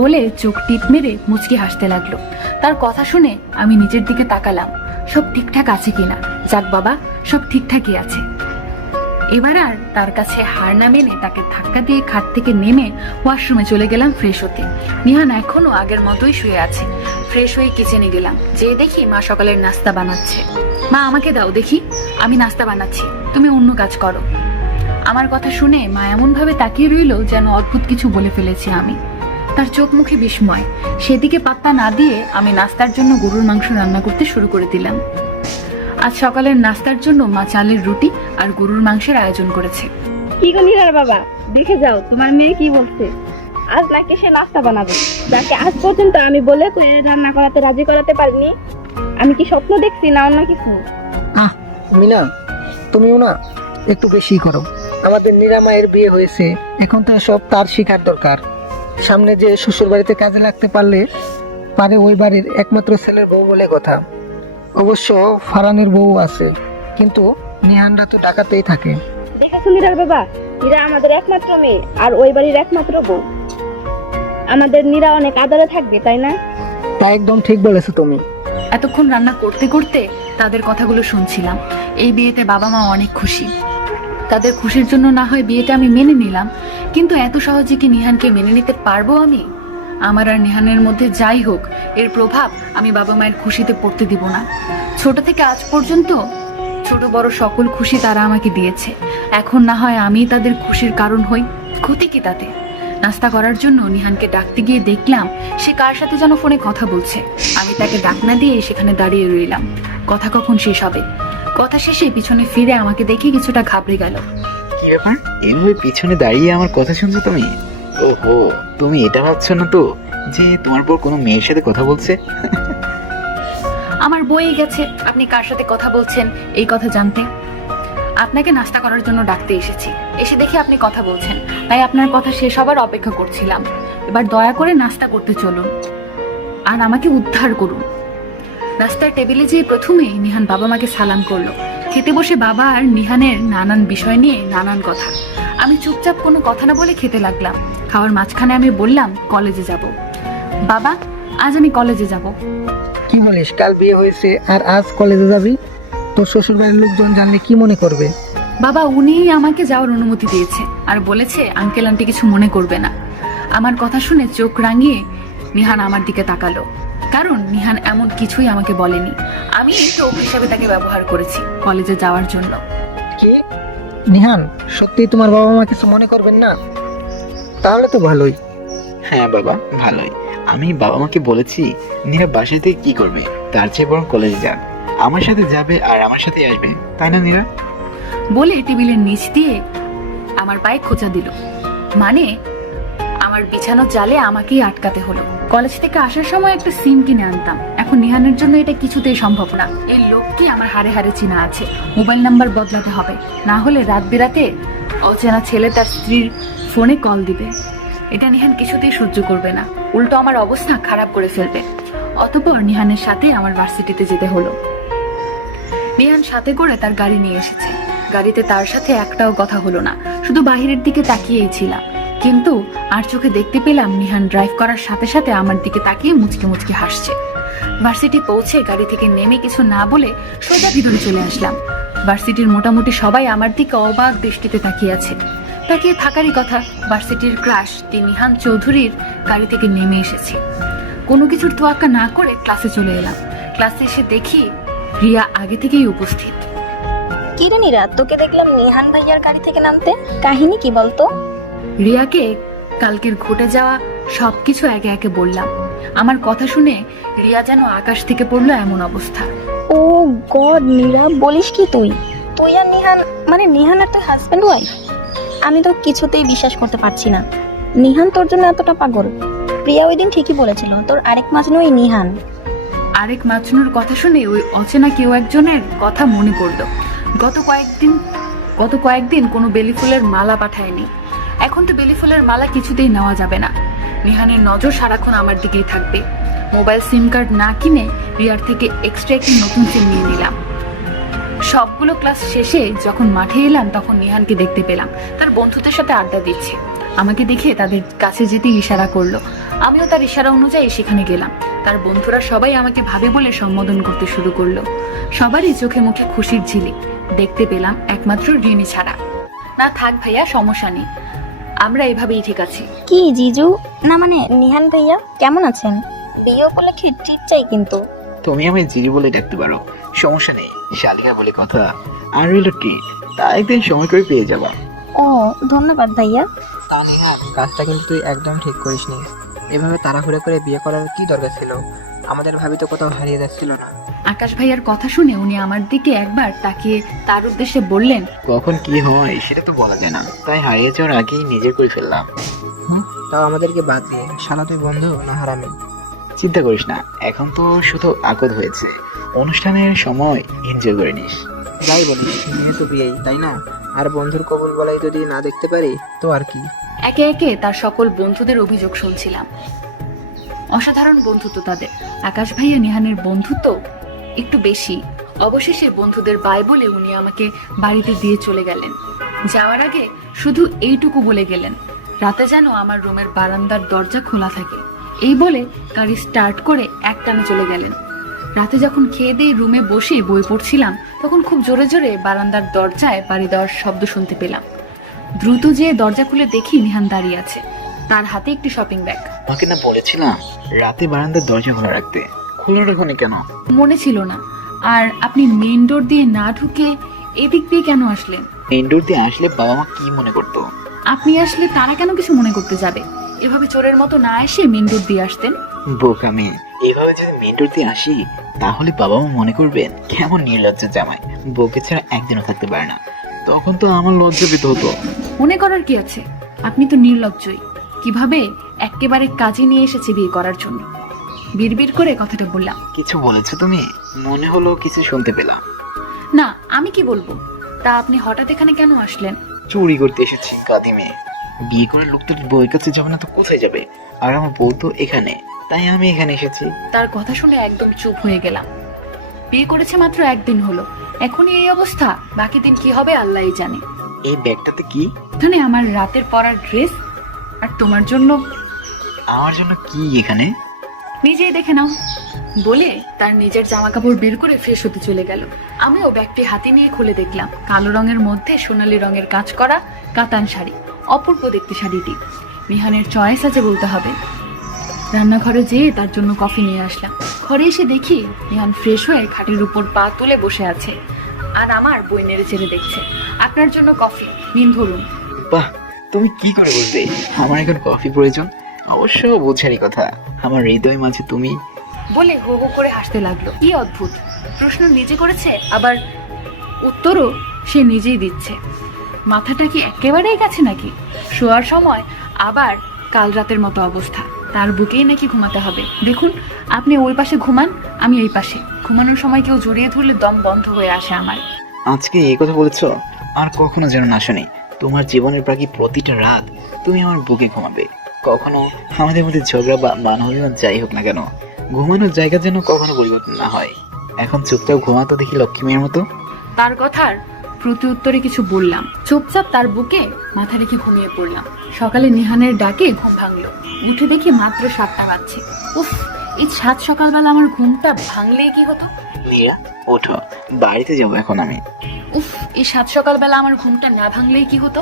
বলে চোখ টিপ মেরে মুচকি হাসতে লাগলো। তার কথা শুনে আমি নিজের দিকে তাকালাম, সব ঠিকঠাক আছে কিনা। যাক বাবা, সব ঠিকঠাকই আছে। এবার আর তার কাছে হার না মেনে তাকে ধাক্কা দিয়ে খাট থেকে নেমে ওয়াশরুমে চলে গেলাম ফ্রেশ হতে। নিহান এখনো আগের মতোই শুয়ে আছে। ফ্রেশ হয়ে কিচেনে গেলাম, যে দেখি মা সকালের নাস্তা বানাচ্ছে। মা, আমাকে দাও দেখি, আমি নাস্তা বানাচ্ছি, তুমি অন্য কাজ করো। আমার কথা শুনে মা এমন ভাবে তাকিয়ে রইল যেন অদ্ভুত কিছু বলে ফেলেছি আমি। তার চোখ মুখে বিস্ময়। সেদিকে পাত্তা না দিয়ে আমি নাস্তার জন্য গরুর মাংস রান্না করতে শুরু করে দিলাম। আজ সকালের নাস্তার জন্য মা চালের রুটি আর গরুর মাংসের আয়োজন করেছে। কি গো নীরার বাবা, দেখে যাও তোমার মেয়ে কি বলছে। আজ নাকি সে নাস্তা বানাবে, যাকে আজ পর্যন্ত আমি বলে তো রান্না করাতে রাজি করাতে পারিনি। আমি কি স্বপ্ন দেখছি না অন্য কিছু? মিনা, তুমিও না একটু বেশি করো। আমাদের নিরামায়ের বিয়ে হয়েছে, এখন তো সব তার শিখার দরকার। সামনে যে শ্বশুর বাড়িতে কাজে লাগতে পারলে পারে ওই বাড়ির একমাত্র ছেলের বউ বলে কথা। অবশ্য ফারানের বউ আছে, কিন্তু নিহানরা তো ঢাকাতেই থাকে। দেখেছো নীরার বাবা, নীরা আমাদের একমাত্র মেয়ে আর ওই বাড়ির একমাত্র বউ। আমাদের নীরা অনেক আদরে থাকবে, তাই না? তা একদম ঠিক বলেছো তুমি। এতক্ষণ রান্না করতে করতে তাদের কথাগুলো শুনছিলাম। এই বিয়েতে বাবা মা অনেক খুশি। তাদের খুশির জন্য না হয় বিয়েটা আমি মেনে নিলাম, কিন্তু এত সহজে কি নিহানকে মেনে নিতে পারবো আমি? আমার আর নিহানের মধ্যে যাই হোক, এর প্রভাব আমি বাবা মায়ের খুশিতে পড়তে দিব না। ছোট থেকে আজ পর্যন্ত ছোট বড় সকল খুশি তারা আমাকে দিয়েছে, এখন না হয় আমি তাদের খুশির কারণ হই। ক্ষতি কি তাতে? নাস্তা করার জন্য নিহানকে ডাকতে গিয়ে দেখলাম সে কার সাথে যেন ফোনে কথা বলছে। আমি তাকে ডাক না দিয়ে সেখানে দাঁড়িয়ে রইলাম। কথা কখন শেষ হবে? কথা শেষে পিছনে ফিরে আমাকে দেখে কিছুটা ঘাবড়ে গেল। কি ব্যাপার, এভাবে পিছনে দাঁড়িয়ে আমার কথা শুনছো তুমি? ওহো, তুমি এটা ভাবছো না তো যে তোমার পর কোনো মেয়ের সাথে কথা বলছে? আমার বই গেছে আপনি কার সাথে কথা বলছেন এই কথা জানতে। আপনাকে নাস্তা করার জন্য ডাকতে এসেছি, এসে দেখি আপনি কথা বলছেন, তাই আপনার কথা শেষ হবার অপেক্ষা করছিলাম। এবার দয়া করে নাস্তা করতে চলুন আর আমাকে উদ্ধার করুন। নাস্তার টেবিলে যেয়ে প্রথমেই নিহান বাবা মাকে সালাম করলো। খেতে বসে বাবা আর নিহানের নানান বিষয় নিয়ে নানান কথা। আমি চুপচাপ কোনো কথা না বলে খেতে লাগলাম। খাওয়ার মাঝখানে আমি বললাম কলেজে যাব। বাবা, আজ আমি কলেজে যাব। কি বলিস, কাল বিয়ে হয়েছে আর আজ কলেজে যাবি? তোর শ্বশুর বাড়ির লোকজন জানলে কি মনে করবে? বাবা, উনিই আমাকে যাওয়ার অনুমতি দিয়েছে আর বলেছে আঙ্কেল আন্টি কিছু মনে করবে না। আমার কথা শুনে চোখ রাঙিয়ে নিহান আমার দিকে তাকালো, কারণ নিহান এমন কিছুই আমাকে বলেনি। আমি টোপ হিসাবে তাকে ব্যবহার করেছি কলেজে যাওয়ার জন্য। কি নিহান, সত্যি তোমার বাবা মা কিছু মনে করবেন না? তাহলে তো ভালোই। হ্যাঁ বাবা, ভালোই। আমি বাবা মাকে বলেছি নীরা বাসায় থেকে কি করবে, তার চেয়ে বরং কলেজে যাক। আমার সাথে যাবে আর আমার সাথে আসবে, তাই না নীরা? বলে টেবিলের নিচ দিয়ে আমার পায়ে খোঁচা দিল। মানে আমার বিছানোর জালে আমাকেই আটকাতে হলো। কলেজ থেকে আসার সময় একটা সিম কিনে আনতাম, এখন নিহানের জন্য এটা কিছুতেই সম্ভব না। এই লোকটি আমার হাড়ে হাড়ে চেনা আছে, মোবাইল নাম্বার বদলাতে হবে, না হলে রাত বিরাতে অচেনা ছেলে তার স্ত্রীর ফোনে কল দিবে। এটা নিহান কিছুতেই সহ্য করবে না, উল্টো আমার অবস্থা খারাপ করে ফেলবে। অতঃপর নিহানের সাথে আমার ভার্সিটিতে যেতে হলো। নিহান সাথে করে তার গাড়ি নিয়ে এসেছে। গাড়িতে তার সাথে একটাও কথা হলো না, শুধু বাহিরের দিকে তাকিয়েই ছিলাম। কিন্তু আর চোখে দেখতে পেলাম নিহান ড্রাইভ করার সাথে সাথে আমার দিকে তাকিয়ে মুচকি মুচকি হাসছে। ভার্সিটি পৌঁছে গাড়ি থেকে নেমে কিছু না বলে সোজা ভিতরে চলে আসলাম। ভার্সিটির মোটামুটি সবাই আমার দিকে অবাক দৃষ্টিতে তাকিয়ে আছে। তাকিয়ে থাকারই কথা, ভার্সিটির ক্রাশ নিহান চৌধুরীর গাড়ি থেকে নেমে এসেছি। কোনো কিছুর তোয়াক্কা না করে ক্লাসে চলে এলাম। ক্লাসে এসে দেখি রিয়া আগে থেকেই উপস্থিত। কি রে নীরা, তোকে দেখলাম নিহান ভাইয়ার গাড়ি থেকে নামতে, কাহিনী কি বলতো? রিয়াকে কালকের ঘটে যাওয়া সবকিছু একে একে বললাম। আমার কথা শুনে রিয়া যেন আকাশ থেকে পড়লো এমন অবস্থা। ও গড নীরা, বলিস কি তুই? তুই আর নিহান, মানে নিহান আর তুই হাজব্যান্ড ওয়াইফ? আমি তো কিছুতেই বিশ্বাস করতে পারছি না। নিহান তোর জন্য এতটা পাগল? প্রিয়া ওই দিন ঠিকই বলেছিল, তোর আরেক মাজনু ওই নিহান। আরেক মাজনুর কথা শুনে ওই অচেনা কেউ একজনের কথা মনে পড়লো। গত কয়েকদিন কোনো বেলি ফুলের মালা পাঠায়নি। এখন তো বেলি ফুলের মালা কিছুতেই নেওয়া যাবে না। নিহানের নজর সারাক্ষণ আমার দিকেই থাকবে। মোবাইল সিম কার্ড না কিনে রিয়ার থেকে এক্সট্রা একটি নতুন সিম নিয়ে নিলাম। সবগুলো ক্লাস শেষে যখন মাঠে এলাম তখন নিহানকে দেখতে পেলাম তার বন্ধুদের সাথে আড্ডা দিচ্ছে। আমাকে দেখে তাদের কাছে যেতে ইশারা করলো, আমিও তার ইশারা অনুযায়ী সেখানে গেলাম। তার বন্ধুরা সবাই আমাকে ভাবে বলে সম্বোধন করতে শুরু করলো। সবারই চোখে মুখে খুশির ঝিলিক দেখতে পেলাম, একমাত্র রিমি ছাড়া। না থাক ভাইয়া, সমস্যা নেই, আমরা এভাবেই ঠিক আছি। কি জিজু, না মানে নিহান ভাইয়া কেমন আছেন? বিয়ে উপলক্ষে ট্রিট চাই কিন্তু। তুমি আমায় জিজি বলে ডাকতে পারো, সমস্যা নেই। শালিকা বলে কথা, আর হইল ট্রিট, তা একদিন সময় করে পেয়ে যাবো। ও ধন্যবাদ ভাইয়া। তা নিহান, কাজটা কিন্তু তুই একদম ঠিক করিসনি। এভাবে তাড়াহুড়ো করে বিয়ে করার কি দরকার ছিল? আমাদের ভাবি তো কোথাও হারিয়ে যাচ্ছিল না। আকাশ ভাইয়ার কথা শুনে উনি আমার দিকে একবার তাকিয়ে তার উদ্দেশ্যে বললেন, কখন কি হয় সেটা তো বলা যায় না, তাই হারিয়ে যাওয়ার আগেই নিজে করে ফেললাম। তাও আমাদেরকে বাদ দিয়ে, শালা তুই বন্ধু না হারামি? চিন্তা করিস না, এখন তো শুধু আকদ হয়েছে, অনুষ্ঠানের সময় এনজয় করে নিস। যাই বলিস, মেয়ে তো বিয়েই, তাই না? আর বন্ধুর কবুল বলাই যদি না দেখতে পারি তো আর কি। একে একে তার সকল বন্ধুদের অভিযোগ শুনছিলাম। অসাধারণ বন্ধুত্ব তাদের। আকাশ ভাইয়া নিহানের বন্ধুত্ব একটু বেশি। অবশেষে বন্ধুদের বাই বলে উনি আমাকে বাড়িতে দিয়ে চলে গেলেন। যাওয়ার আগে শুধু এইটুকু বলে গেলেন, রাতে যেন আমার রুমের বারান্দার দরজা খোলা থাকে। এই বলে গাড়ি স্টার্ট করে একটানে চলে গেলেন। রাতে যখন খেয়ে দিয়ে রুমে বসে বই পড়ছিলাম, তখন খুব জোরে জোরে বারান্দার দরজায় বাড়ি দেওয়ার শব্দ শুনতে পেলাম। দ্রুত যেয়ে দরজা খুলে দেখি নিহান দাঁড়িয়ে আছে, তার হাতে একটি শপিং ব্যাগ। আমাকে না বলেছিলাম রাতে বারান্দার দরজা খোলা রাখতে, খোলা রাখোনি কেন? মনে ছিল না। আর আপনি মেইন ডোর দিয়ে না ঢুকে এদিক দিয়ে কেন আসলেন? ইনডোর দিয়ে আসলে বাবা মা কি মনে করতো? আপনি আসলে তারা কেন কিছু মনে করতে যাবে? এভাবে চোরের মতো না এসে মেইন ডোর দিয়ে আসতেন। বোকা মেয়ে, এভাবে যদি মেন ডোর দিয়ে আসি তাহলে বাবা মা মনে করবেন কেমন নির্লজ্জ জামাই, বউকে ছাড়া একদিনও থাকতে পারে না। তখন তো আমার লজ্জা পেতে হতো। মনে করার কি আছে? আপনি তো নির্লজ্জই। কিভাবে একেবারে কাজে নিয়ে এসেছে বিয়ে করার জন্য। বিড়বিড় করে কথাটা বললাম। কিছু বলেছো তুমি? মনে হলো কিছু শুনতে পেলাম। না, আমি কি বলবো? তা আপনি হঠাৎ এখানে কেন আসলেন? চুরি করতে এসেছি কাঁদি মেয়ে। বিয়ে করার লোক তো বউয়ের কাছে যাবে না তো কোথায় যাবে? আর আমার বউ তো এখানে, তাই আমি এখানে এসেছি। তার কথা শুনে একদম চুপ হয়ে গেলাম। বিয়ে করেছে মাত্র একদিন হলো, এখনই এই অবস্থা। বাকি দিন কি হবে আল্লাহই জানে। এই ব্যাগটাতে কি? এখানে আমার রাতের পরার ড্রেস। আর তোমার জন্য। আমার জন্য কি এখানে? নিজেই দেখে নাও বলে তার নিজের জামা কাপড় বের করে ফ্রেশ হতে চলে গেল। আমিও ব্যাগটি হাতে নিয়ে খুলে দেখলাম, কালো রঙের মধ্যে সোনালী রঙের কাজ করা কাতান শাড়ি। অপূর্ব দেখতে শাড়িটি। নিহানের চয়েস আছে বলতে হবে। রান্নাঘরে যেয়ে তার জন্য কফি নিয়ে আসলাম। ঘরে এসে দেখি নিহান ফ্রেশ হয়ে খাটের উপর পা তুলে বসে আছে আর আমার বই নেড়ে চেড়ে দেখছে। আপনার জন্য কফি, নিন ধরুন। বাহ, তুমি কি করে বুঝলে আমার এখন কফি প্রয়োজন? অবশ্য বোঝারই কথা, আমার হৃদয় মাঝে তুমি। বলে হো হো করে হাসতে লাগলো। কি অদ্ভুত প্রশ্ন নিজে করেছে, আবার উত্তরও সে নিজেই দিচ্ছে। মাথাটা কি একেবারেই কাছে নাকি? শোয়ার সময় আবার কাল রাতের মতো অবস্থা। তার বুকেই নাকি ঘুমাতে হবে। দেখুন, আপনি ওই পাশে ঘুমান, আমি এই পাশে। ঘুমানোর সময় কেউ জড়িয়ে ধরলে দম বন্ধ হয়ে আসে আমার। আজকে এই কথা বলেছো, আর কখনো যেন না শুনি। তোমার জীবনের বাকি প্রতিটা রাত তুমি আমার বুকে ঘুমাবে। কখনো আমাদের মধ্যে ঝগড়া বা মানহীন যাই হোক না কেন, ঘুমানোর জায়গা যেন কখনো পরিবর্তন না হয়। এখন চুপচাপ ঘুমাতো দেখি লক্ষ্মী মেয়ের মতো। তার কথার প্রতি উত্তরে কিছু বললাম। চুপচাপ তার বুকে মাথা রেখে ঘুমিয়ে পড়লাম। সকালে নিহানের ডাকে ঘুম ভাঙলো। উঠে দেখি মাত্র 7টা বাজছে। উফ, এই 7 সকালবেলা আমার ঘুমটা ভাঙলেই কি হতো। নীরা, ওঠো, বাড়িতে যাবো এখন আমি। উফ, এই 7 সকালবেলা আমার ঘুমটা না ভাঙলেই কি হতো।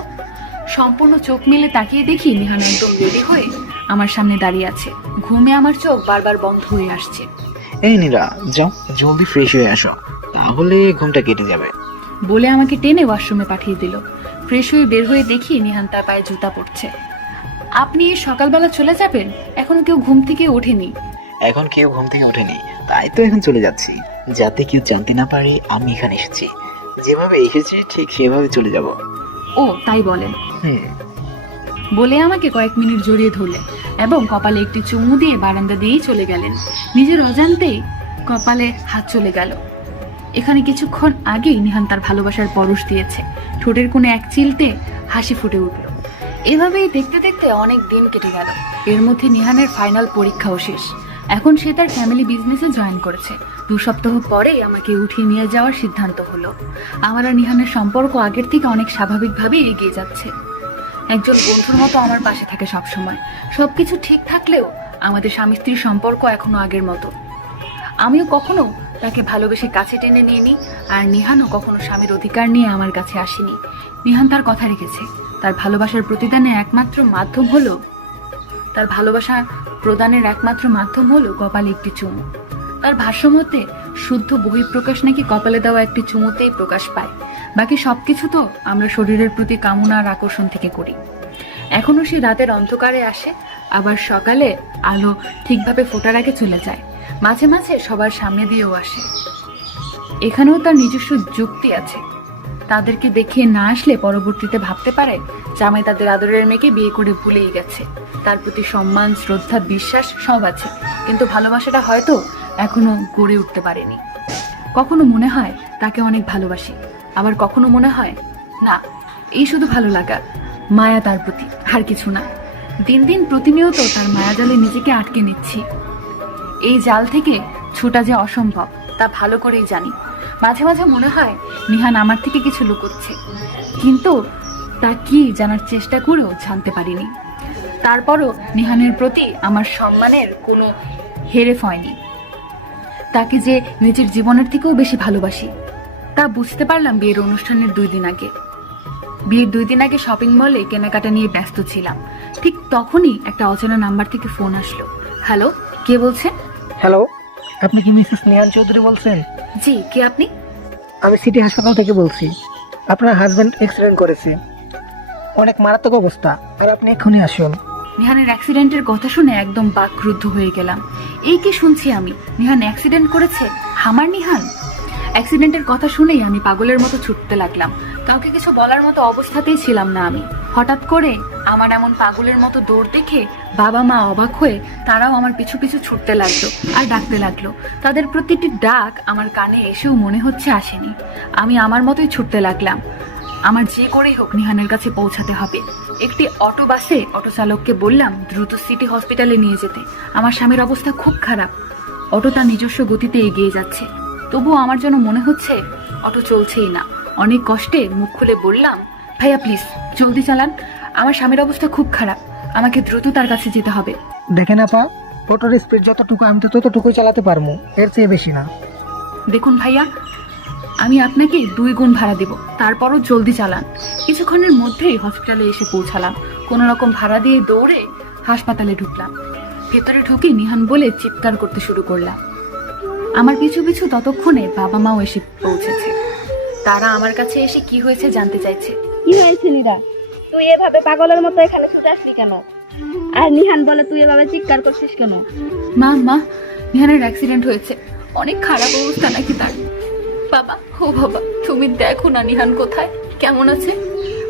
সম্পূর্ণ চোখ মেলে তাকিয়ে দেখি নিহান একদম রেডি হয়ে আমার সামনে দাঁড়িয়ে আছে। ঘুমে আমার চোখ বারবার বন্ধ হয়ে আসছে। এই নীরা, যাও জলদি ফ্রেশ হয়ে আসো, তাহলে ঘুমটা কেটে যাবে। বলে আমাকে টেনে ওয়াশরুমে পাঠিয়ে দিল। ফ্রেশ হয়ে বের হয়ে দেখি নিহান তার পায়ে জুতা পড়ছে। আপনি সকালবেলা চলে যাবেন? এখনো কেউ ঘুম থেকে ওঠেনি। এখন কেউ ঘুম থেকে ওঠেনি, তাই তো এখন চলে যাচ্ছি, যাতে কেউ জানতে না পারে আমি এখানে এসেছি। যেভাবে এসেছি ঠিক সেভাবে চলে যাব। ও তাই বলেন? হুম। বলে আমাকে কয়েক মিনিট জড়িয়ে ধরলেন এবং কপালে একটি চুমু দিয়ে বারান্দা দিয়েই চলে গেলেন। নিজের অজান্তেই কপালে হাত চলে গেল। এখানে কিছুক্ষণ আগেই নিহান তার ভালোবাসার পরশ দিয়েছে। ঠোঁটের কোণে এক চিলতে হাসি ফুটে উঠল। এভাবেই দেখতে দেখতে অনেক দিন কেটে গেল। এর মধ্যে নিহানের ফাইনাল পরীক্ষাও শেষ। এখন সে তার ফ্যামিলি বিজনেসে জয়েন করেছে। 2 সপ্তাহ পরেই আমাকে উঠিয়ে নিয়ে যাওয়ার সিদ্ধান্ত হলো। আমার আর নিহানের সম্পর্ক আগের থেকে অনেক স্বাভাবিকভাবেই এগিয়ে যাচ্ছে। একজন বন্ধুর মতো আমার পাশে থাকে সবসময়। সবকিছু ঠিক থাকলেও আমাদের স্বামী স্ত্রীর সম্পর্ক এখনো আগের মতো। আমিও কখনো তাকে ভালোবেসে কাছে টেনে নিইনি, আর নিহানও কখনো স্বামীর অধিকার নিয়ে আমার কাছে আসেনি। নিহান তার কথা রেখেছে। তার ভালোবাসার প্রদানের একমাত্র মাধ্যম হলো কপালে একটি চুমু। তার ভাষ্যমতে শুদ্ধ বহিঃপ্রকাশ নাকি কপালে দেওয়া একটি চুমুতেই প্রকাশ পায়। বাকি সবকিছু তো আমরা শরীরের প্রতি কামনা আর আকর্ষণ থেকে করি। এখনো সে রাতের অন্ধকারে আসে, আবার সকালে আলো ঠিকভাবে ফোটার আগে চলে যায়। মাঝে মাঝে সবার সামনে দিয়েও আসে। এখানেও তার নিজস্ব যুক্তি আছে। তাদেরকে দেখে না আসলে পরবর্তীতে ভাবতে পারে জামাই তাদের আদরের মেয়েকে বিয়ে করে ভুলেই গেছে। তার প্রতি সম্মান, শ্রদ্ধা, বিশ্বাস সব আছে, কিন্তু ভালোবাসাটা হয়তো এখনো গড়ে উঠতে পারেনি। কখনো মনে হয় তাকে অনেক ভালোবাসি, আবার কখনো মনে হয় না, এই শুধু ভালো লাগা, মায়া তার প্রতি, আর কিছু না। দিন দিন প্রতিনিয়ত তার মায়াজালে নিজেকে আটকে নিচ্ছি। এই জাল থেকে ছোটা যে অসম্ভব তা ভালো করেই জানি। মাঝে মাঝে মনে হয় নিহান আমার থেকে কিছু লুকোচ্ছে, কিন্তু তা কি জানার চেষ্টা করেও জানতে পারিনি। তারপরও নিহানের প্রতি আমার সম্মানের কোনো হেরেফ হয়নি। তাকে যে নিজের জীবনের থেকেও বেশি ভালোবাসি তা বুঝতে পারলাম বিয়ের অনুষ্ঠানের 2 দিন আগে। বিয়ের 2 দিন আগে শপিং মলে কেনাকাটা নিয়ে ব্যস্ত ছিলাম। ঠিক তখনই একটা অচেনা নাম্বার থেকে ফোন আসলো। হ্যালো, কে বলছেন? হ্যালো, আপনি কি মিসেস নেহান চৌধুরী বলছেন? জি, কে আপনি? আমি সিটি হাসপাতাল থেকে বলছি। আপনার হাজব্যান্ড অ্যাক্সিডেন্ট করেছে, অনেক মারাত্মক অবস্থা, আর আপনি এক্ষুনি আসুন। নিহানের অ্যাক্সিডেন্টের কথা শুনে একদম বাকরুদ্ধ হয়ে গেলাম। এই কি শুনছি আমি? নিহান অ্যাক্সিডেন্ট করেছে? আমার নিহান? অ্যাক্সিডেন্টের কথা শুনেই আমি পাগলের মতো ছুটতে লাগলাম। কাউকে কিছু বলার মতো অবস্থাতেই ছিলাম না আমি। হঠাৎ করে আমার এমন পাগলের মতো দৌড় দেখে বাবা মা অবাক হয়ে তারাও আমার পিছু পিছু ছুটতে লাগলো আর ডাকতে লাগলো। তাদের প্রতিটি ডাক আমার কানে এসেও মনে হচ্ছে আসেনি। আমি আমার মতোই ছুটতে লাগলাম। আমার যে করেই হোক নিহানের কাছে পৌঁছাতে হবে। একটি অটো বাসে অটো চালককে বললাম দ্রুত সিটি হসপিটালে নিয়ে যেতে। আমার স্বামীর অবস্থা খুব খারাপ। অটো তার নিজস্ব গতিতে এগিয়ে যাচ্ছে, তবুও আমার যেন মনে হচ্ছে অটো চলছেই না। অনেক কষ্টে মুখ খুলে বললাম, ভাইয়া প্লিজ জলদি চালান, আমার স্বামীর অবস্থা খুব খারাপ, আমাকে দ্রুত তার কাছে যেতে হবে। দেখেন আপা, অটোর স্পিড যতটুকু আমি তো ততটুকুই চালাতে পারবো, এর চেয়ে বেশি না। দেখুন ভাইয়া, আমি আপনাকে 2 গুণ ভাড়া দেব, তারপরও জলদি চালান। কিছুক্ষণের মধ্যেই হসপিটালে এসে পৌঁছালাম। কোনো রকম ভাড়া দিয়ে দৌড়ে হাসপাতালে ঢুকলাম। ভেতরে ঢুকে নিহান বলে চিৎকার করতে শুরু করলাম। আমার পিছু পিছু ততক্ষণে বাবা মাও এসে পৌঁছেছে। তারা আমার কাছে এসে কি হয়েছে জানতে চাইছে। কি হয়েছে নীরা? তুই এভাবে পাগলের মতো এখানে ছুটে আসলি কেন? আর নিহান বলে তুই এভাবে চিৎকার করছিস কেন? মা, নিহানের অ্যাক্সিডেন্ট হয়েছে, অনেক খারাপ অবস্থা নাকি তার। বাবা, ও বাবা, তুমি দেখো না নিহান কোথায়, কেমন আছে।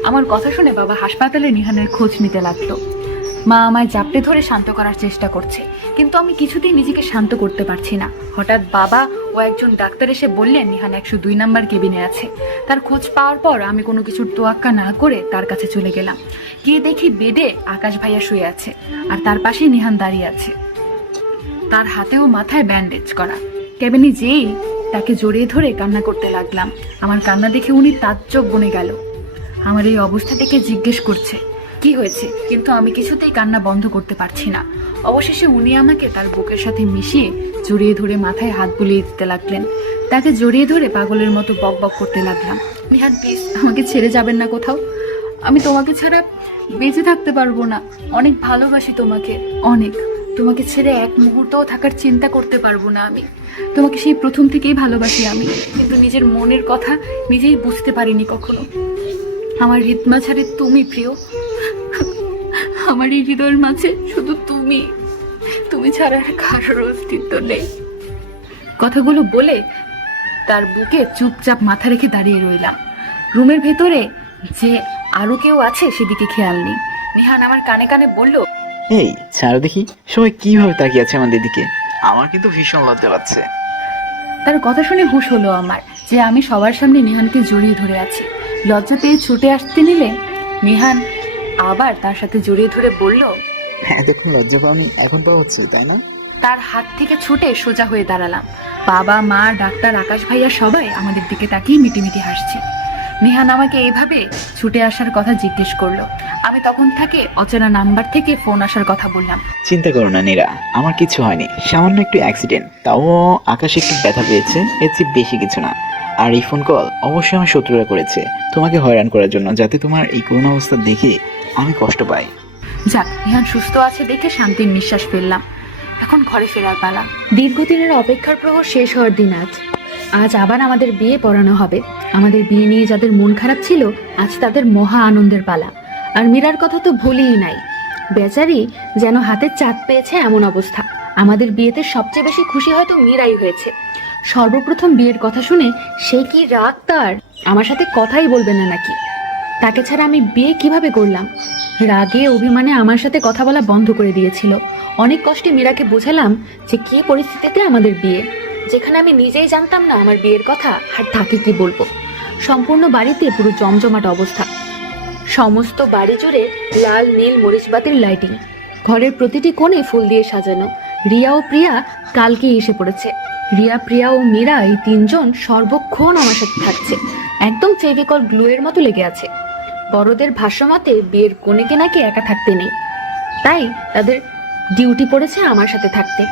আমার কথা শুনে বাবা হাসপাতালে নিহানের খোঁজ নিতে লাগলো। মা আমায় জাপটে ধরে শান্ত করার চেষ্টা করছে, কিন্তু আমি কিছুতেই নিজেকে শান্ত করতে পারছি না। হঠাৎ বাবা ও একজন ডাক্তার এসে বললেন নিহান 102 নাম্বার কেবিনে আছে। তার খোঁজ পাওয়ার পর আমি কোনো কিছুর তোয়াক্কা না করে তার কাছে চলে গেলাম। গিয়ে দেখি বেডে আকাশ ভাইয়া শুয়ে আছে, আর তার পাশেই নিহান দাঁড়িয়ে আছে। তার হাতে ও মাথায় ব্যান্ডেজ করা। কেবিনে যেই তাকে জড়িয়ে ধরে কান্না করতে লাগলাম। আমার কান্না দেখে উনি তাজ্জব বনে গেল। আমার এই অবস্থা দেখে জিজ্ঞেস করছে কি হয়েছে, কিন্তু আমি কিছুতেই কান্না বন্ধ করতে পারছি না। অবশেষে উনি আমাকে তার বুকের সাথে মিশিয়ে জড়িয়ে ধরে মাথায় হাত বুলিয়ে দিতে লাগলেন। তাকে জড়িয়ে ধরে পাগলের মতো বক বক করতে লাগলাম, নিহান প্লিজ আমাকে ছেড়ে যাবেন না কোথাও, আমি তোমাকে ছাড়া বেঁচে থাকতে পারবো না, অনেক ভালোবাসি তোমাকে, অনেক। তোমাকে ছেড়ে এক মুহূর্তও থাকার চিন্তা করতে পারবো না আমি। তোমাকে সেই প্রথম থেকেই ভালোবাসি আমি, কিন্তু নিজের মনের কথা নিজেই বুঝতে পারিনি কখনো। আমার হৃদমাঝারে তুমি প্রিয়, আমার এই হৃদয়ের মাঝে শুধু তুমি ছাড়া আর কারোর অস্তিত্ব নেই। কথাগুলো বলে তার বুকে চুপচাপ মাথা রেখে দাঁড়িয়ে রইলাম। রুমের ভেতরে যে আরো কেউ আছে সেদিকে খেয়াল নেই। নিহান আমার কানে কানে বলল, এই ছাড়ো দেখি, সবাই কিভাবে তাকিয়ে আছে আমাদের দিকে। আমার কিন্তু ভীষণ লজ্জা লাগছে। তার কথা শুনে হুঁশ হলো আমার যে আমি সবার সামনে নিহানকে জড়িয়ে ধরে আছি। লজ্জা পেয়ে ছুটে আসতে নিলে নিহান আবার তার সাথে জড়িয়ে ধরে বলল, এতক্ষণ লজ্জা পাওনি, এখন পাওয়া হচ্ছে তাই না? তার হাত থেকে ছুটে সোজা হয়ে দাঁড়ালাম। বাবা মা ডাক্তার আকাশ ভাইয়া সবাই আমাদের দিকে তাকিয়ে মিটিমিটি হাসছে। নিহান আমাকে এইভাবে ছুটে আসার কথা জিজ্ঞেস করলো। আমি তখন থেকে অচেনা নাম্বার থেকে ফোন আসার কথা বললাম। চিন্তা করো না নীরা, আমার কিছু হয়নি, সামান্য একটু অ্যাক্সিডেন্ট, তাও আকাশে একটু ব্যথা পেয়েছে, এর চেয়ে বেশি কিছু না। আর এই ফোন কল অবশ্যই আমার শত্রুরা করেছে তোমাকে হয়রান করার জন্য, যাতে তোমার এই করুণ অবস্থা দেখে আমি কষ্ট পাই। যাক, নিহান সুস্থ আছে দেখে শান্তির নিঃশ্বাস ফেললাম। এখন ঘরে ফেরার পালা। দীর্ঘদিনের অপেক্ষার প্রহর শেষ হওয়ার দিন আজ আবার আমাদের বিয়ে পড়ানো হবে। আমাদের বিয়ে নিয়ে যাদের মন খারাপ ছিল আজ তাদের মহা আনন্দের পালা। আর মীরার কথা তো ভুলিই নাই, বেচারি যেন হাতে চাঁদ পেয়েছে এমন অবস্থা। আমাদের বিয়েতে সবচেয়ে বেশি খুশি হয়তো মীরাই হয়েছে। সর্বপ্রথম বিয়ের কথা শুনে সে কি রাগ তার, আমার সাথে কথাই বলবে না নাকি। তাকে ছাড়া আমি বিয়ে কিভাবে করলাম। রাগে অভিমানে আমার সাথে কথা বলা বন্ধ করে দিয়েছিল। অনেক কষ্টে মীরাকে বোঝালাম যে কি পরিস্থিতিতে আমাদের বিয়ে, যেখানে আমি নিজেই জানতাম না আমার বিয়ের কথা, আর তাকে কি বলবো। সম্পূর্ণ বাড়িতে পুরো জমজমাট অবস্থা। সমস্ত বাড়ি জুড়ে লাল নীল মরিচবাতির লাইটিং, ঘরের প্রতিটি কোণে ফুল দিয়ে সাজানো। রিয়া ও প্রিয়া কালকেই এসে পড়েছে। রিয়া, প্রিয়া ও মীরা এই তিনজন সর্বক্ষণ আমার সাথে থাকছে, একদম ফেভিকল গ্লুয়ের মতো লেগে আছে। বড়দের ভাষ্যমতে বিয়ের কনেকে নাকি একা থাকতে নেই, তাই তাদের ডিউটি পড়েছে আমার সাথে থাকতে।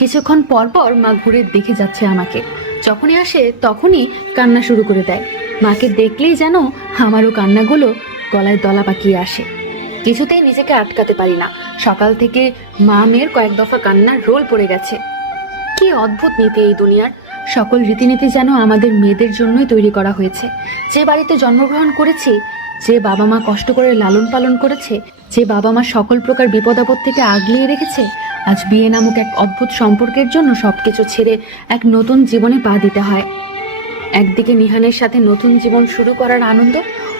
কিছুক্ষণ পর পর মা ঘুরে দেখে যাচ্ছে আমাকে, যখনই আসে তখনই কান্না শুরু করে দেয়। মাকে দেখলেই যেন আমারও কান্নাগুলো গলায় দলা পাকিয়ে আসে। কিছুতেই নিজেকে আটকাতে পারি না। সকাল থেকে মা মেয়ের কয়েক দফা কান্নার রোল পড়ে গেছে। কি অদ্ভুত নীতি এই দুনিয়ার! সকল রীতিনীতি যেন আমাদের মেয়েদের জন্যই তৈরি করা হয়েছে। যে বাড়িতে জন্মগ্রহণ করেছি, যে বাবা মা কষ্ট করে লালন পালন করেছে, যে বাবা মা সকল প্রকার বিপদ আপদ থেকে আগলিয়ে রেখেছে, আজ বিয়ে নামক এক অদ্ভুত সম্পর্কের জন্য সবকিছু ছেড়ে এক নতুন জীবনে পা দিতে হয়। একদিকে নিহানের সাথে নতুন জীবন শুরু করার আনন্দ,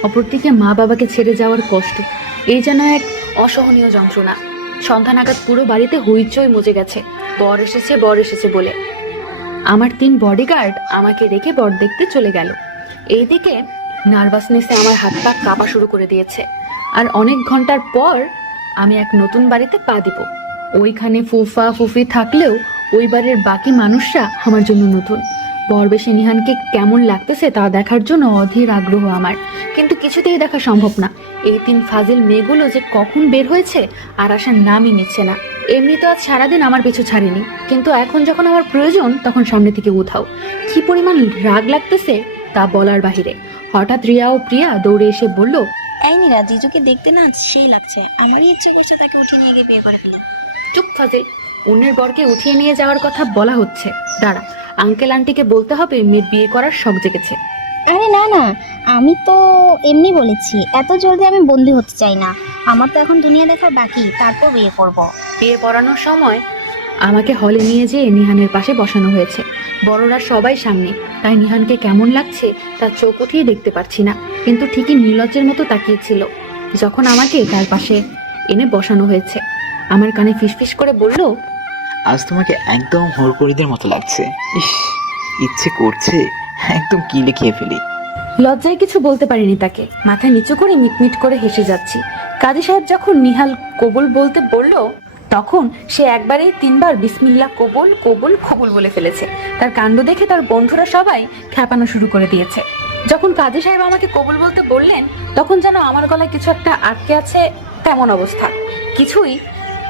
অপরদিকে মা বাবাকে ছেড়ে যাওয়ার কষ্ট। এই যেন এক অসহনীয় যন্ত্রণা। সন্ধ্যা নাগাদ পুরো বাড়িতে হইচই মজে গেছে, বর এসেছে বর এসেছে বলে। আমার 3 বডিগার্ড আমাকে রেখে বর দেখতে চলে গেল। এইদিকে নার্ভাসনেসে আমার হাত পা কাঁপা শুরু করে দিয়েছে। আর অনেক ঘন্টার পর আমি এক নতুন বাড়িতে পা দিব। ওইখানে ফুফা ফুফি থাকলেও ওই বাড়ির বাকি মানুষরা আমার জন্য নতুন। বরবেশে নিহানকে কেমন লাগতেছে তা দেখার জন্য অধীর আগ্রহ আমার, কিন্তু কিছুতেই দেখা সম্ভব না। এই 3 ফাজিল মেয়েগুলো যে কখন বের হয়েছে আর আসার নামই নিচ্ছে না। এমনি তো আজ সারাদিন আমার পিছু ছাড়েনি, কিন্তু এখন যখন আমার প্রয়োজন তখন সামনে থেকে উঠাও। কি পরিমাণ রাগ লাগতেছে তা বলার বাহিরে। হঠাৎ রিয়া ও প্রিয়া দৌড়ে এসে বলল, এই নীরা, জিজুকে দেখতে না সেই লাগছে, আমারই ইচ্ছে করছে তাকে উঠিয়ে নিয়ে গিয়ে বিয়ে করে ফেলে। চুপ ফাজিল, অন্যের বরকে উঠিয়ে নিয়ে যাওয়ার কথা বলা হচ্ছে। দাঁড়া, আঙ্কেল আন্টিকে বলতে হবে মেয়ের বিয়ে করার শখ জেগেছে। আরে না না, আমি তো এমনি বলেছি, এত জলদি আমি বন্দি হতে চাই না। আমার তো এখন দুনিয়া দেখার বাকি, তারপর বিয়ে করব। বিয়ে পড়ানোর সময় আমাকে হলে নিয়ে যেয়ে নিহানের পাশে বসানো হয়েছে। বড়রা সবাই সামনে, তাই নিহানকে কেমন লাগছে তার চোখ উঠিয়ে দেখতে পারছি না, কিন্তু ঠিকই নির্লজ্জের মতো তাকিয়েছিল যখন আমাকে তার পাশে এনে বসানো হয়েছে। আমার কানে ফিসফিস করে বলল, আজ তোমাকে একদম হরকরিদের মতো লাগছে। ইস, ইচ্ছে করছে একদম কিলে খেয়ে ফেলি। লজ্জায় কিছু বলতে পারিনি তাকে। মাথা নিচু করে মিটমিট করে হেসে যাচ্ছি। কাজী সাহেব যখন নিহাল কবুল বলতে বলল, তখন সে একবারেই 3 বার বিসমিল্লাহ কবুল কবুল কবুল বলে ফেলেছে। তার কাণ্ড দেখে তার বন্ধুরা সবাই খ্যাপানো শুরু করে দিয়েছে। যখন কাজী সাহেব আমাকে কবুল বলতে বললেন, তখন যেন আমার গলায় কিছু একটা আটকে আছে তেমন অবস্থা।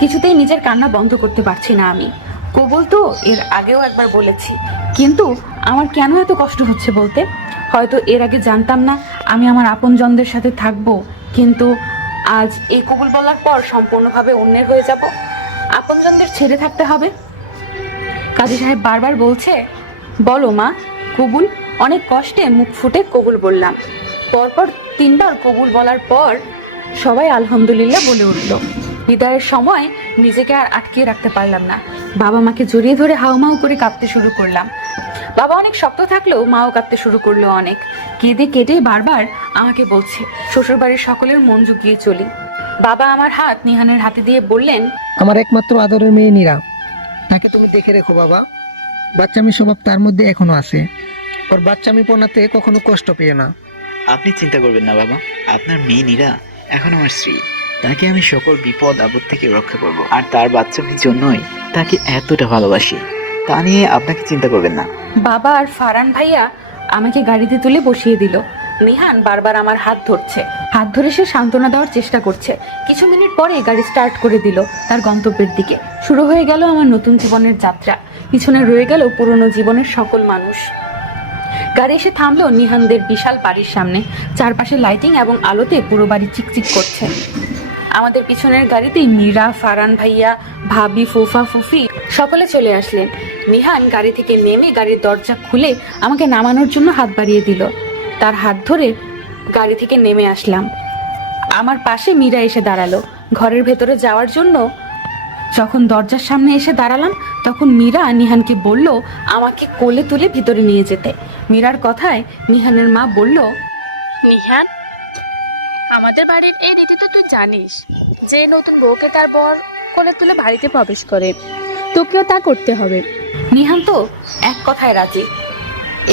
কিছুতেই নিজের কান্না বন্ধ করতে পারছি না আমি। কবুল তো এর আগেও একবার বলেছি, কিন্তু আমার কেন এত কষ্ট হচ্ছে বলতে। হয়তো এর আগে জানতাম না আমি আমার আপনজনদের সাথে থাকবো, কিন্তু আজ এই কবুল বলার পর সম্পূর্ণভাবে অন্যের হয়ে যাব, আপনজনদের ছেড়ে থাকতে হবে। কাজী সাহেব বারবার বলছে, বলো মা কবুল। অনেক কষ্টে মুখ ফুটে কবুল বললাম। পরপর 3 বার কবুল বলার পর সবাই আলহামদুলিল্লাহ বলে উঠল। বিদায়ের সময় নিজেকে আর আটকিয়ে রাখতে পারলাম না। বাবা মাকে জড়িয়ে ধরে হাউমাউ করে কাঁদতে শুরু করলাম। বাবা অনেক শক্ত থাকলেও মাও কাঁদতে শুরু করলো অনেক। কেঁদে কেটে বারবার আমাকে বলছে শ্বশুরবাড়ির সকলের মন জুগিয়ে চলি। বাবা আমার হাত নিহানের হাতে দিয়ে বললেন, আমার একমাত্র আদরের মেয়ে নীরা, তাকে তুমি দেখে রেখো বাবা। বাচ্চামি স্বভাব তার মধ্যে এখনো আছে, ওর বাচ্চামি পনাতে কখনো কষ্ট পেয়ে না। আপনি চিন্তা করবেন না বাবা, আপনার মেয়ে নীরা এখন আমার স্ত্রী। তাকে আমি সকল বিপদ আপদ থেকে রক্ষা করব, আর তার বাচ্চামির জন্যই তাকে এতটা ভালোবাসি। তা নিয়ে আপনাকে চিন্তা করবেন না। বাবা আর ফারান ভাইয়া আমাকে গাড়িতে তুলে বসিয়ে দিল। নিহান বারবার আমার হাত ধরছে, হাত ধরে সে সান্ত্বনা দেওয়ার চেষ্টা করছে। কিছু মিনিট পরে গাড়ি স্টার্ট করে দিল তার গন্তব্যের দিকে। শুরু হয়ে গেল আমার নতুন জীবনের যাত্রা। পিছনে রয়ে গেল পুরনো জীবনের সকল মানুষ। গাড়ি এসে থামলো নিহানদের বিশাল বাড়ির সামনে। চারপাশে লাইটিং এবং আলোতে পুরো বাড়ি চিকচিক করছে। আমাদের পিছনের গাড়িতেই মীরা, ফারান ভাইয়া, ভাবি, ফুফা, ফুফি সকলে চলে আসলেন। নিহান গাড়ি থেকে নেমে গাড়ির দরজা খুলে আমাকে নামানোর জন্য হাত বাড়িয়ে দিল। তার হাত ধরে গাড়ি থেকে নেমে আসলাম। আমার পাশে মীরা এসে দাঁড়ালো। ঘরের ভেতরে যাওয়ার জন্য যখন দরজার সামনে এসে দাঁড়ালাম, তখন মীরা নিহানকে বলল আমাকে কোলে তুলে ভিতরে নিয়ে যেতে। মীরার কথায় নিহানের মা বলল, নিহান, আমাদের বাড়ির এই রীতি তো তুই জানিস, যে নতুন বউকে তার বর কোলে তুলে বাড়িতে প্রবেশ করে, তোকেও তা করতে হবে। নিহান তো এক কথায় রাজি।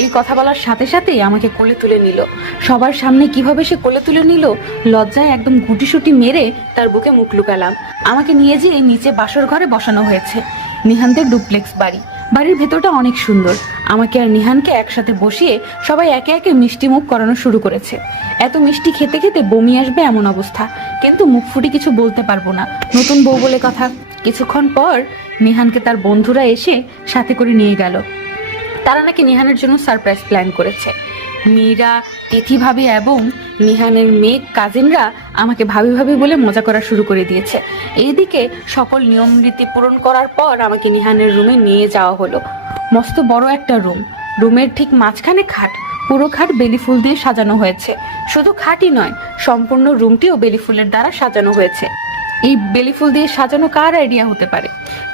এই কথা বলার সাথে সাথেই আমাকে কোলে তুলে নিল। সবার সামনে কিভাবে সে কোলে তুলে নিল, লজ্জায় একদম গুটিসুটি মেরে তার বুকে মুখ লুকালাম। আমাকে নিয়ে যেয়ে নিচে বাসর ঘরে বসানো হয়েছে। নিহানদের ডুপ্লেক্স বাড়ি, বাড়ির ভেতরটা অনেক সুন্দর। আমাকে আর নিহানকে একসাথে বসিয়ে সবাই একে একে মিষ্টি মুখ করানো শুরু করেছে। এত মিষ্টি খেতে খেতে বমি আসবে এমন অবস্থা, কিন্তু মুখ ফুটে কিছু বলতে পারবো না, নতুন বউ বলে কথা। কিছুক্ষণ পর নিহানকে তার বন্ধুরা এসে সাথে করে নিয়ে গেল। তারা নাকি নিহানের জন্য সারপ্রাইজ প্ল্যান করেছে। মীরা, তিথি ভাবি এবং নিহানের মেয়ে কাজিনরা আমাকে ভাবি ভাবি বলে মজা করা শুরু করে দিয়েছে। এইদিকে সকল নিয়ম রীতি পূরণ করার পর আমাকে নিহানের রুমে নিয়ে যাওয়া হলো। মস্ত বড় একটা রুম, রুমের ঠিক মাঝখানে খাট, পুরো খাট বেলি ফুল দিয়ে সাজানো হয়েছে। শুধু খাটই নয়, সম্পূর্ণ রুমটিও বেলি ফুলের দ্বারা সাজানো হয়েছে। এই বেলি ফুল দিয়ে সাজানো কার আইডিয়া হতে পারে,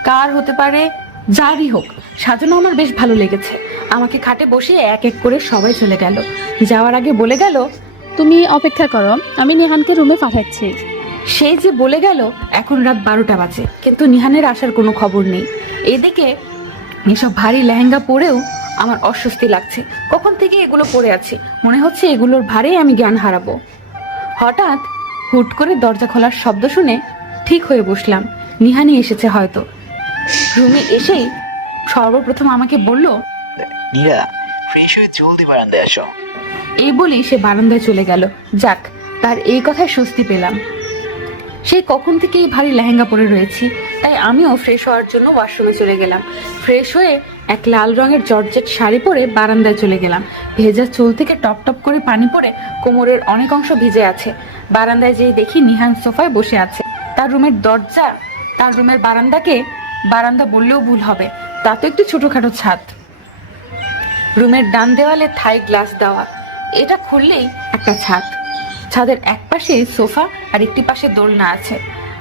কার হতে পারে, যারই হোক, সাজানো আমার বেশ ভালো লেগেছে। আমাকে খাটে বসিয়ে এক এক করে সবাই চলে গেল। যাওয়ার আগে বলে গেল, তুমি অপেক্ষা করো, আমি নিহানকে রুমে পাঠাচ্ছি। সে যে বলে গেল এখন রাত 12টা বাজে, কিন্তু নিহানের আসার কোনো খবর নেই। এদিকে এসব ভারী লেহেঙ্গা পরেও আমার অস্বস্তি লাগছে। কখন থেকে এগুলো পরে আছি, মনে হচ্ছে এগুলোর ভারে আমি জ্ঞান হারাবো। হঠাৎ হুট করে দরজা খোলার শব্দ শুনে ঠিক হয়ে বসলাম। নিহানি এসেছে হয়তো। রুমে এসেই সর্বপ্রথম আমাকে বলল, নীরা, ফ্রেশ হয়ে জলদি বারান্দায় আসো। এই বলেই সে বারান্দায় চলে গেল। যাক, তার এই কথায় স্বস্তি পেলাম। সেই কখন থেকেই ভারী লেহেঙ্গা পরে রয়েছি, তাই আমিও ফ্রেশ হওয়ার জন্য ওয়াশরুমে চলে গেলাম। ফ্রেশ হয়ে এক লাল রঙের জর্জেট শাড়ি পরে বারান্দায় চলে গেলাম। ভেজা চুল থেকে টপ টপ করে পানি পড়ে কোমরের অনেক অংশ ভিজে আছে। বারান্দায় যেয়ে দেখি নিহান সোফায় বসে আছে। তার রুমের বারান্দাকে বারান্দা বললেও ভুল হবে, তা তো একটু ছোটখাটো ছাদ। রুমের ডান দেওয়ালে থাই গ্লাস দেওয়া, এটা খুললেই একটা ছাদ। ছাদের এক পাশে সোফা আর একটি পাশে দোলনা আছে,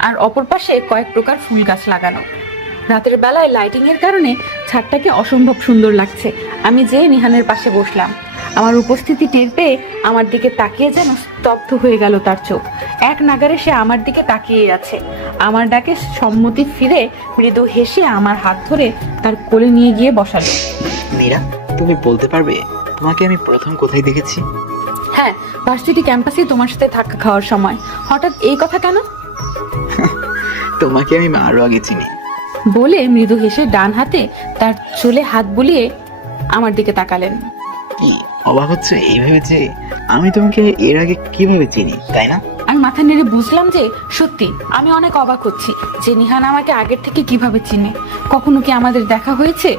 আর অপর পাশে কয়েক প্রকার ফুল গাছ লাগানো। রাতের বেলায় লাইটিং এর কারণে ছাদটাকে অসম্ভব সুন্দর লাগছে। আমি যেয়ে নিহানের পাশে বসলাম। আমার উপস্থিতি টের পেয়ে আমার দিকে তাকিয়ে যেন স্তব্ধ হয়ে গেল তার চোখ। এক নাগারে সে আমার দিকে তাকিয়ে আছে। আমার ডাকে সম্মতি ফিরে মৃদু হেসে আমার হাত ধরে তার কোলে নিয়ে গিয়ে বসালো। নীরা, তুমি বলতে পারবে তোমাকে আমি প্রথম কোথায় দেখেছি? হ্যাঁ, ভার্সিটি ক্যাম্পাসে তোমার সাথে ধাক্কা খাওয়ার সময়। হঠাৎ এই কথা কেন? তোমাকে আমি আরো আগে চিনি। বলে মৃদু হেসে ডান হাতে তার চুলে হাত বুলিয়ে আমার দিকে তাকালেন। কি অবাক হচ্ছে এইভাবে যে আমি তোমাকে এর আগে কিভাবে চিনি, তাই না? আমি মাথা নেড়ে বুঝলাম যে সত্যি আমি অনেক অবাক হচ্ছি যে নিহান আমাকে আগের থেকে কিভাবে চিনে। কখনো কি আমাদের দেখা হয়েছে?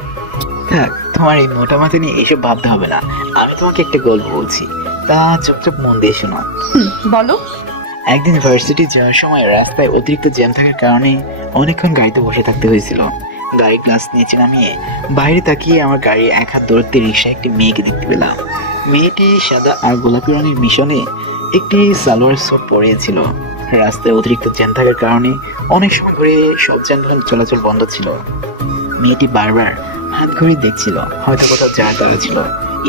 থাক, তোমার এই মোটা মাথা নিয়ে এসব ভাবতে হবে না। আমি তোমাকে একটা গল্প বলছি, তা চুপচাপ মন দিয়ে শোনো। বলো। একদিন ভার্সিটি যাওয়ার সময় রাস্তায় অতিরিক্ত জ্যাম থাকার কারণে অনেকক্ষণ গাড়িতে বসে থাকতে হয়েছিল। গাড়ির গ্লাস নিচে নামিয়ে বাইরে তাকিয়ে আমার গাড়ির এক হাত দূরত্বে রিক্সায় একটি মেয়েকে দেখতে পেলাম। মেয়েটি সাদা আর গোলাপি রঙের মিশনে একটি সালোয়ার স্যুট পরেছিল। রাস্তায় অতিরিক্ত জ্যাম থাকার কারণে অনেক সময় ধরে সব যানবাহন চলাচল বন্ধ ছিল। মেয়েটি বারবার হাত ঘড়ি দেখছিল, হয়তো কোথাও যাওয়ার তারা ছিল।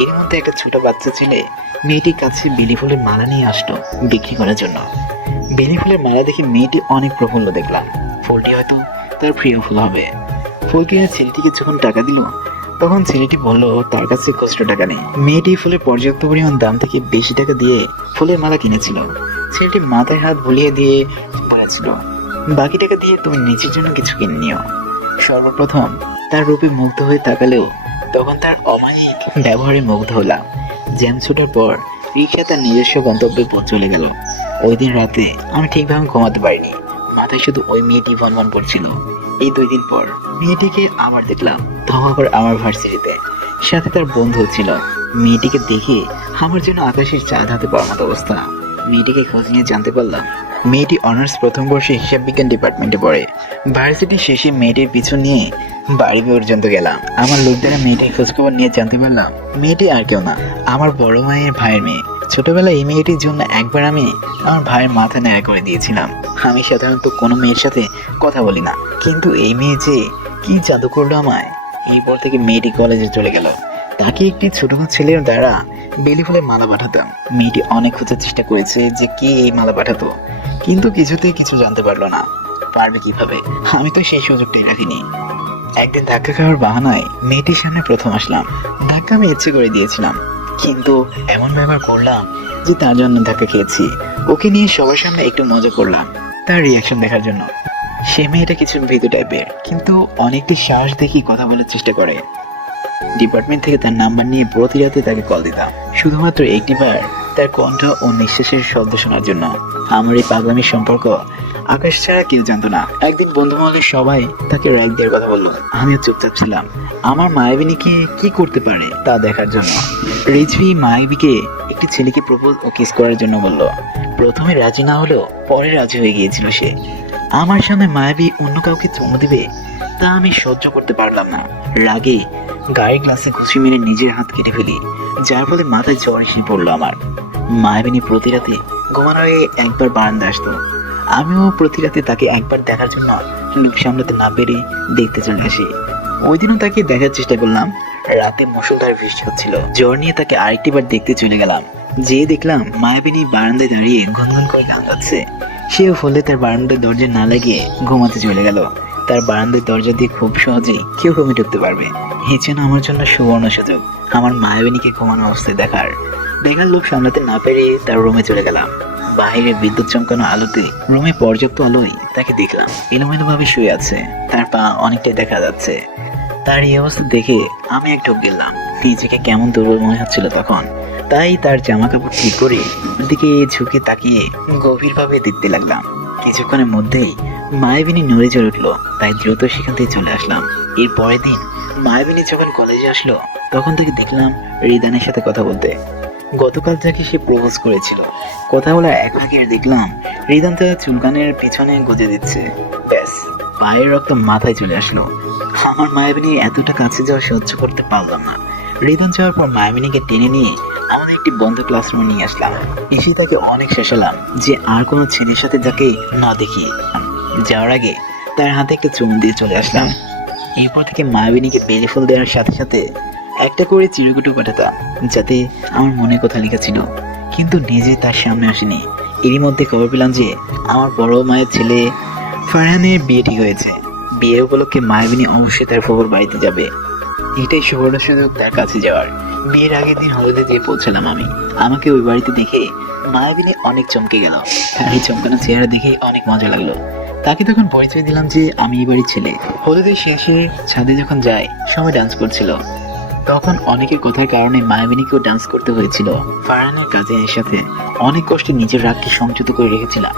এর মধ্যে একটা ছোট বাচ্চা ছেলে মেয়েটির কাছে বেলি ফুলের মালা নিয়ে আসলো বিক্রি করার জন্য। বেলি ফুলের মালা দেখে মেয়েটি অনেক প্রফুল্ল দেখলাম। ফুলটি হয়তো তার প্রিয় ফুল হবে। ফুল কিনে ছেলেটিকে যখন টাকা দিল, তখন ছেলেটি বলল তার কাছে খুচরো টাকা নেই। মেয়েটি ফুলের পর্যাপ্ত পরিমাণ দাম থেকে বেশি টাকা দিয়ে ফুলের মালা কিনেছিল। ছেলেটি মাথায় হাত বুলিয়ে দিয়ে বলেছিল, বাকি টাকা দিয়ে তুমি নিজের জন্য কিছু কিনে নিও। সর্বপ্রথম তার রূপে মুগ্ধ হয়ে তাকালেও তখন তার অমায়িক ব্যবহারে মুগ্ধ হলাম। জ্যাম ছুটার পর রিক্সা তার নিজস্ব গন্তব্যে চলে গেল। ওই দিন রাতে আমি ঠিকভাবে ঘুমাতে পারিনি, মাথায় শুধু ওই মেয়েটি ভনভন করছিল। এই 2 দিন পর মেয়েটিকে আবার দেখলাম, ধমাকর আমার ভার্সিটিতে, সাথে তার বন্ধু ছিল। মেয়েটিকে দেখে আমার জন্য আকাশের চাঁদ হাতে পাওয়ার মতো অবস্থা। মেয়েটিকে খোঁজ নিয়ে জানতে পারলাম মেয়েটি অনার্স প্রথম বর্ষে হিসাব বিজ্ঞান ডিপার্টমেন্টে পড়ে। ভার্সিটি শেষে মেয়েটির পিছু নিয়ে বাড়ি পর্যন্ত গেলাম। আমার লোক দ্বারা মেয়েটির খোঁজখবর নিয়ে জানতে পারলাম মেয়েটি আর কেউ না, আমার বড় মায়ের ভাইয়ের মেয়ে। ছোটবেলায় এই মেয়েটির জন্য একবার আমি আমার ভাইয়ের মাথা ন্যাড়া করে দিয়েছিলাম। আমি সাধারণত কোনো মেয়ের সাথে কথা বলি না, কিন্তু এই মেয়ে যে কি জাদু করলো আমায়। এরপর থেকে মেয়েটি কলেজে চলে গেল। তাকে একটি ছোট ছেলের দ্বারা বেলি ফুলের মালা পাঠাতাম। মেয়েটি অনেক খোঁজার চেষ্টা করেছে যে কে এই মালা পাঠাতো, কিন্তু কিছুতেই কিছু জানতে পারলো না। পারবে কিভাবে? আমি তো সেই সুযোগটাই রাখিনি। একদিন ধাক্কা খাওয়ার বাহানায় মেয়েটির সামনে প্রথম আসলাম। ধাক্কা আমি ইচ্ছে করে দিয়েছিলাম, কিন্তু এমন ব্যবহার করলাম যে তার জন্য ধাক্কা খেয়েছি। ওকে নিয়ে সবার সামনে একটু মজা করলাম তার রিয়াকশন দেখার জন্য। সে মেয়েটা কিছু ভীতু টাইপের, কিন্তু অনেকটি সাহস দেখি কথা বলার চেষ্টা করে। ডিপার্টমেন্ট থেকে তার নাম্বার নিয়ে প্রতি রাতে তাকে কল দিতাম, শুধুমাত্র একটিবার তার কণ্ঠ ও নিঃশ্বাসের শব্দ শোনার জন্য। আমার এই পাগলামির সম্পর্ক আকাশ ছাড়া কেউ জানতো না। একদিন বন্ধু মহলের সবাই তাকে র্যাক দেওয়ার কথা বললো, আমিও চুপচাপ ছিলাম আমার মায়াবিনীকে কি করতে পারে তা দেখার জন্য। রিজভি মায়াবিকে একটি ছেলেকে প্রপোজ ও কিস করার জন্য বলল। প্রথমে রাজি না হলেও পরে রাজি হয়ে গিয়েছিল সে। আমার সামনে মায়াবী অন্য কাউকে চুমু দিবে তা আমি সহ্য করতে পারলাম না। রাগে গাড়ির গ্লাসে ঘুষি মেরে নিজের হাত কেটে ফেলি, যার ফলে মাথায় জ্বর এসে পড়লো আমার। মায়াবিনী প্রতি রাতে ঘুমানোর আগে একবার বারান্দা আসতো, আমিও প্রতি রাতে তাকে একবার দেখার জন্য লোভ সামলাতে না পেরে দেখতে চলে আসি। ওই দিনও তাকে দেখার চেষ্টা করলাম। রাতে মুষলধারে বৃষ্টি হচ্ছিল, জ্বর নিয়ে তাকে আরেকটিবার দেখতে চলে গেলাম। যেয়ে দেখলাম মায়াবিনী বারান্দায় দাঁড়িয়ে গুনগুন করে গান গাচ্ছে। সেও ফলে তার বারান্দার দরজা না লাগিয়ে ঘুমাতে চলে গেল। তার বারান্দার দরজা দিয়ে খুব সহজেই কেউ রুমে ঢুকতে পারবে। এই জন্য আমার জন্য সুবর্ণ সুযোগ আমার মায়াবিনীকে ঘুমানো অবস্থায় দেখার লোভ সামলাতে না পেরে তার রুমে চলে গেলাম। বাইরে বিদ্যুৎ চমকানো আলোতে রুমে পর্যাপ্ত আলোয় তাকে দেখলাম এলোমেলো ভাবে শুয়ে আছে, তার পা অনেকটাই দেখা যাচ্ছে। তার এই অবস্থা দেখে আমি এক ঢোক গেলাম। নিজেকে কেমন দুর্বল মনে হচ্ছিল তখন, তাই তার জামা কাপড় ঠিক করে দিকে ঝুঁকে তাকিয়ে গভীরভাবে দেখতে লাগলাম। কিছুক্ষণের মধ্যেই মায়াবিনী নড়ে চড়ে উঠলো, তাই দ্রুত সেখান থেকে চলে আসলাম। এর পরের দিন মায়াবিনী যখন কলেজে আসলো তখন থেকে দেখলাম রিদানের সাথে কথা বলতে। গতকাল যাকে সে প্রপোজ করেছিল, কথা বলার এক আগে দেখলাম রিদান তার চুলকানের পিছনে গুজে দিচ্ছে। ব্যাস, পায়ের রক্ত মাথায় চলে আসলো। আমার মায়াবিনী এতটা কাছে যাওয়া সহ্য করতে পারলাম না। রিদান যাওয়ার পর মায়াবিনীকে টেনে নিয়ে আমাদের একটি বন্ধ ক্লাসরুমে নিয়ে আসলাম। এসে তাকে অনেক শেষালাম যে আর কোনো ছেলের সাথে যাকে না দেখি। যাওয়ার আগে তার হাতে একটা চুমু দিয়ে চলে আসলাম। এরপর থেকে মায়াবিনীকে বেলি ফুল দেওয়ার সাথে সাথে একটা করে চিরকুটু পাঠাতাম, যাতে আমার মনে কথা লেখা ছিল, কিন্তু নিজে তার সামনে আসেনি। এরই মধ্যে খবর পেলাম যে আমার বড় মায়ের ছেলে ফারহানের বিয়ে ঠিক হয়েছে। বিয়ে উপলক্ষে মায়াবিনী অবশ্যই তার ফুফুর বাড়িতে যাবে। এটাই সুবর্ণ সুযোগ তার কাছে যাওয়ার। বিয়ের আগের দিন হলুদে দিয়ে পৌঁছালাম আমি। আমাকে ওই বাড়িতে দেখে মায়াবিনী অনেক চমকে গেল। তার এই চমকানো চেহারা দেখে অনেক মজা লাগলো। তাকে তখন পরিচয় দিলাম যে আমি এই বাড়ির ছেলে। হলুদের শেষে ছাদে যখন যাই সবাই ডান্স করছিল, তখন অনেকের কথার কারণে মায়াবিনীকেও ডান্স করতে হয়েছিল। ফারহানের কাজিনের সাথে অনেক কষ্টে নিজের রাগকে সংযত করে রেখেছিলাম,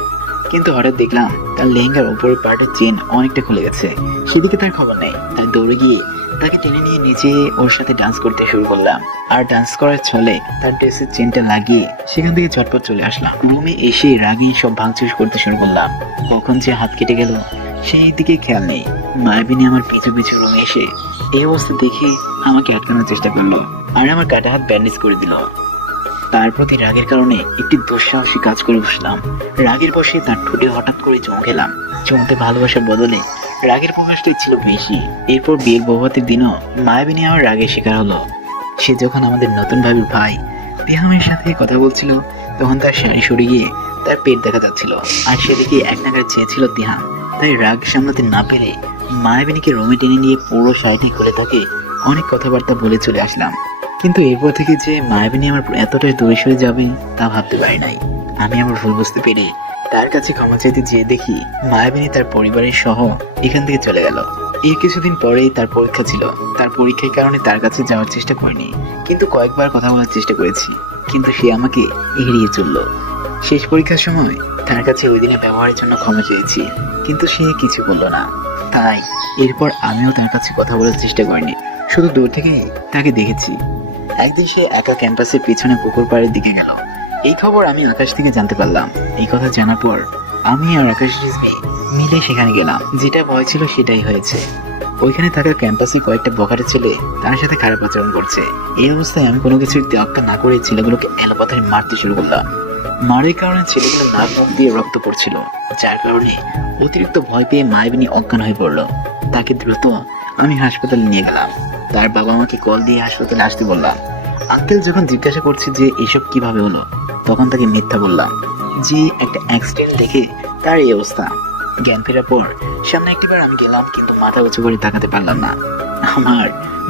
কিন্তু হঠাৎ দেখলাম তার লেহেঙ্গার উপরের পার্টের চেন অনেকটা খুলে গেছে। সেদিকে তার খবর নেই, তাই দৌড়ে গিয়ে তাকে টেনে নিয়ে নিচে ওর সাথে ডান্স করতে শুরু করলাম। আর ডান্স করার ছলে তার ড্রেসের চেনটা লাগিয়ে সেখান থেকে ঝটপট চলে আসলাম। রুমে এসে রাগে সব ভাঙচুর করতে শুরু করলাম। কখন যে হাত কেটে গেল সেই দিকে খেয়াল নেই। মায়াবিনী আমার পিছু পিছু রুমে এসে এই অবস্থা দেখে আমাকে আটকানোর চেষ্টা করলো আর আমার কাটা হাত ব্যান্ডেজ করে দিল। তার প্রতি রাগের কারণে একটি দুঃসাহসী কাজ করে বসলাম। রাগের বসে তার ঠোঁটে হঠাৎ করে চুমু খেলাম। চুমুতে ভালোবাসার বদলে রাগের প্রকাশটাই ছিল বেশি। এরপর বিয়ের বৌভাতের দিনও মায়াবিনী আমার রাগের শিকার হলো। সে যখন আমাদের নতুন ভাবির ভাই তিহামের সাথে কথা বলছিল তখন তার শাড়ি সরে গিয়ে তার পেট দেখা যাচ্ছিল, আর সেদিকে এক নাগাড়ে চেয়েছিল তিহাম। তাই রাগ সামলাতে না পেরে মায়াবিনীকে রুমে টেনে নিয়ে পুরো শাড়িটি খুলে তাকে অনেক কথাবার্তা বলে চলে আসলাম। কিন্তু এরপর থেকে যে মায়াবিনী আমার এতটা দূরে সরে যাবে তা ভাবতে পারি নাই। আমি আমার ভুল বুঝতে পেরে তার কাছে ক্ষমা চাইতে যেয়ে দেখি মায়াবিনী তার পরিবারের সহ এখান থেকে চলে গেল। এর কিছুদিন পরেই তার পরীক্ষা ছিল। তার পরীক্ষার কারণে তার কাছে যাওয়ার চেষ্টা করিনি, কিন্তু কয়েকবার কথা বলার চেষ্টা করেছি, কিন্তু সে আমাকে এড়িয়ে চলল। শেষ পরীক্ষার সময় তার কাছে ওই দিনের ব্যবহারের জন্য ক্ষমা চেয়েছি, কিন্তু সে কিছু বলল না। তাই এরপর আমিও তার কাছে কথা বলার চেষ্টা করিনি, শুধু দূর থেকে তাকে দেখেছি। একদিন সে একা ক্যাম্পাসের পিছনে পুকুর পাড়ের দিকে গেল। এই খবর আমি আকাশ থেকে জানতে পারলাম। এই কথা জানার পর আমি আর আকাশ রিজভি মিলে সেখানে গেলাম। যেটা ভয় ছিল সেটাই হয়েছে। ওইখানে থাকা ক্যাম্পাসে কয়েকটা বখাটে ছেলে তার সাথে খারাপ আচরণ করছে। এই অবস্থায় আমি কোনো কিছুর তোয়াক্কা না করে ছেলেগুলোকে এলোপাথারি মারতে শুরু করলাম। মারের কারণে ছেলেগুলো নাক মুখ দিয়ে রক্ত পড়ছিল, যার কারণে অতিরিক্ত ভয় পেয়ে মায়াবিনী অজ্ঞান হয়ে পড়ল। তাকে দ্রুত আমি হাসপাতালে নিয়ে গেলাম। তার বাবা মাকে কল দিয়ে হাসপাতালে আসতে বললাম। আঙ্কেল যখন জিজ্ঞাসা করছে যে এসব কিভাবে হলো, তখন তাকে মিথ্যা বললাম যে একটা অ্যাক্সিডেন্ট দেখে তার এই অবস্থা। জ্ঞান ফেরার পর সামনে একটিবার আমি গেলাম, কিন্তু মাথা উঁচু করে তাকাতে পারলাম না। আমার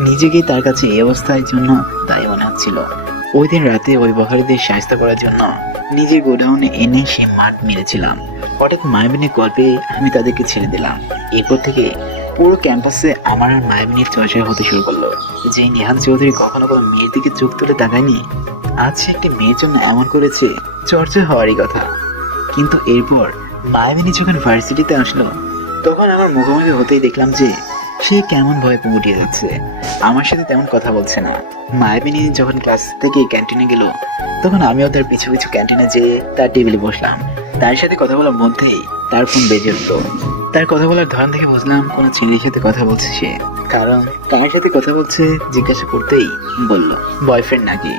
নিজেকে তার কাছে এই অবস্থার জন্য দায়ী মনে হচ্ছিল। ওই দিন রাতে ওই বখারিদের সাহায্য করার জন্য নিজের গোডাউনে এনে সে মাঠ মেরেছিলাম। হঠাৎ মায়াবিনীর কল পেয়ে আমি তাদেরকে ছেড়ে দিলাম। এরপর থেকে পুরো ক্যাম্পাসে আমার আর মায়াবিনীর চর্চা হতে শুরু করলো। যে নিহান চৌধুরী কখনো কোনো মেয়ের দিকে চোখ তুলে তাকায়নি, আজ সে একটি মেয়ের জন্য এমন করেছে, চর্চা হওয়ারই কথা। কিন্তু এরপর মায়াবিনী যখন ভার্সিটিতে আসলো, তখন আমার মুখোমুখি হতেই দেখলাম যে সে কেমন ভয়ে পুঁটিয়ে যাচ্ছে, আমার সাথে তেমন কথা বলছে না। মায়াবিনী যখন ক্লাস থেকে ক্যান্টিনে গেল, তখন আমিও তার পিছু পিছু ক্যান্টিনে যেয়ে তার টেবিলে বসলাম। তার সাথে কথা বলার মধ্যেই তার ফোন বেজে উঠলো। তার কথা বলার ধরন থেকে বুঝলাম কোনো ছেলের সাথে কথা বলছে সে, কারণ কার সাথে কথা বলছে জিজ্ঞাসা করতেই বলল বয়ফ্রেন্ড নাকি।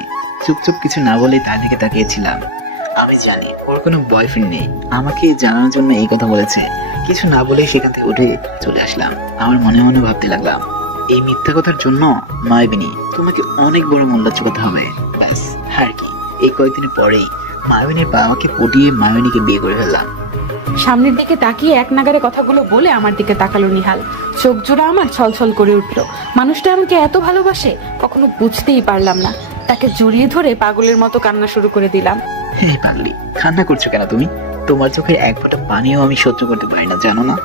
চুপচুপ কিছু না বলেই তার দিকে তাকিয়েছিলাম। আমি জানি ওর কোনো বয়ফ্রেন্ড নেই, আমাকে জানানোর জন্য এই কথা বলেছে। কিছু না বলেই সেখান থেকে উঠে চলে আসলাম। আমার মনে মনে ভাবতে লাগলাম, এই মিথ্যা কথার জন্য মায়াবিনী তোমাকে অনেক বড় মূল্য চুকাতে হবে। ব্যাস, আর কি। এই কয়েকদিন পরেই মায়াবিনীর বাবাকে পটিয়ে মায়াবিনীকে বিয়ে করে ফেললাম। সামনের দিকে তাকিয়ে এক নাগারে কথাগুলো বলে আমার দিকে তাকালো নিহাল। চোখ জোড়া আমার ছলছল করে উঠল। মানুষটা আমাকে এত ভালোবাসে কখনো বুঝতেই পারলাম না। তাকে জড়িয়ে ধরে পাগলের মতো কান্না শুরু করে দিলাম। হে পাগলি, কান্না করছো কেন তুমি? তোমার চোখের এক ফোঁটা পানিও আমি সহ্য করতে পারি না, জানো না?